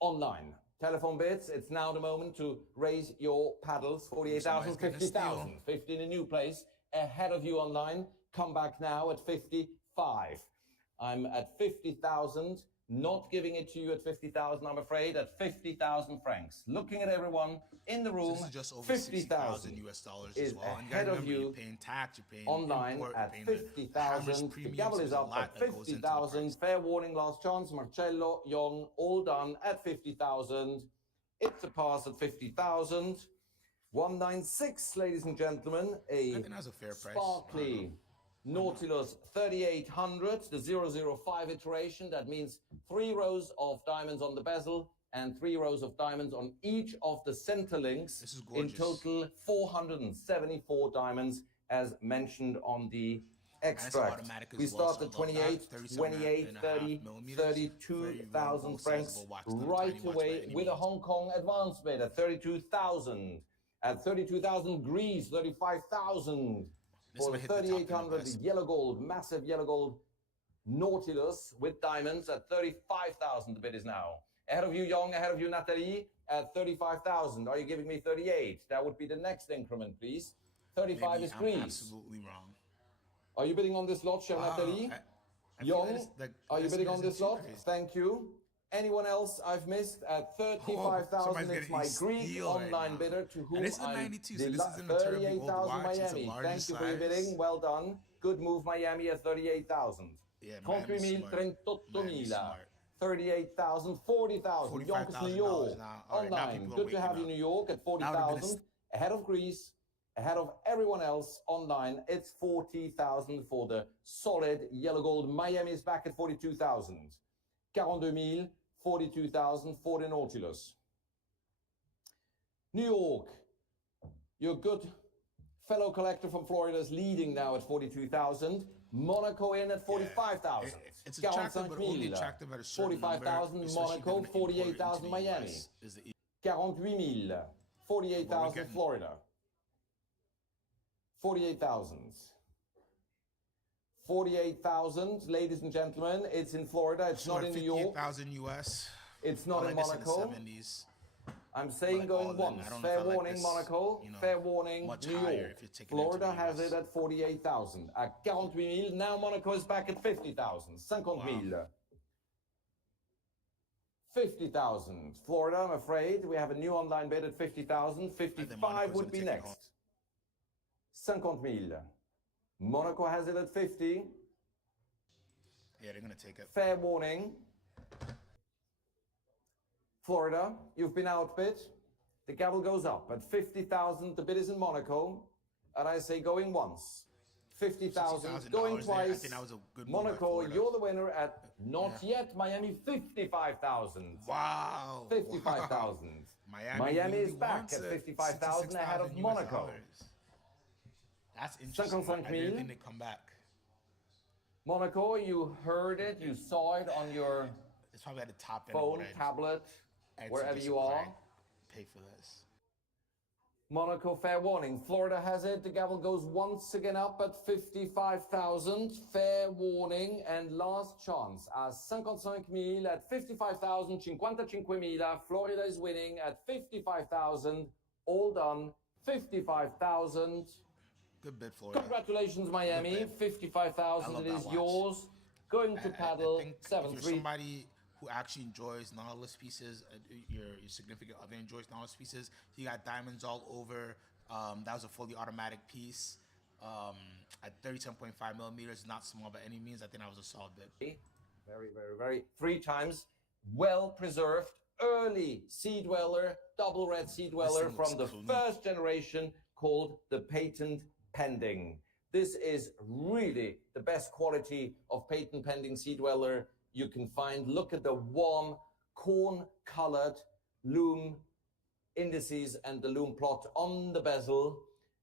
online. Telephone bits, it's now the moment to raise your paddles. 48,000, 50,000. 50 in a new place. Ahead of you online, come back now at 55. I'm at 50,000, not giving it to you at 50,000, I'm afraid, at 50,000 francs. Looking at everyone in the room, 50,000 US dollars is as well. ahead of you, you're paying tax, you're paying online import, at you're paying 50,000. The gavel is up at 50,000. Fair warning, last chance. Marcello, Young, all done at 50,000. It's a pass at 50,000. 196, ladies and gentlemen. I think that's a fair price. Sparkly Nautilus 3800, the 005 iteration. That means 3 rows of diamonds on the bezel and 3 rows of diamonds on each of the center links. This is gorgeous. In total, 474 diamonds, as mentioned on the extract. We start at 28, 28, 30, 32,000 francs right away with a Hong Kong advance bid at 32,000. At 32,000, Greece, 35,000. For the 3,800, the yellow gold, massive yellow gold Nautilus with diamonds at 35,000. The bid is now. Ahead of you, Young, ahead of you, Nathalie, at 35,000. Are you giving me 38? That would be the next increment, please. 35 Maybe is I'm Greece. absolutely wrong. Are you bidding on this lot, Chef Nathalie? Young, are you bidding on this lot? Thank you. Anyone else I've missed at 35,000? It's my Greek online bidder to whom I'm 38,000 Miami. Thank you for your bidding. Well done. Good move, Miami at 38,000. 38,000, 38,000, 40,000. Yonkers, New York. Online. Good to have you, New York, at 40,000. Ahead of Greece. Ahead of everyone else online, it's 40,000 for the solid yellow gold. Miami is back at 42,000. 42,000, 42,000 for the Nautilus. New York, your good fellow collector from Florida is leading now at 42,000. Monaco in at 45,000. It's attractive, but only attractive at a certain 45,000 Monaco, 48,000 Miami. 48,000, 48,000 Florida. 48,000. 48,000, ladies and gentlemen. It's in Florida. It's not in New York. 58,000 US. It's not in Monaco. I'm saying going once. Fair warning, Monaco. Fair warning, New York. Florida has it at 48,000. At 48,000. Now Monaco is back at 50,000. 50,000. 50,000. Florida, I'm afraid. We have a new online bid at 50,000. 55 would be next. 50,000. Monaco has it at 50. Yeah, they're going to take it. Fair warning. Florida, you've been outbid. The gavel goes up at 50,000. The bid is in Monaco. And I say going once. 50,000. Going twice. I think that was a good move Monaco, you're the winner at not yet. Miami, 55,000. Wow. 55,000. Miami is back at 55,000 ahead of Monaco. That's interesting. I didn't think they'd come back. Monaco, you heard it, you saw it on your it's probably at the top phone, tablet, wherever you are. Pay for this. Monaco, fair warning. Florida has it. The gavel goes once again up at 55,000. Fair warning and last chance. At 55,000 at 55,000. 55,000. Florida is winning at 55,000. All done. 55,000. Good bid, Florida. Congratulations, Miami. 55,000. It is yours. Going to paddle 7-3. If you're somebody who actually enjoys Nautilus pieces, your significant other enjoys Nautilus pieces, you got diamonds all over. That was a fully automatic piece. At 37.5 millimeters, not small by any means. I think that was a solid bid. Very, very, very. 3 times. Well preserved. Early Sea Dweller, double red Sea Dweller from the first generation, called the Patent Pending. This is really the best quality of patent pending Sea Dweller you can find. Look at the warm corn-colored loom indices and the loom plot on the bezel.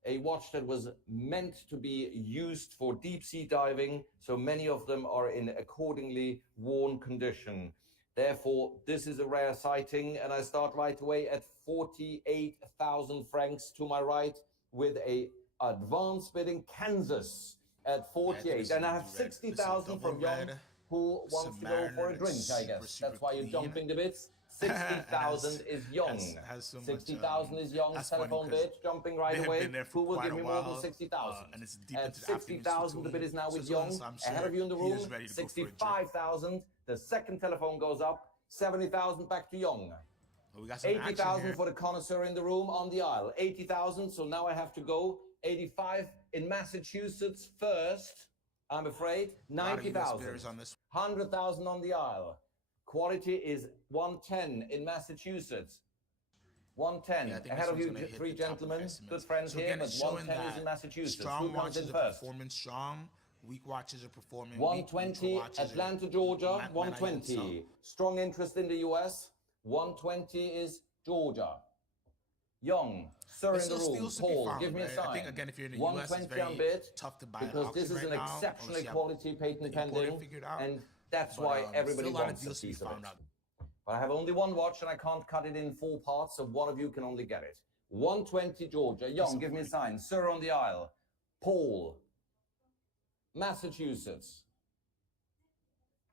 A watch that was meant to be used for deep sea diving, so many of them are in accordingly worn condition. Therefore, this is a rare sighting, and I start right away at 48,000 francs to my right with a advanced bidding Kansas at 48. And I have 60,000 from Young, who wants to go for a drink, I guess. That's why you're jumping the bits. 60,000 is Young. 60,000 is Young's telephone bid, jumping right away. Who will give me more than 60,000? At 60,000, the bid is now with Young. Ahead of you in the room, 65,000. The second telephone goes up. 70,000 back to Young. 80,000 for the connoisseur in the room on the aisle. 80,000, so now I have to go. 85 in Massachusetts first, I'm afraid. 90,000. 100,000 on the aisle. Quality is 110 in Massachusetts. 110. Yeah, ahead of you, three gentlemen, good friends so here, but 110 is in Massachusetts. Who comes in first? Performing strong. Weak watches are performing 120, Atlanta, Georgia, 120. Strong interest in the US. 120 is Georgia. Young, sir in the room, Paul, give me a sign. I think, again, if you're in the 120 on bid, tough to buy because this is an exceptionally quality patent pending, and that's why everybody wants a piece of it. But I have only one watch, and I can't cut it in 4 parts, so one of you can only get it. 120 Georgia. Young, give me a sign. Sir on the aisle. Paul, Massachusetts.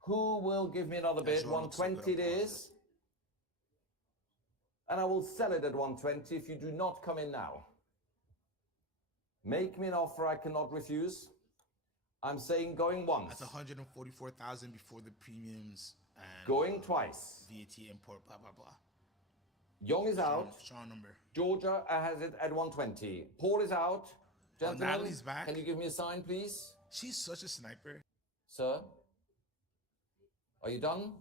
Who will give me another bid? 120 it is. And I will sell it at 120 if you do not come in now. Make me an offer I cannot refuse. I'm saying going once. That's 144,000 before the premiums. And going twice. VAT import, blah, blah, blah. Young is out. Strong number. Georgia has it at 120. Paul is out. Gentlemen, Natalie's back. Can you give me a sign, please? She's such a sniper. Sir, are you done?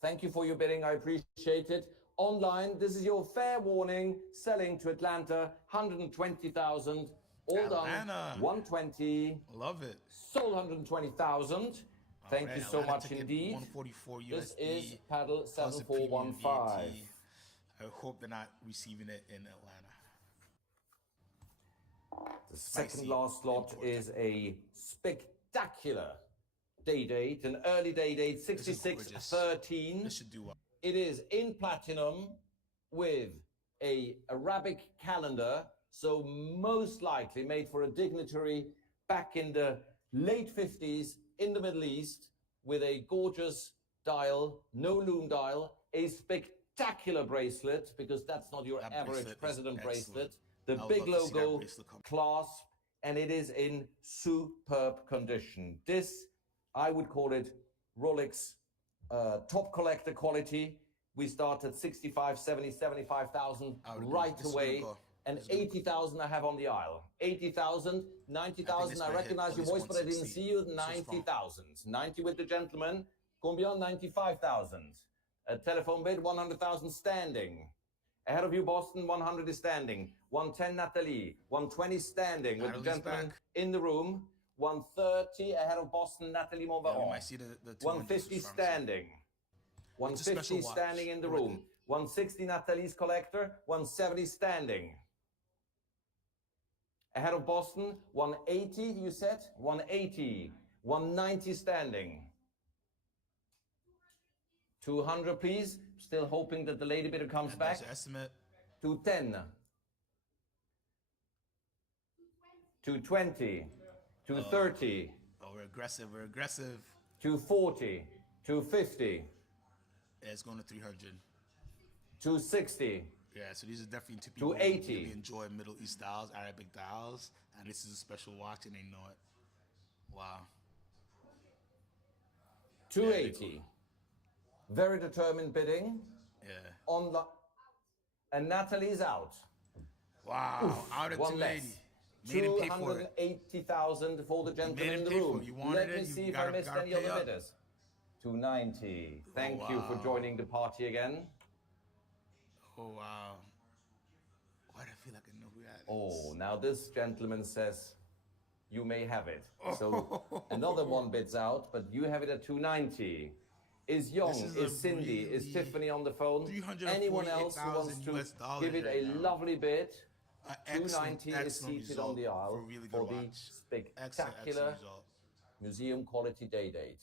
Thank you for your bidding. I appreciate it. Online, this is your fair warning. Selling to Atlanta, 120,000. All Atlanta. Done. 120. Love it. Sold 120,000. Thank you so much indeed. 144 USD. This is paddle 7415. I hope they're not receiving it in Atlanta. The second last slot is a spectacular day date, an early day date, 6613. This should do well. It is in platinum with a Arabic calendar, so most likely made for a dignitary back in the late 50s in the Middle East, with a gorgeous dial, no loom dial, a spectacular bracelet, because that's not your average president bracelet, the big logo clasp, and it is in superb condition. This, I would call it Rolex top collector quality. We start at 65, 70, 75,000 right away. And 80,000 I have on the aisle. 80,000, 90,000. I recognize your voice, but I didn't see you. 90,000. 90 with the gentleman. Combien? 95,000. A telephone bid, 100,000 standing. Ahead of you, Boston, 100 is standing. 110, Natalie. 120 standing with the gentleman in the room. 130 ahead of Boston, Natalie Montbaron. 150 standing. 150 standing in the room. 160 Natalie's collector. 170 standing. Ahead of Boston, 180 you said? 180. 190 standing. 200 please. Still hoping that the lady bidder comes back. Estimate. 210. 220. 230. Oh, we're aggressive. 240. 250. Yeah, it's going to 300. 260. Yeah, so these are definitely two people who really enjoy Middle East dials, Arabic dials, and this is a special watch, and they know it. Wow. 280. Very determined bidding. Yeah. And Natalie's out. Wow. Oof, out at one 280. 280,000 for the gentleman in the room. Let me see if I missed any other bidders. 290. Thank you for joining the party again. Oh, wow. Why do I feel like I know who that is? Oh, now this gentleman says, you may have it. So another one bids out, but you have it at 290. Is Young, This is is a Cindy, is really Tiffany on the phone? Anyone else who wants to $348,000 US give it right a now. lovely bid? Excellent, 290 is excellent seated on result the for a aisle really good for the watch. Excellent spectacular result. museum quality day date.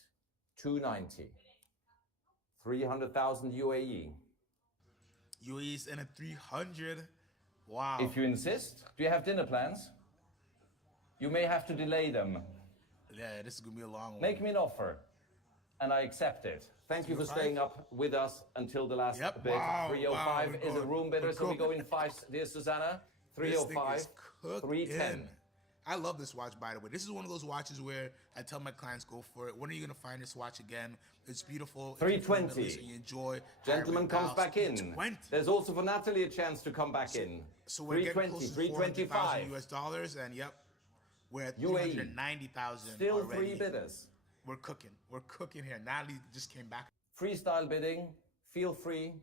290. 300,000 UAE. UAE's in at 300. Wow. If you insist, do you have dinner plans? You may have to delay them. Yeah, this is gonna be a long one. Make me an offer, and I accept it. Thank you for 305? staying up with us until the last Yep. bit. Wow, 305 wow, is a room bidder, so we go in five. Dear Susanna, This thing 305, is cooked 310. in. I love this watch, by the way. This is one of those watches where I tell my clients, go for it. When are you gonna find this watch again? It's beautiful. 320. And you enjoy. Gentleman comes back in. 320. There's also for Natalie a chance to come back in. So we're getting 320, close to 325. $400,000 US, and yep, we're at UAE. 390,000 Still already. 3 bidders. We're cooking. We're cooking here. Natalie just came back. Freestyle bidding, feel free.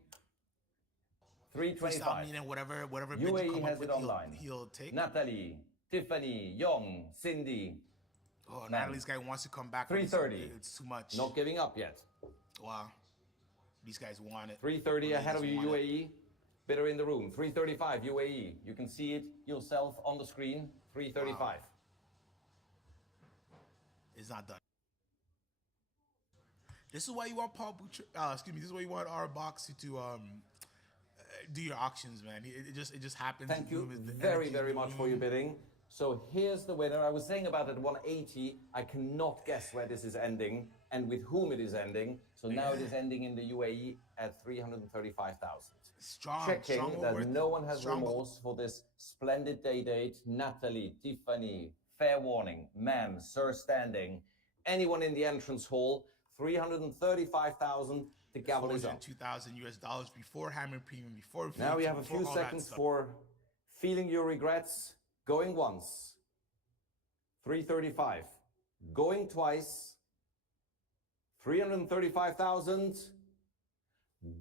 Freestyle 325. meaning whatever bid you UAE come has up with, it online. he'll take. Natalie, Tiffany, Young, Cindy, Oh, Natalie's guy wants to come back. 330. It's too much. not giving up yet. Wow. These guys want it. 330 Really ahead of just you, want it. UAE. Bidder in the room. 335 UAE. You can see it yourself on the screen. 335. It's not done. This is why you want Paul excuse me. This is why you want our box to do your auctions, man. It just happens. Thank you The very, energy very in the much for your room. bidding. So here's the winner. I was saying about it 180. I cannot guess where this is ending and with whom it is ending. So now it is ending in the UAE at 335,000. Strong. Checking strong that worth- no one has strong remorse for this splendid day date. Natalie, Tiffany, fair warning, ma'am, sir standing, anyone in the entrance hall, 335,000. The gavel is up. $2,000 US before hammer premium, before. Now we have a before few all that seconds stuff. for feeling your regrets. Going once. 335. Going twice. 335,000.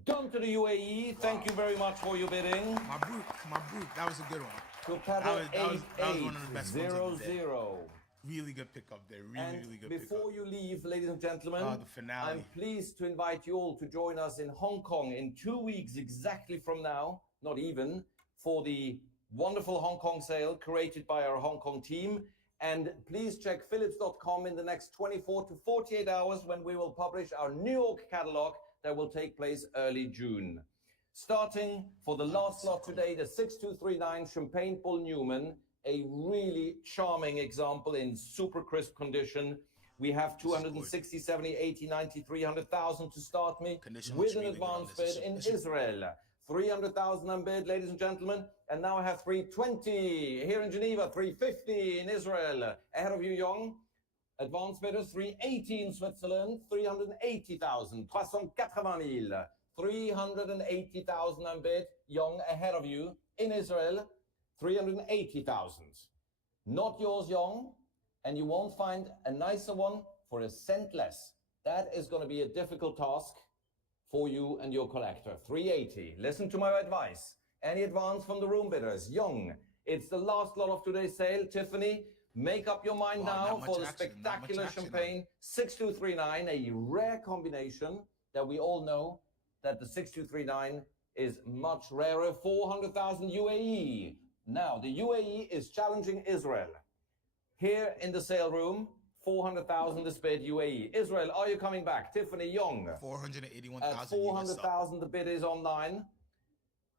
Done to the UAE. Thank you very much for your bidding. Mabruk. That was a good one. To paddle that was one of the best ones of the day. 8800. Really good pickup there. Really, And really good before pickup. you leave, ladies and gentlemen, The finale. I'm pleased to invite you all to join us in Hong Kong in 2 weeks exactly from now, not even, for the wonderful Hong Kong sale curated by our Hong Kong team. And please check Phillips.com in the next 24 to 48 hours when we will publish our New York catalog that will take place early June. Starting for the last lot today, the 6239 Champagne Bull Newman, a really charming example in super crisp condition. We have 260, 70, 80, 90, 300,000 to start me Condition with looks an really good on advance this. bid in This is- Israel. 300,000 on bid, ladies and gentlemen. And now I have 320 here in Geneva, 350 in Israel. Ahead of you, Young. Advance bidders, 380 in Switzerland, 380,000. 380 000. 380,000 on bid. Young ahead of you in Israel, 380,000. Not yours, Young, and you won't find a nicer one for a cent less. That is going to be a difficult task for you and your collector. 380. Listen to my advice. Any advance from the room bidders? Young. It's the last lot of today's sale. Tiffany, make up your mind Wow, now not much for the action, not much spectacular action champagne 6239, a rare combination that we all know that the 6239 is much rarer. 400,000 UAE. Now, the UAE is challenging Israel. Here in the sale room, 400,000 is bid UAE. Israel, are you coming back? Tiffany Young. 481,000 At 400,000, the bid is online.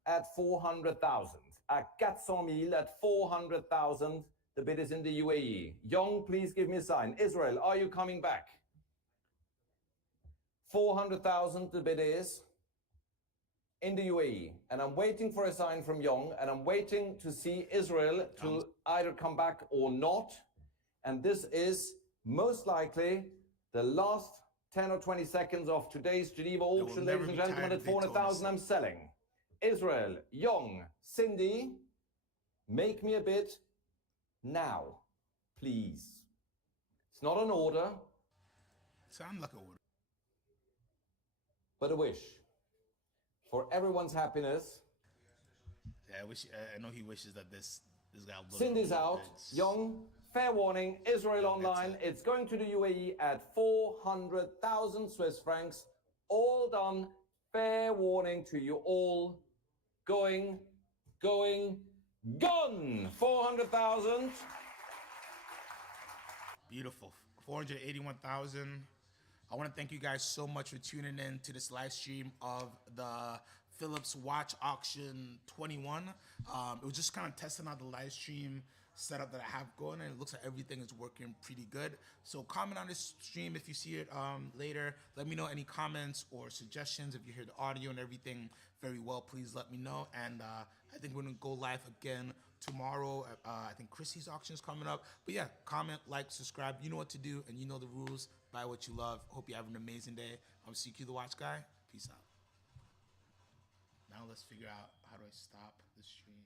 At 400,000. At 400,000, at 400,000, the bid is in the UAE. Young, please give me a sign. Israel, are you coming back? 400,000, the bid is in the UAE. And I'm waiting for a sign from Young, and I'm waiting to see Israel to either come back or not. And this is most likely the last 10 or 20 seconds of today's Geneva auction, never ladies and be gentlemen. tired At of Daytona 400,000, I'm selling. Israel, Young, Cindy, make me a bid now, please. It's not an order, Sound like a order. but a wish. For everyone's happiness. Yeah, I know he wishes that this guy. Cindy's out. Young, fair warning. Israel online. It's going to the UAE at 400,000 Swiss francs. all done. Fair warning to you all. Going, gone. 400,000. Beautiful. 481,000. I want to thank you guys so much for tuning in to this live stream of the Phillips Watch Auction 21. It was just kind of testing out the live stream setup that I have going, and it looks like everything is working pretty good. So comment on this stream if you see it later. Let me know any comments or suggestions. If you hear the audio and everything very well, please let me know. And I think we're going to go live again tomorrow. I think Chrissy's auction is coming up. But yeah, comment, like, subscribe. You know what to do, and you know the rules. Buy what you love. Hope you have an amazing day. I'm CQ the Watch Guy. Peace out. Now let's figure out how do I stop the stream.